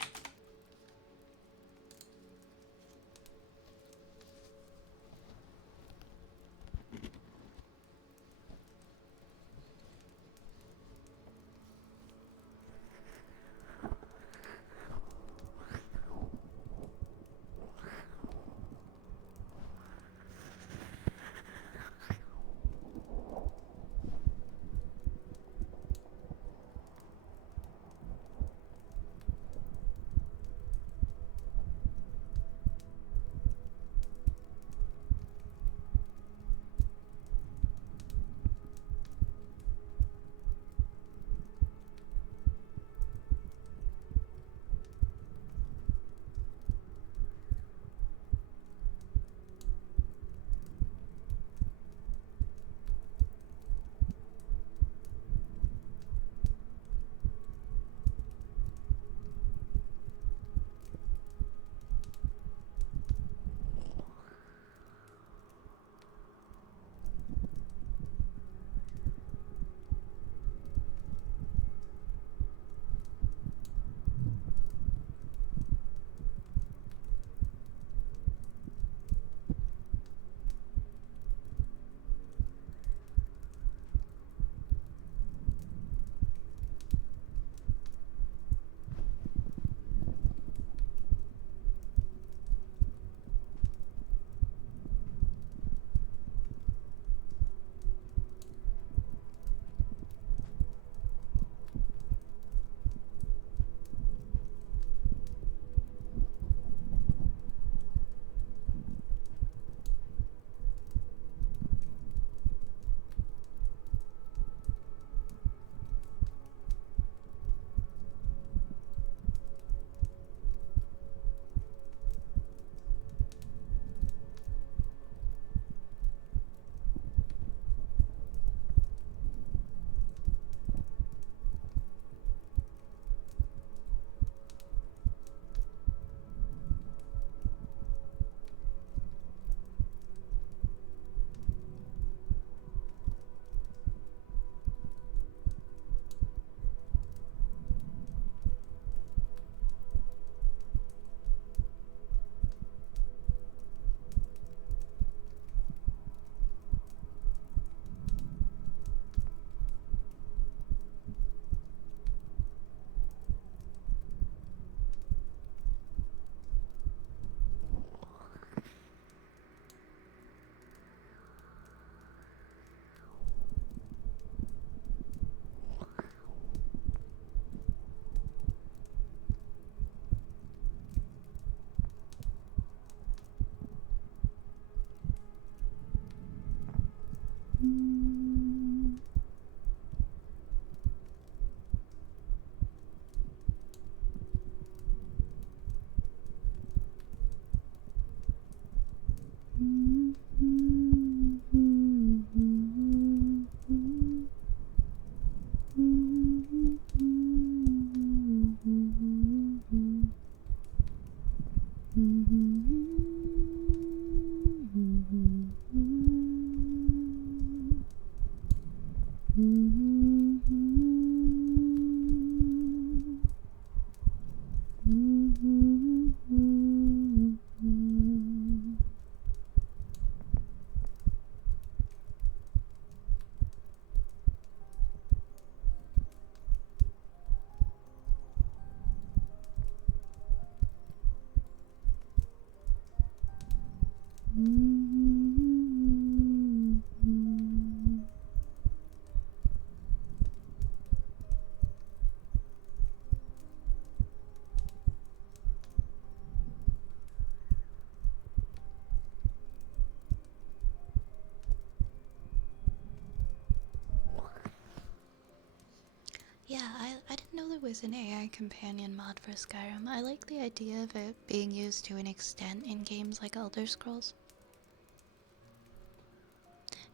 was an AI companion mod for Skyrim. I like the idea of it being used to an extent in games like Elder Scrolls.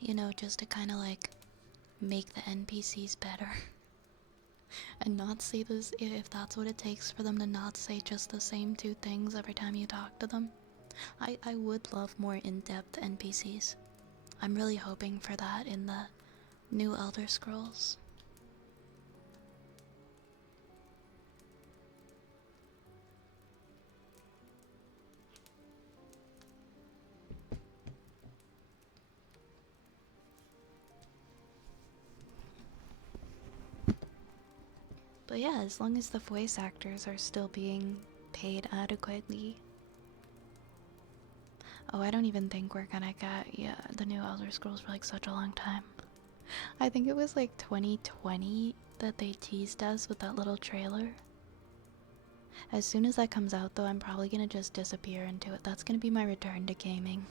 You know, just to kind of like make the NPCs better. And not say this if that's what it takes for them to not say just the same two things every time you talk to them. I would love more in-depth NPCs. I'm really hoping for that in the new Elder Scrolls. But yeah, as long as the voice actors are still being paid adequately. Oh, I don't even think we're gonna get, the new Elder Scrolls for like such a long time. I think it was like 2020 that they teased us with that little trailer. As soon as that comes out though, I'm probably gonna just disappear into it. That's gonna be my return to gaming.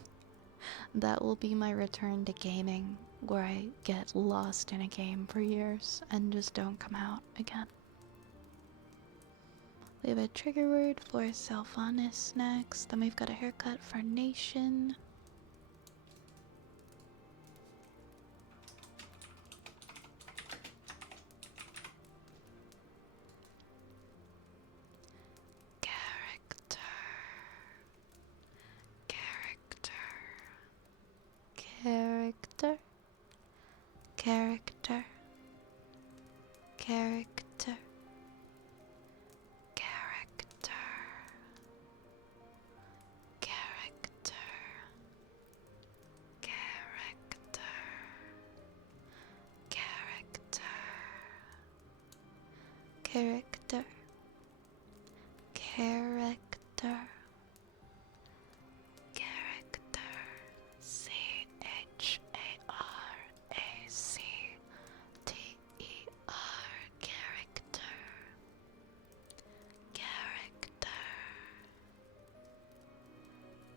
That will be my return to gaming, where I get lost in a game for years and just don't come out again. We have a trigger word for self-honest next. Then we've got a haircut for nation. Character. Character. Character. Character. Character. Character. Character. Character. Character. Character. Character. C-H-A-R-A-C-T-E-R. Character. Character.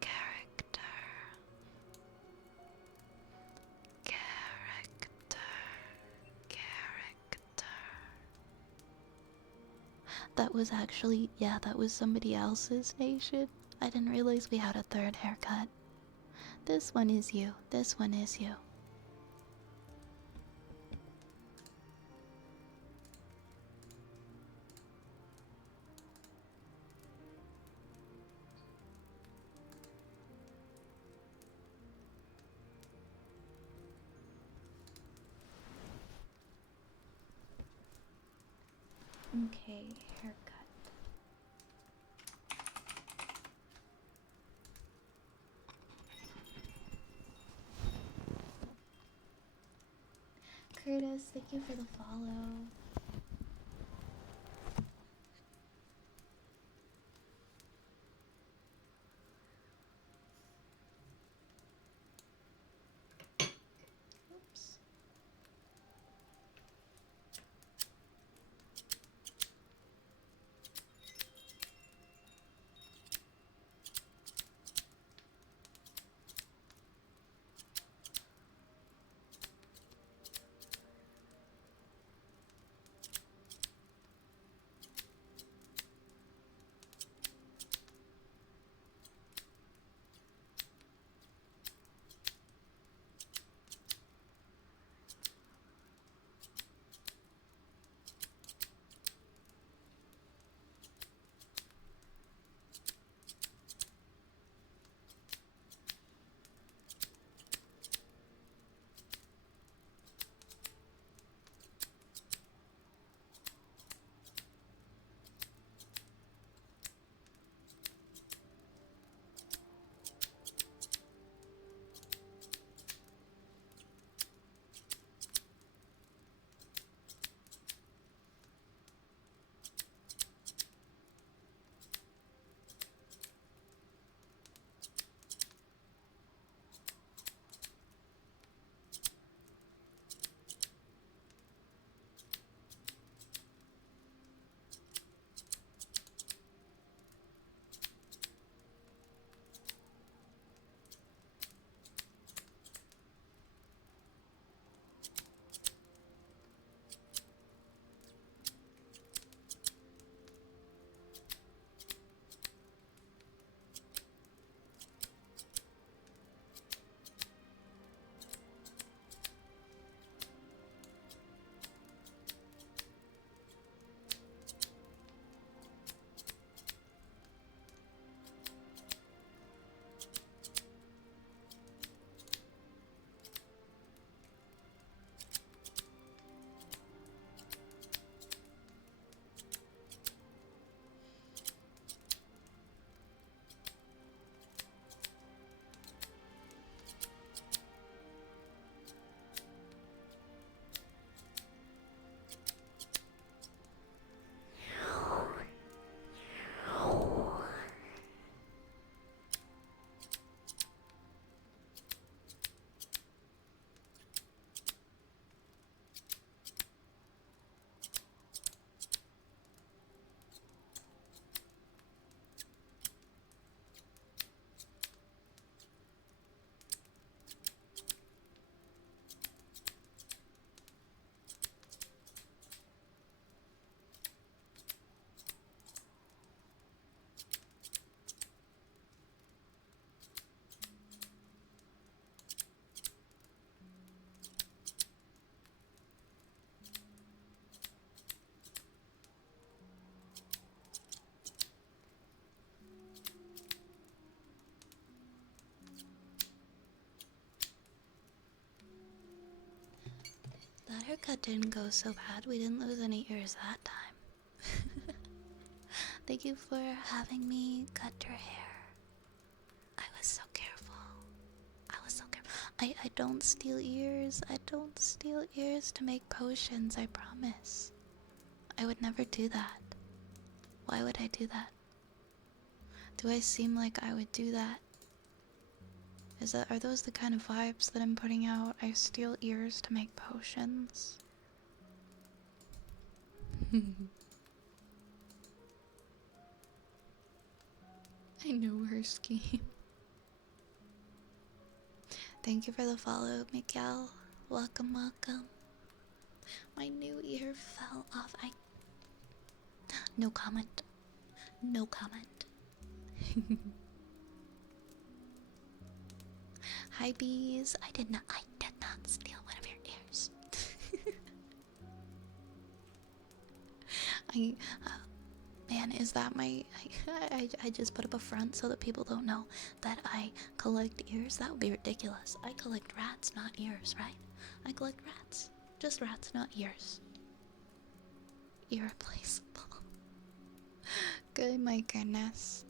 Character. Character. Character. That was actually, yeah, that was somebody else's nation. I didn't realize we had a third haircut. This one is you. This one is you. Okay, haircut. Curtis, thank you for the follow. Oops. haircut didn't go so bad. We didn't lose any ears that time. Thank you for having me cut your hair. I was so careful. I was so careful. I don't steal ears. I don't steal ears to make potions, I promise. I would never do that. Why would I do that? Do I seem like I would do that? Are those the kind of vibes that I'm putting out? I steal ears to make potions. I know her scheme. Thank you for the follow, Miguel. Welcome, welcome. My new ear fell off. No comment. No comment. Hi, bees. I did not steal one of your ears. Man, is that my... I just put up a front so that people don't know that I collect ears? That would be ridiculous. I collect rats, not ears, right? I collect rats. Just rats, not ears. Irreplaceable. Good, my goodness.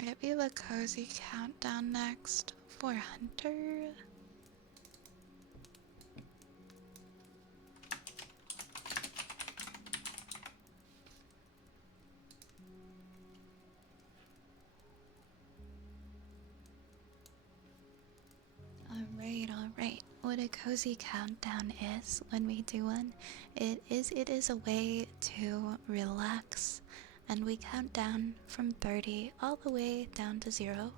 Alright, we have a cozy countdown next for Hunter. Alright. What a cozy countdown is when we do one. It is a way to relax, and we count down from 30 all the way down to 0.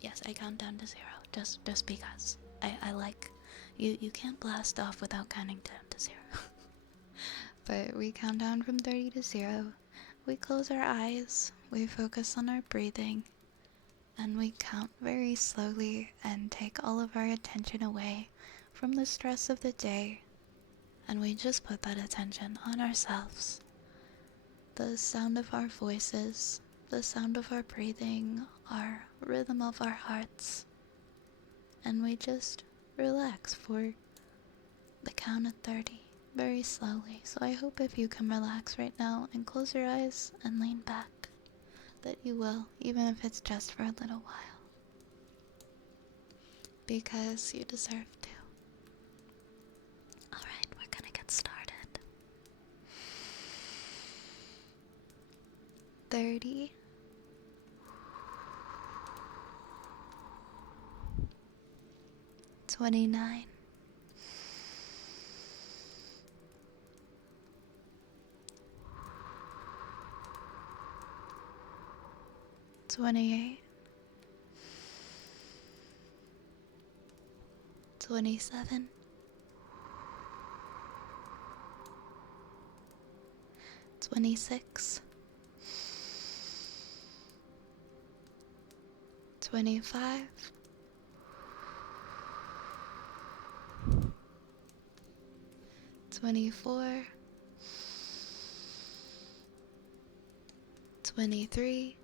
Yes, I count down to 0 just because I like you can't blast off without counting down to 0. But we count down from 30 to 0. We close our eyes, we focus on our breathing, and we count very slowly and take all of our attention away from the stress of the day, and we just put that attention on ourselves. The sound of our voices, the sound of our breathing, our rhythm of our hearts, and we just relax for the count of 30 very slowly. So I hope if you can relax right now and close your eyes and lean back, that you will, even if it's just for a little while, because you deserve to. Alright, we're gonna get started. 30. 29. 28. 27. 26. 25. 24. 23.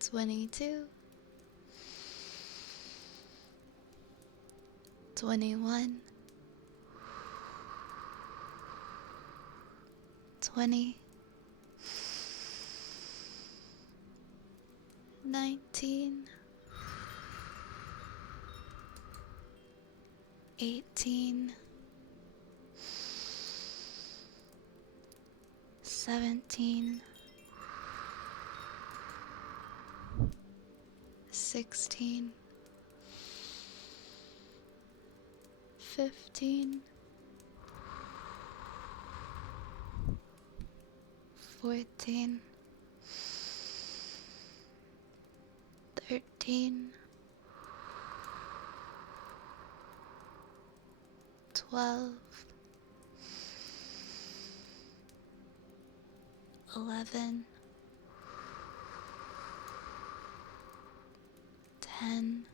22. 21. 20. 19. 18. 17. 16. 15. 14. 13. 12. 11. 10.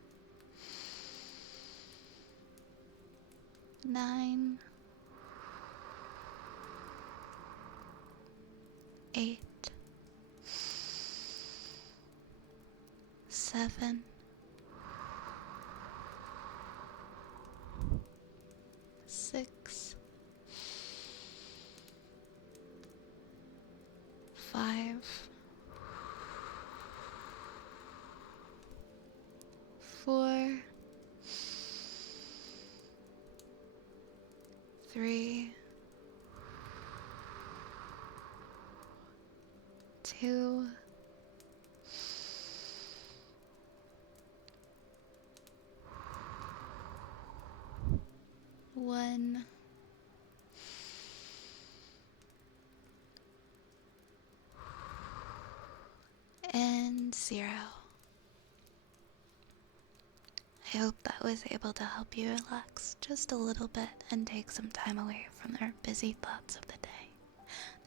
9. 8. 7. 5, 4, 3, 2, 1, and 0. I hope that was able to help you relax just a little bit and take some time away from their busy thoughts of the day.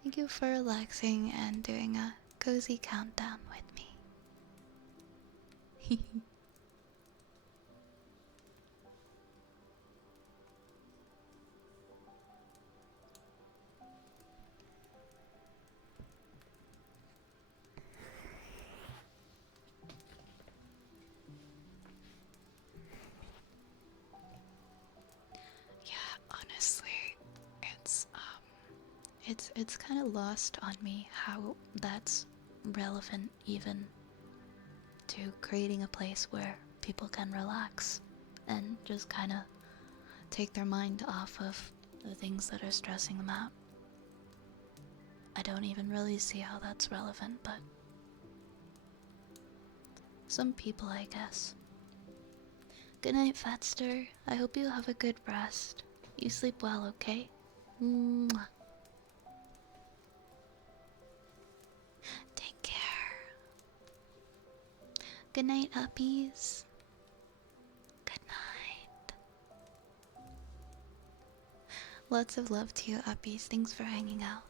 Thank you for relaxing and doing a cozy countdown with me. Yeah, honestly, it's kind of lost on me how that's relevant even to creating a place where people can relax and just kind of take their mind off of the things that are stressing them out. I don't even really see how that's relevant, but some people, I guess. Good night, Fatster. I hope you have a good rest. You sleep well, okay? Mwah. Take care. Good night, uppies. Good night. Lots of love to you, uppies. Thanks for hanging out.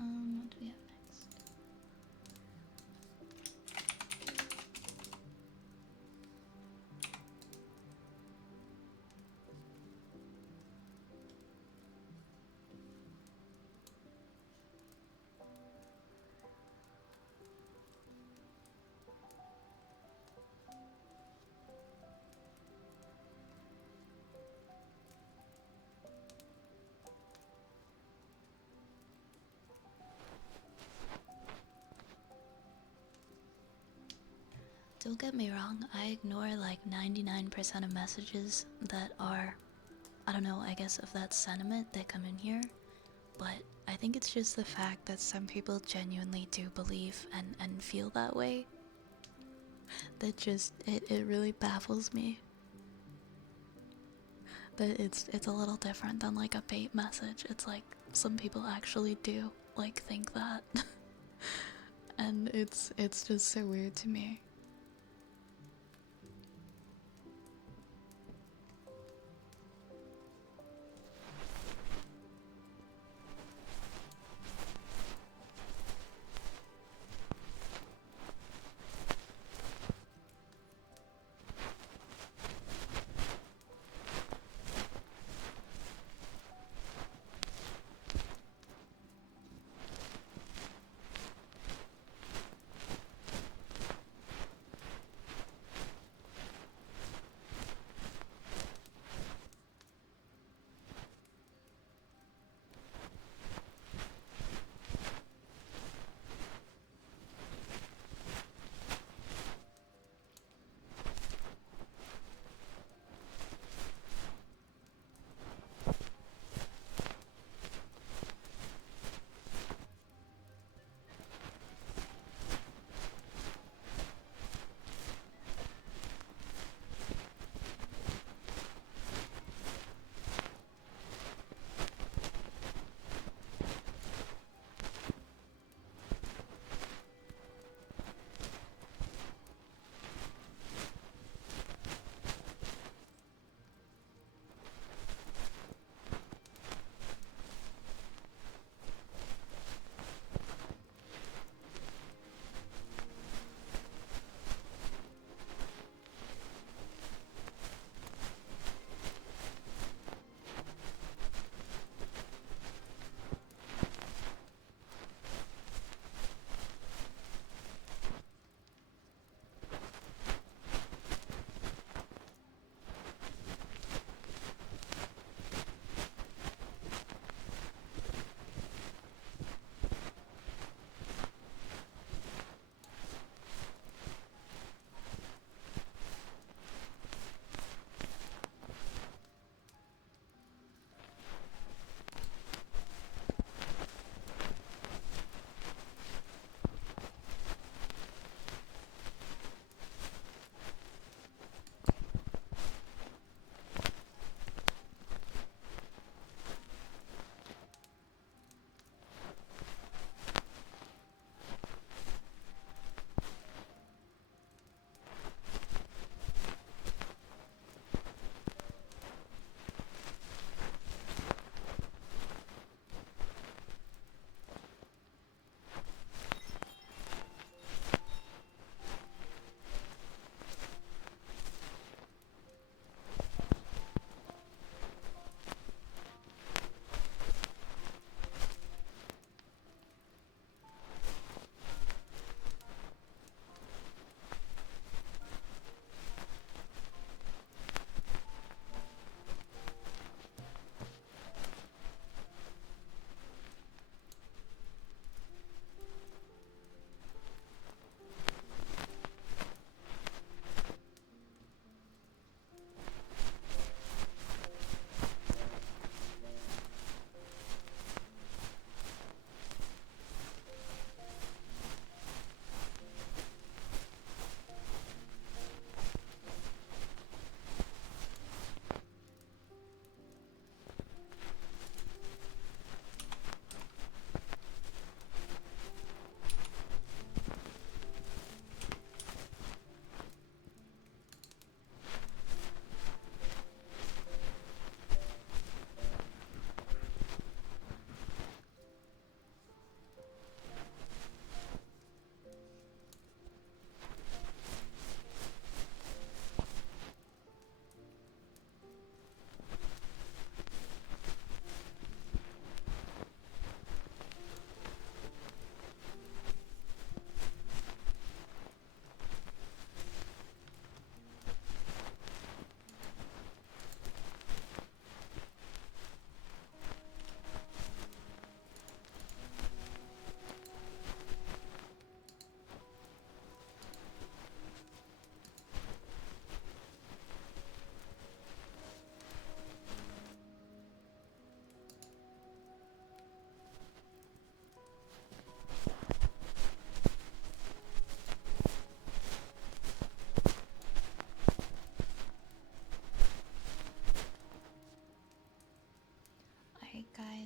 What do we have next? Don't get me wrong, I ignore like 99% of messages that are, I don't know, I guess of that sentiment that come in here. But I think it's just the fact that some people genuinely do believe and feel that way. That just, it really baffles me. That it's a little different than like a bait message. It's like some people actually do like think that. And it's just so weird to me.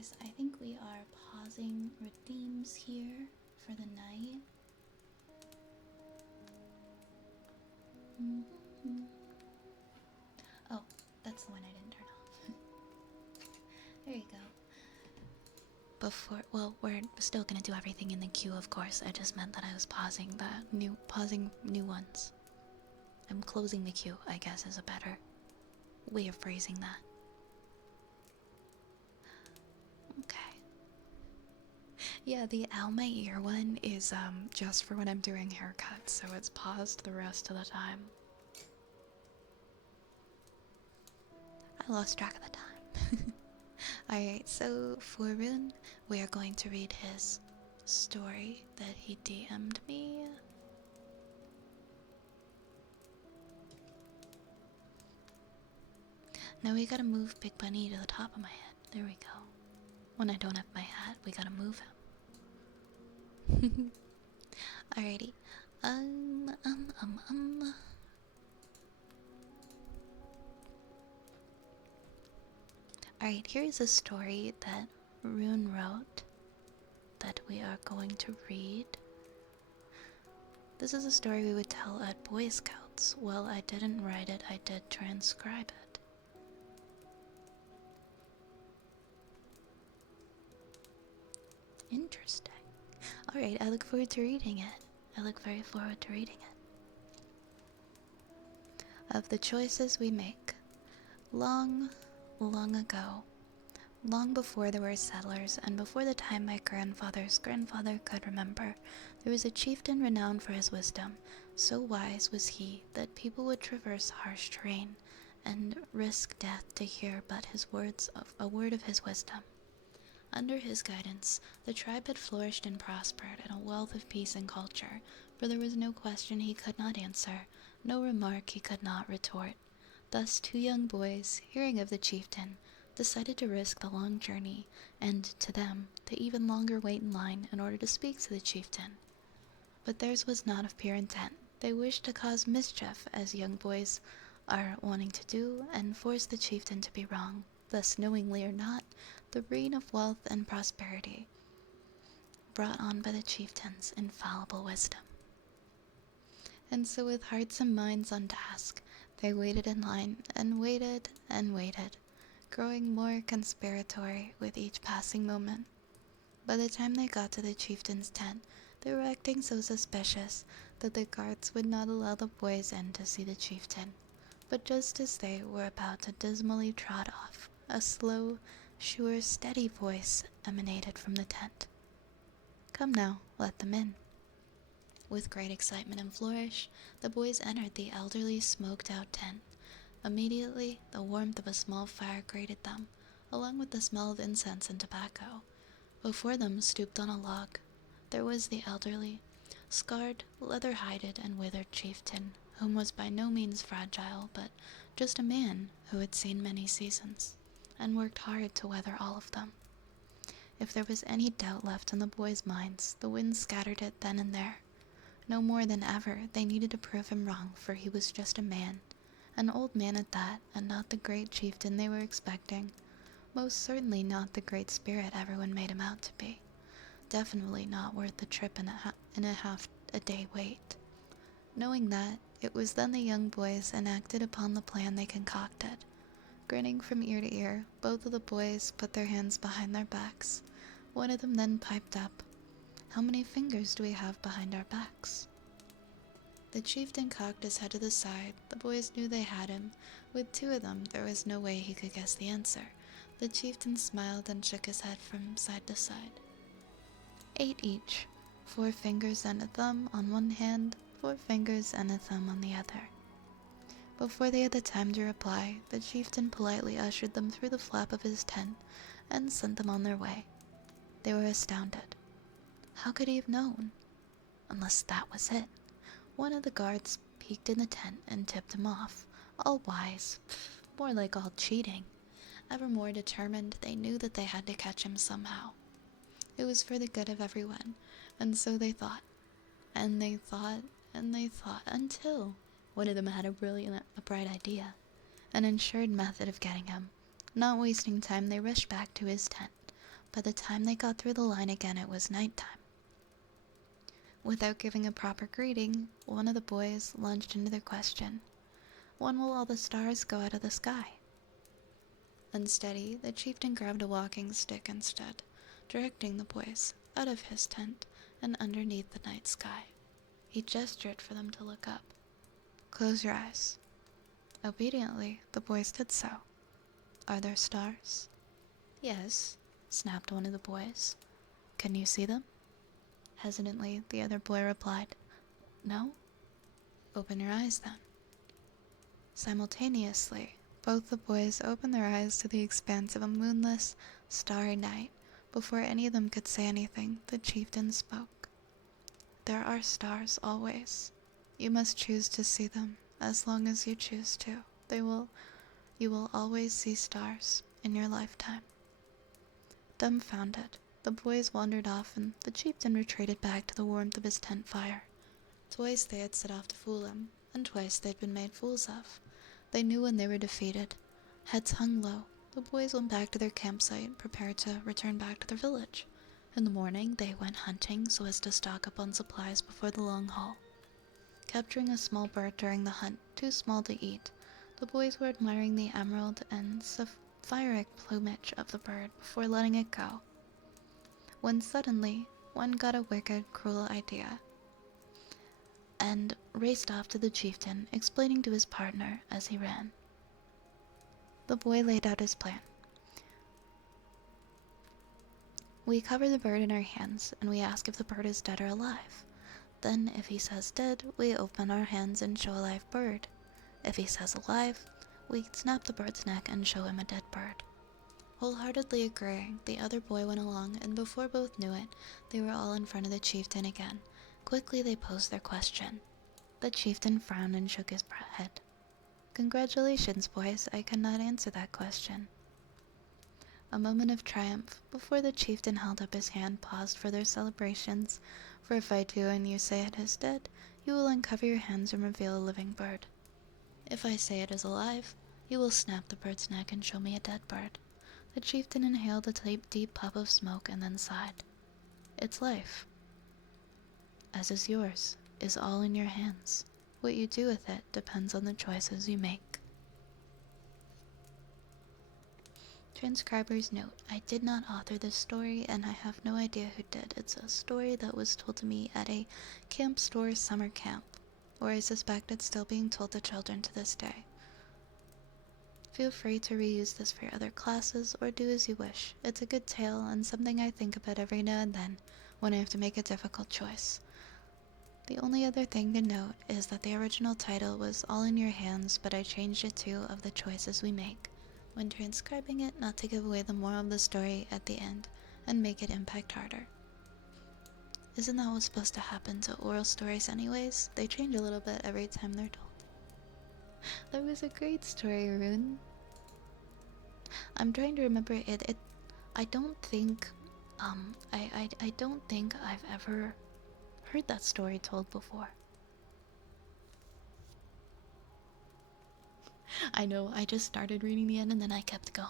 guys, I think we are pausing redeems here for the night. Oh, that's the one I didn't turn off. There you go. Well, we're still gonna do everything in the queue, of course. I just meant that I was pausing new ones. I'm closing the queue, I guess, is a better way of phrasing that. Okay. Yeah, the ow my ear one is just for when I'm doing haircuts, so it's paused the rest of the time. I lost track of the time. Alright, so for Rune, we are going to read his story that he DM'd me. Now we gotta move Big Bunny to the top of my head. There we go. When I don't have my hat, we gotta move him. Alrighty. Alright, here's a story that Rune wrote that we are going to read. This is a story we would tell at Boy Scouts. Well, I didn't write it, I did transcribe it. Interesting. Alright, I look forward to reading it. I look very forward to reading it. Of the choices we make. Long, long ago, long before there were settlers and before the time my grandfather's grandfather could remember, there was a chieftain renowned for his wisdom. So wise was he that people would traverse harsh terrain and risk death to hear but a word of his wisdom. Under his guidance, the tribe had flourished and prospered in a wealth of peace and culture, for there was no question he could not answer, no remark he could not retort. Thus 2 young boys, hearing of the chieftain, decided to risk the long journey, and, to them, the even longer wait in line in order to speak to the chieftain. But theirs was not of pure intent. They wished to cause mischief, as young boys are wanting to do, and force the chieftain to be wrong, thus, knowingly or not, the reign of wealth and prosperity brought on by the chieftain's infallible wisdom. And so with hearts and minds on task, they waited in line, and waited, growing more conspiratory with each passing moment. By the time they got to the chieftain's tent, they were acting so suspicious that the guards would not allow the boys in to see the chieftain. But just as they were about to dismally trot off, a slow, sure, steady voice emanated from the tent. Come now, let them in. With great excitement and flourish, the boys entered the elderly, smoked-out tent. Immediately, the warmth of a small fire greeted them, along with the smell of incense and tobacco. Before them, stooped on a log, there was the elderly, scarred, leather-hided, and withered chieftain, whom was by no means fragile, but just a man who had seen many seasons, and worked hard to weather all of them. If there was any doubt left in the boys' minds, the wind scattered it then and there. No more than ever, they needed to prove him wrong, for he was just a man, an old man at that, and not the great chieftain they were expecting. Most certainly not the great spirit everyone made him out to be. Definitely not worth the trip and a half a day wait. Knowing that, it was then the young boys enacted upon the plan they concocted. Grinning from ear to ear, both of the boys put their hands behind their backs. One of them then piped up, "How many fingers do we have behind our backs?" The chieftain cocked his head to the side. The boys knew they had him. With 2 of them, there was no way he could guess the answer. The chieftain smiled and shook his head from side to side. 8 each, 4 fingers and a thumb on one hand, 4 fingers and a thumb on the other. Before they had the time to reply, the chieftain politely ushered them through the flap of his tent and sent them on their way. They were astounded. How could he have known? Unless that was it. One of the guards peeked in the tent and tipped him off. All wise. More like all cheating. Ever more determined, they knew that they had to catch him somehow. It was for the good of everyone, and so they thought. And they thought, and they thought, until one of them had a bright idea. An ensured method of getting him. Not wasting time, they rushed back to his tent. By the time they got through the line again, it was nighttime. Without giving a proper greeting, one of the boys lunged into their question. When will all the stars go out of the sky? Unsteady, the chieftain grabbed a walking stick instead, directing the boys out of his tent and underneath the night sky. He gestured for them to look up. Close your eyes. Obediently, the boys did so. Are there stars? Yes, snapped one of the boys. Can you see them? Hesitantly, the other boy replied, No? Open your eyes then. Simultaneously, both the boys opened their eyes to the expanse of a moonless, starry night. Before any of them could say anything, the chieftain spoke. There are stars always. You must choose to see them, as long as you choose to. You will always see stars in your lifetime. Dumbfounded, the boys wandered off and the chieftain retreated back to the warmth of his tent fire. Twice they had set off to fool him, and twice they'd been made fools of. They knew when they were defeated. Heads hung low, the boys went back to their campsite, prepared to return back to their village. In the morning, they went hunting so as to stock up on supplies before the long haul. Capturing a small bird during the hunt, too small to eat, the boys were admiring the emerald and sapphiric plumage of the bird before letting it go. When suddenly, one got a wicked, cruel idea and raced off to the chieftain, explaining to his partner as he ran. The boy laid out his plan. We cover the bird in our hands, and we ask if the bird is dead or alive. Then, if he says dead, we open our hands and show a live bird. If he says alive, we snap the bird's neck and show him a dead bird. Wholeheartedly agreeing, the other boy went along, and before both knew it, they were all in front of the chieftain again. Quickly they posed their question. The chieftain frowned and shook his head. Congratulations, boys, I cannot answer that question. A moment of triumph, before the chieftain held up his hand, paused for their celebrations, for if I do and you say it is dead, you will uncover your hands and reveal a living bird. If I say it is alive, you will snap the bird's neck and show me a dead bird. The chieftain inhaled a deep puff of smoke and then sighed. It's life. As is yours, is all in your hands. What you do with it depends on the choices you make. Transcriber's note, I did not author this story and I have no idea who did. It's a story that was told to me at a camp store summer camp, where I suspect it's still being told to children to this day. Feel free to reuse this for your other classes or do as you wish. It's a good tale and something I think about every now and then when I have to make a difficult choice. The only other thing to note is that the original title was All in Your Hands, but I changed it to Of the Choices We Make when transcribing it, not to give away the moral of the story at the end and make it impact harder. Isn't that what's supposed to happen to oral stories anyways? They change a little bit every time they're told. That was a great story, Rune. I'm trying to remember it. I don't think I don't think I've ever heard that story told before. I know, I just started reading the end and then I kept going.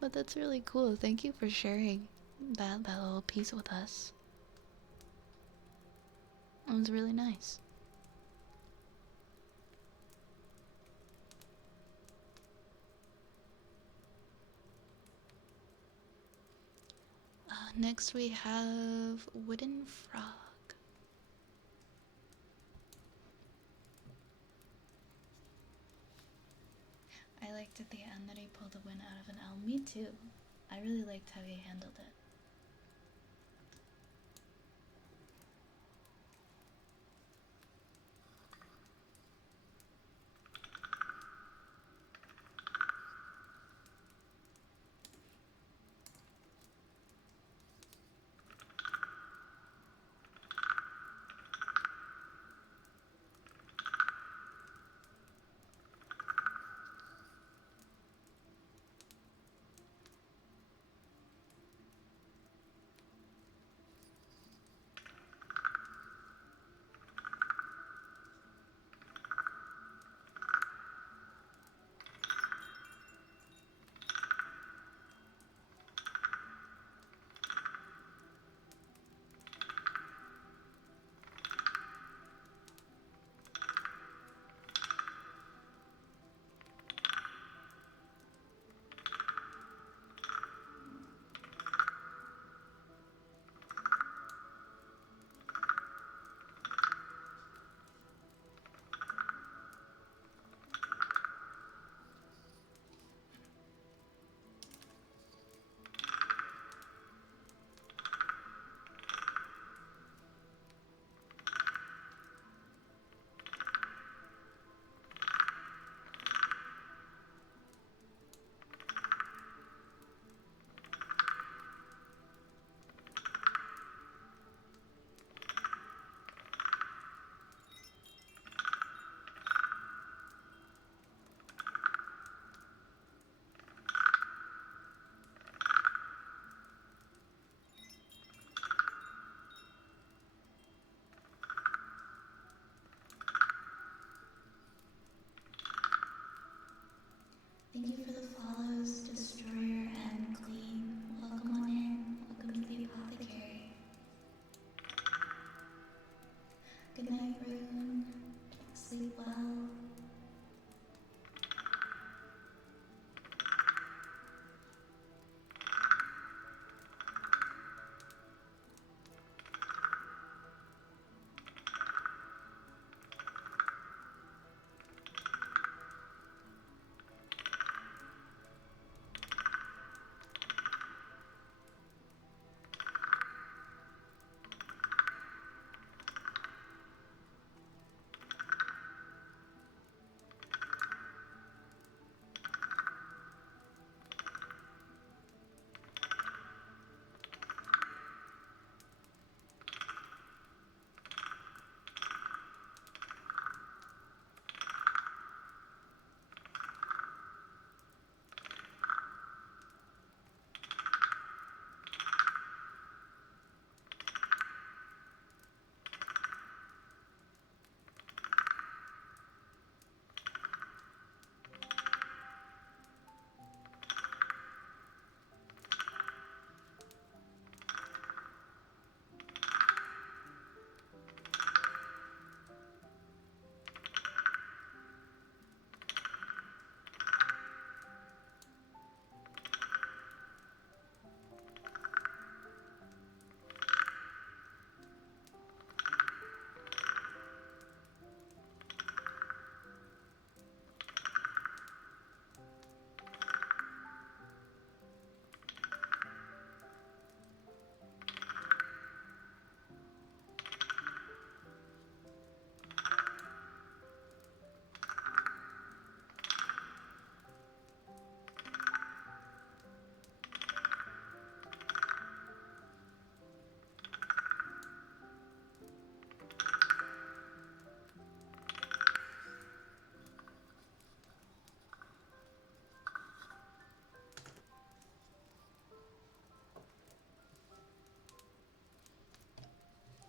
But that's really cool. Thank you for sharing that little piece with us. It was really nice. Next we have Wooden Frog. I liked at the end that he pulled the wind out of an L. Me too. I really liked how he handled it.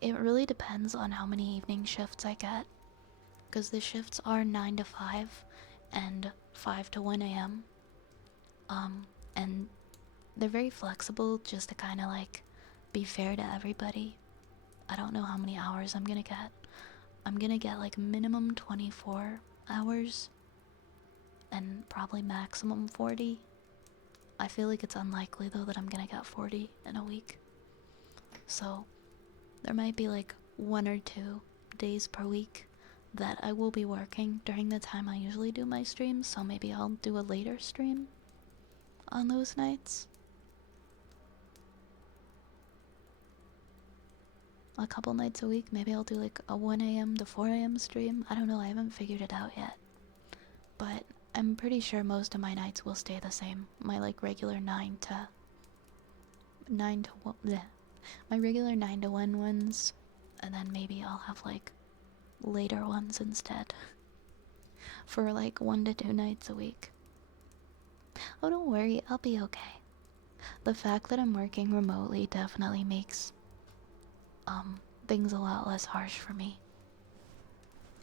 It really depends on how many evening shifts I get. Because the shifts are 9 to 5 and 5 to 1 a.m. And they're very flexible just to kind of like be fair to everybody. I don't know how many hours I'm gonna get. I'm gonna get like minimum 24 hours and probably maximum 40. I feel like it's unlikely though that I'm gonna get 40 in a week. So there might be like 1 or 2 days per week that I will be working during the time I usually do my streams, so maybe I'll do a later stream on those nights. A couple nights a week, maybe I'll do like a 1 a.m. to 4 a.m. stream. I don't know, I haven't figured it out yet. But I'm pretty sure most of my nights will stay the same. My like regular 9 to 1 bleh. My regular 9 to 1 ones, and then maybe I'll have like later ones instead. For like 1 to 2 nights a week. Oh, don't worry, I'll be okay. The fact that I'm working remotely definitely makes things a lot less harsh for me.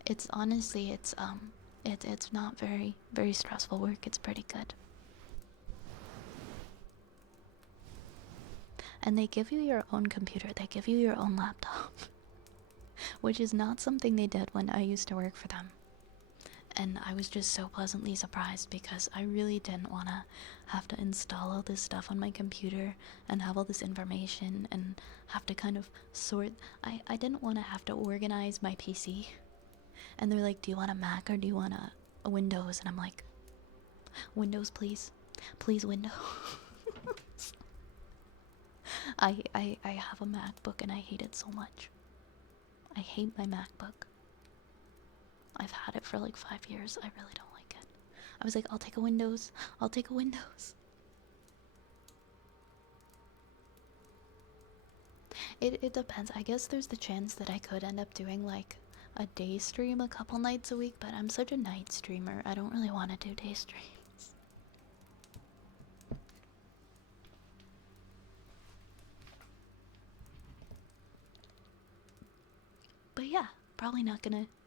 It's honestly, it's not very stressful work. It's pretty good. And they give you your own computer. They give you your own laptop. Which is not something they did when I used to work for them. And I was just so pleasantly surprised because I really didn't want to have to install all this stuff on my computer and have all this information and have to kind of sort. I didn't want to have to organize my PC. And they're like, do you want a Mac or do you want a Windows? And I'm like, Windows, please. Please, Windows. I have a MacBook and I hate it so much. I hate my MacBook. I've had it for like 5 years. I really don't like it. I was like, I'll take a Windows. I'll take a Windows. It depends. I guess there's the chance that I could end up doing like a day stream a couple nights a week, but I'm such a night streamer. I don't really want to do day streams. But yeah,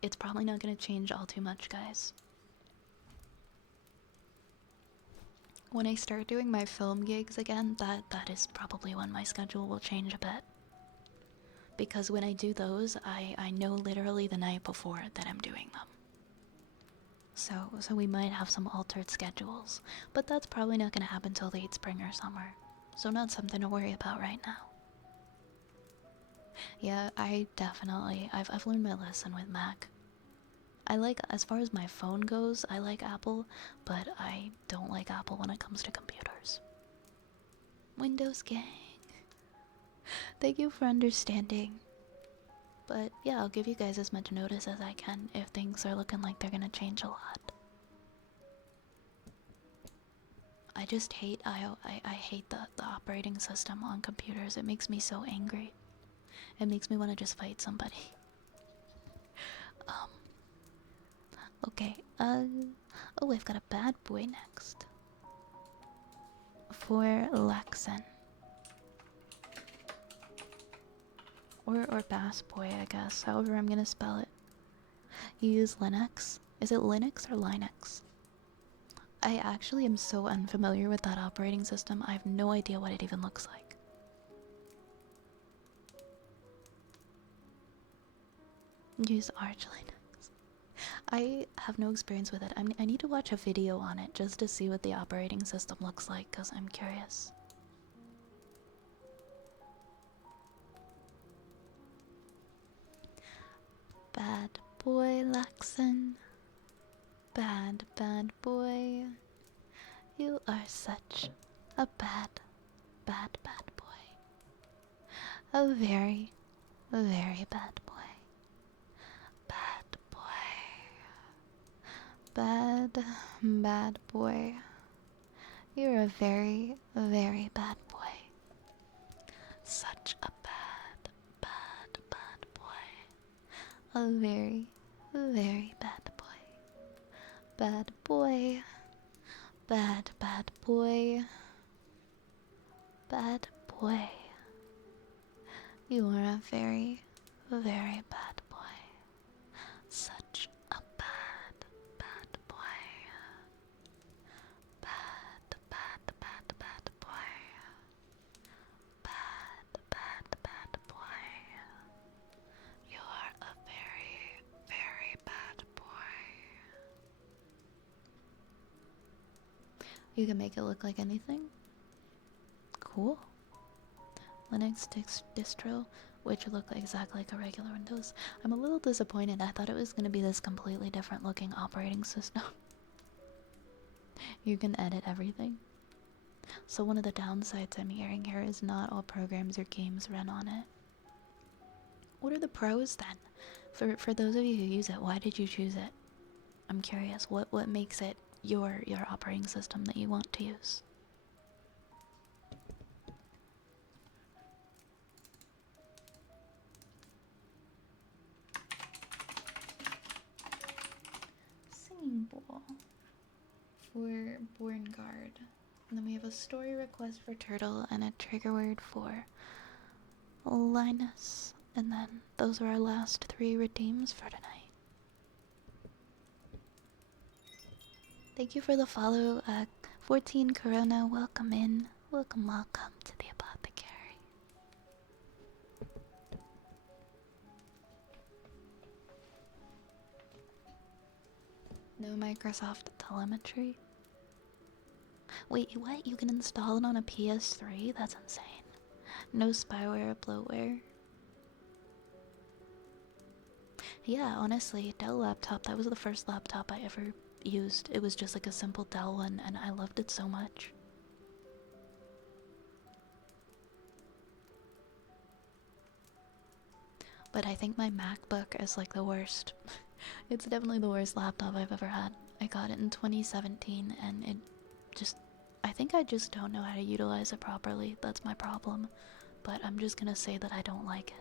it's probably not gonna change all too much, guys. When I start doing my film gigs again, that is probably when my schedule will change a bit. Because when I do those, I know literally the night before that I'm doing them. So we might have some altered schedules, but that's probably not gonna happen till late spring or summer. So not something to worry about right now. Yeah, I've learned my lesson with Mac. I like, as far as my phone goes, I like Apple, but I don't like Apple when it comes to computers. Windows gang. Thank you for understanding. But yeah, I'll give you guys as much notice as I can if things are looking like they're gonna change a lot. I just hate I hate the operating system on computers. It makes me so angry. It makes me want to just fight somebody. Okay, oh, I've got a bad boy next. For Lexan. Or Bass Boy, I guess, however I'm gonna spell it. You use Linux? Is it Linux or Linux? I actually am so unfamiliar with that operating system, I have no idea what it even looks like. Use Arch Linux. I have no experience with it. I need to watch a video on it just to see what the operating system looks like, because I'm curious. Bad boy, Laxon. Bad boy. You are such a bad boy. A very bad boy. Bad boy. Bad boy. You're a very bad boy. Such a bad boy. A very bad boy. Bad boy. Bad boy. Bad boy. You are a very, very bad boy. Such a bad boy. Bad boy. Bad boy. You are a very, very bad boy. You can make it look like anything. Cool. Linux distro, which look exactly like a regular Windows. I'm a little disappointed. I thought it was going to be this completely different looking operating system. You can edit everything. So one of the downsides I'm hearing here is not all programs or games run on it. What are the pros then? For those of you who use it, why did you choose it? I'm curious. What makes it your operating system that you want to use? Singing bowl for Born Guard. And then we have a story request for Turtle and a trigger word for Linus. And then those are our last 3 redeems for tonight. Thank you for the follow, 14 Corona. Welcome in. Welcome to the apothecary. No Microsoft telemetry. Wait, what? You can install it on a PS3? That's insane. No spyware or bloatware. Yeah, honestly, Dell laptop. That was the first laptop I ever used. It was just like a simple Dell one, and I loved it so much. But I think my MacBook is like the worst. It's definitely the worst laptop I've ever had. I got it in 2017, and it just... I think I just don't know how to utilize it properly. That's my problem. But I'm just gonna say that I don't like it.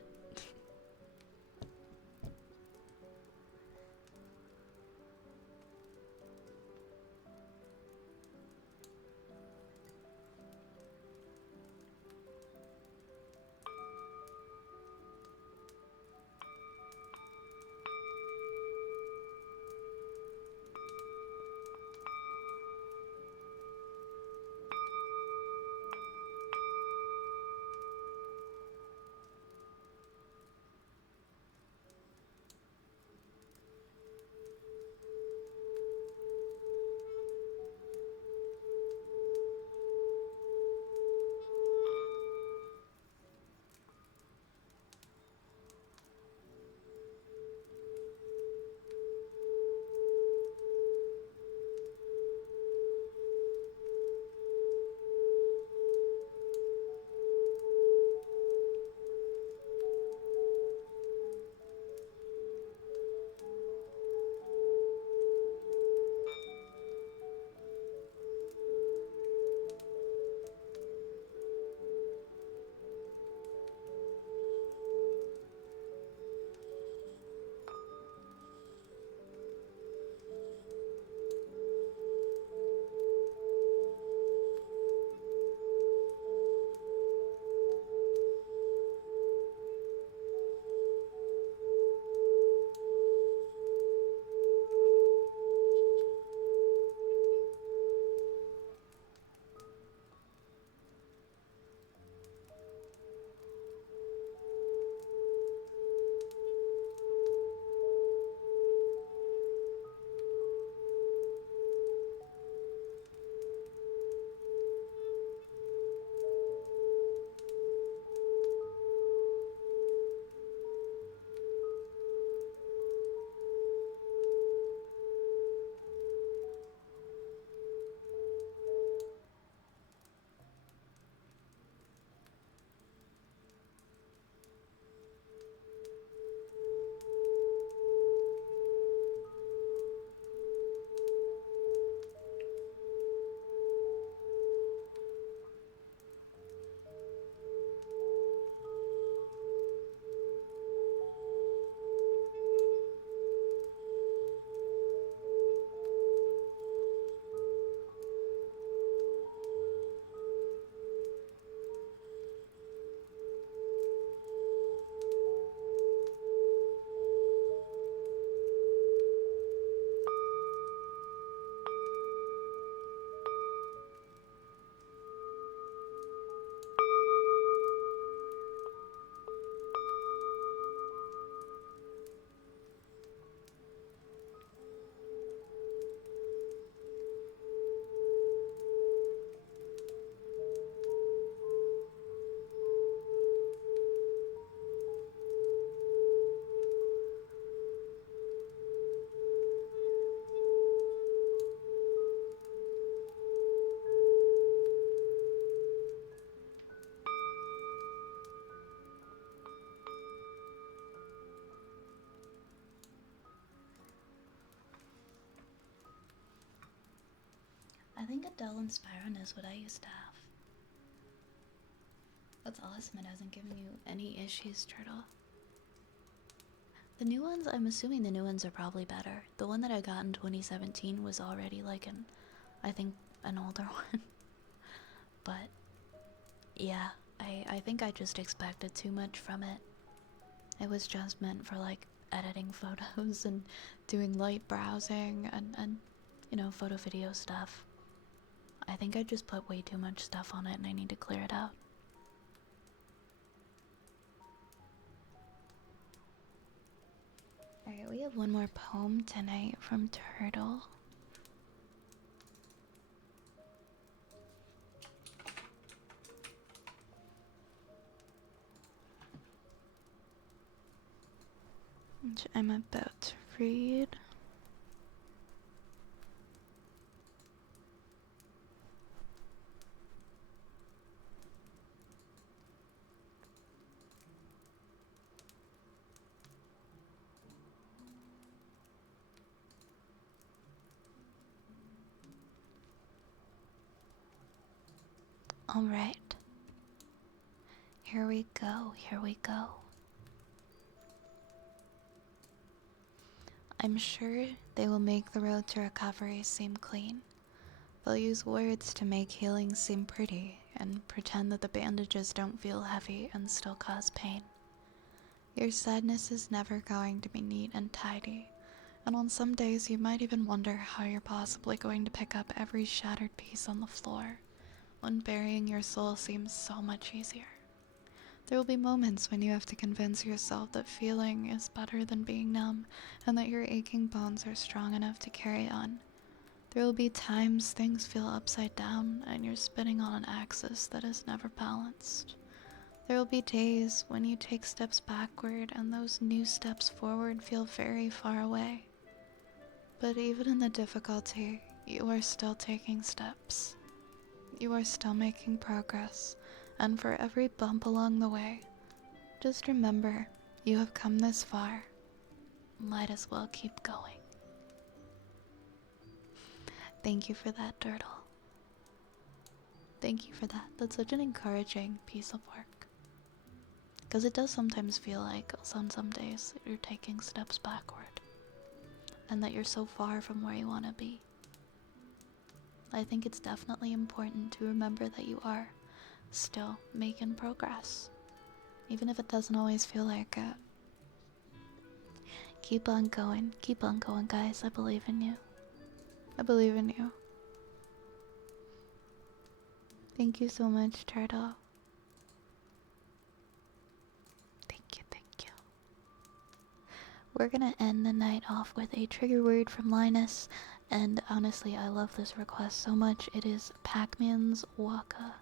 Dell and Spyron is what I used to have. That's awesome, it hasn't given you any issues, Turtle. The new ones, I'm assuming the new ones are probably better. The one that I got in 2017 was already like I think an older one. But yeah, I think I just expected too much from it. It was just meant for like editing photos and doing light browsing and you know, photo video stuff. I think I just put way too much stuff on it and I need to clear it out. Alright, we have one more poem tonight from Turtle. Which I'm about to read. Alright. Here we go, here we go. I'm sure they will make the road to recovery seem clean. They'll use words to make healing seem pretty and pretend that the bandages don't feel heavy and still cause pain. Your sadness is never going to be neat and tidy, and on some days you might even wonder how you're possibly going to pick up every shattered piece on the floor when burying your soul seems so much easier. There will be moments when you have to convince yourself that feeling is better than being numb and that your aching bones are strong enough to carry on. There will be times things feel upside down and you're spinning on an axis that is never balanced. There will be days when you take steps backward and those new steps forward feel very far away. But even in the difficulty, you are still taking steps. You are still making progress. And for every bump along the way, just remember, you have come this far. Might as well keep going. Thank you for that, Turtle. Thank you for that. That's such an encouraging piece of work. Because it does sometimes feel like on some days you're taking steps backward. And that you're so far from where you want to be. I think it's definitely important to remember that you are still making progress, even if it doesn't always feel like it. Keep on going, guys. I believe in you. I believe in you. Thank you so much, Turtle. Thank you, thank you. We're gonna end the night off with a trigger word from Linus, and honestly, I love this request so much. It is Pac-Man's Waka.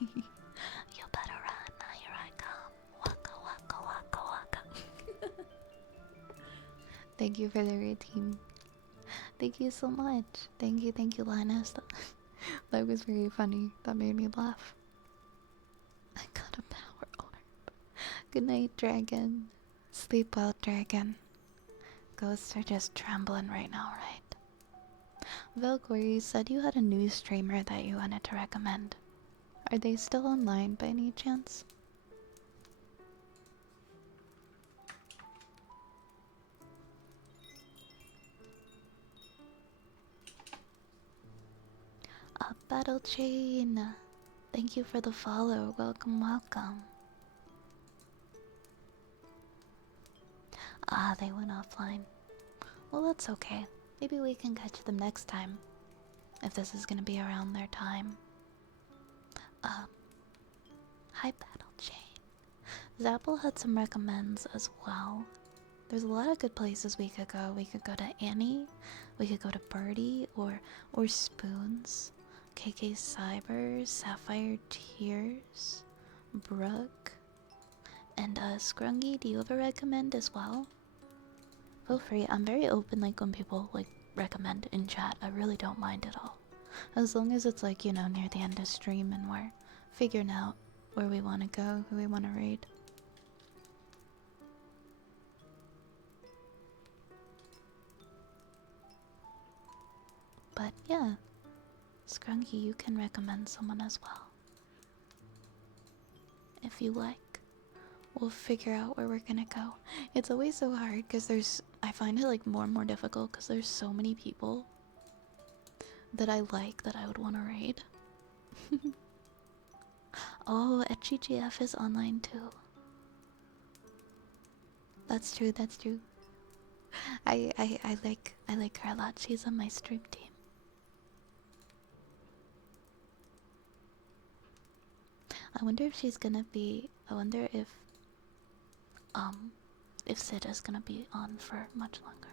You better run, here I come. Waka waka waka waka. Thank you for the routine. Thank you so much. Thank you, Linus. That was very funny. That made me laugh. I got a power orb. Good night, dragon. Sleep well, dragon. Ghosts are just trembling right now, right? Velcor, you said you had a new streamer that you wanted to recommend. Are they still online by any chance? A battle chain. Thank you for the follow. Welcome, welcome. Ah, they went offline. Well, that's okay. Maybe we can catch them next time. If this is gonna be around their time. Hi, battle chain. Zapple had some recommends as well. There's a lot of good places we could go. We could go to Annie. We could go to Birdie or Spoons. KK Cyber, Sapphire Tears, Brooke, and Scrungy. Do you have a recommend as well? Feel free. I'm very open, like when people like recommend in chat. I really don't mind at all, as long as it's like, you know, near the end of stream and we're figuring out where we want to go, who we want to raid. But yeah, Scrungy, you can recommend someone as well. If you like, we'll figure out where we're gonna go. It's always so hard because I find it like more and more difficult because there's so many people that I like that I would want to raid. Oh, GGF is online too. That's true, that's true. I like her a lot. She's on my stream team. I wonder if she's gonna be. I wonder if Sid is gonna be on for much longer.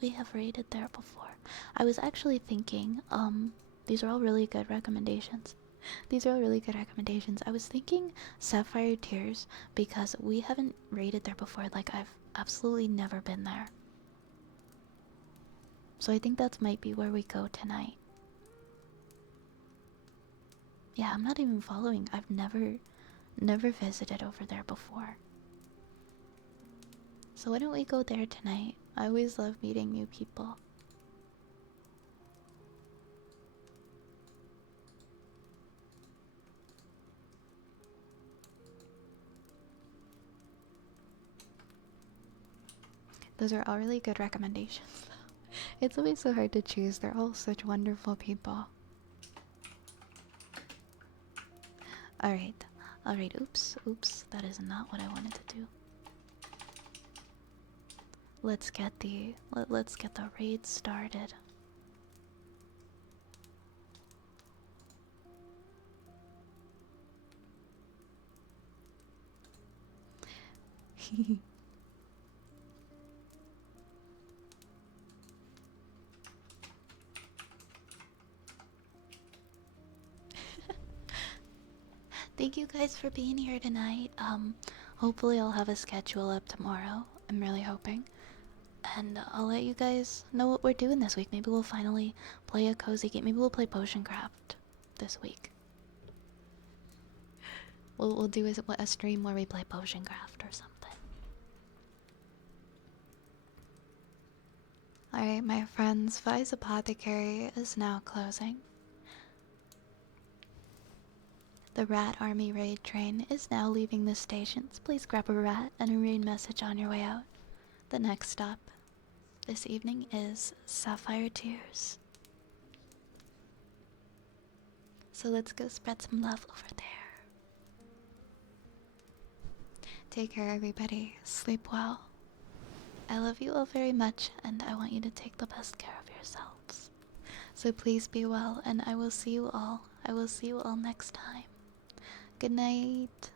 We have raided there before. I was actually thinking, these are all really good recommendations. These are all really good recommendations. I was thinking Sapphire Tears because we haven't raided there before. Like, I've absolutely never been there. So I think that might be where we go tonight. Yeah, I'm not even following. I've never visited over there before. So why don't we go there tonight? I always love meeting new people. Those are all really good recommendations. It's always so hard to choose. They're all such wonderful people. Alright. Alright, oops. That is not what I wanted to do. Let's get the raid started. Thank you guys for being here tonight. Hopefully I'll have a schedule up tomorrow. I'm really hoping. And I'll let you guys know what we're doing this week. Maybe we'll finally play a cozy game. Maybe we'll play Potion Craft this week. We'll do a stream where we play Potion Craft or something. Alright, my friends, Vi's Apothecary is now closing. The Rat Army raid train is now leaving the stations. Please grab a rat and a raid message on your way out. The next stop this evening is Sapphire Tears. So let's go spread some love over there. Take care, everybody. Sleep well. I love you all very much, and I want you to take the best care of yourselves. So please be well, and I will see you all. I will see you all next time. Good night.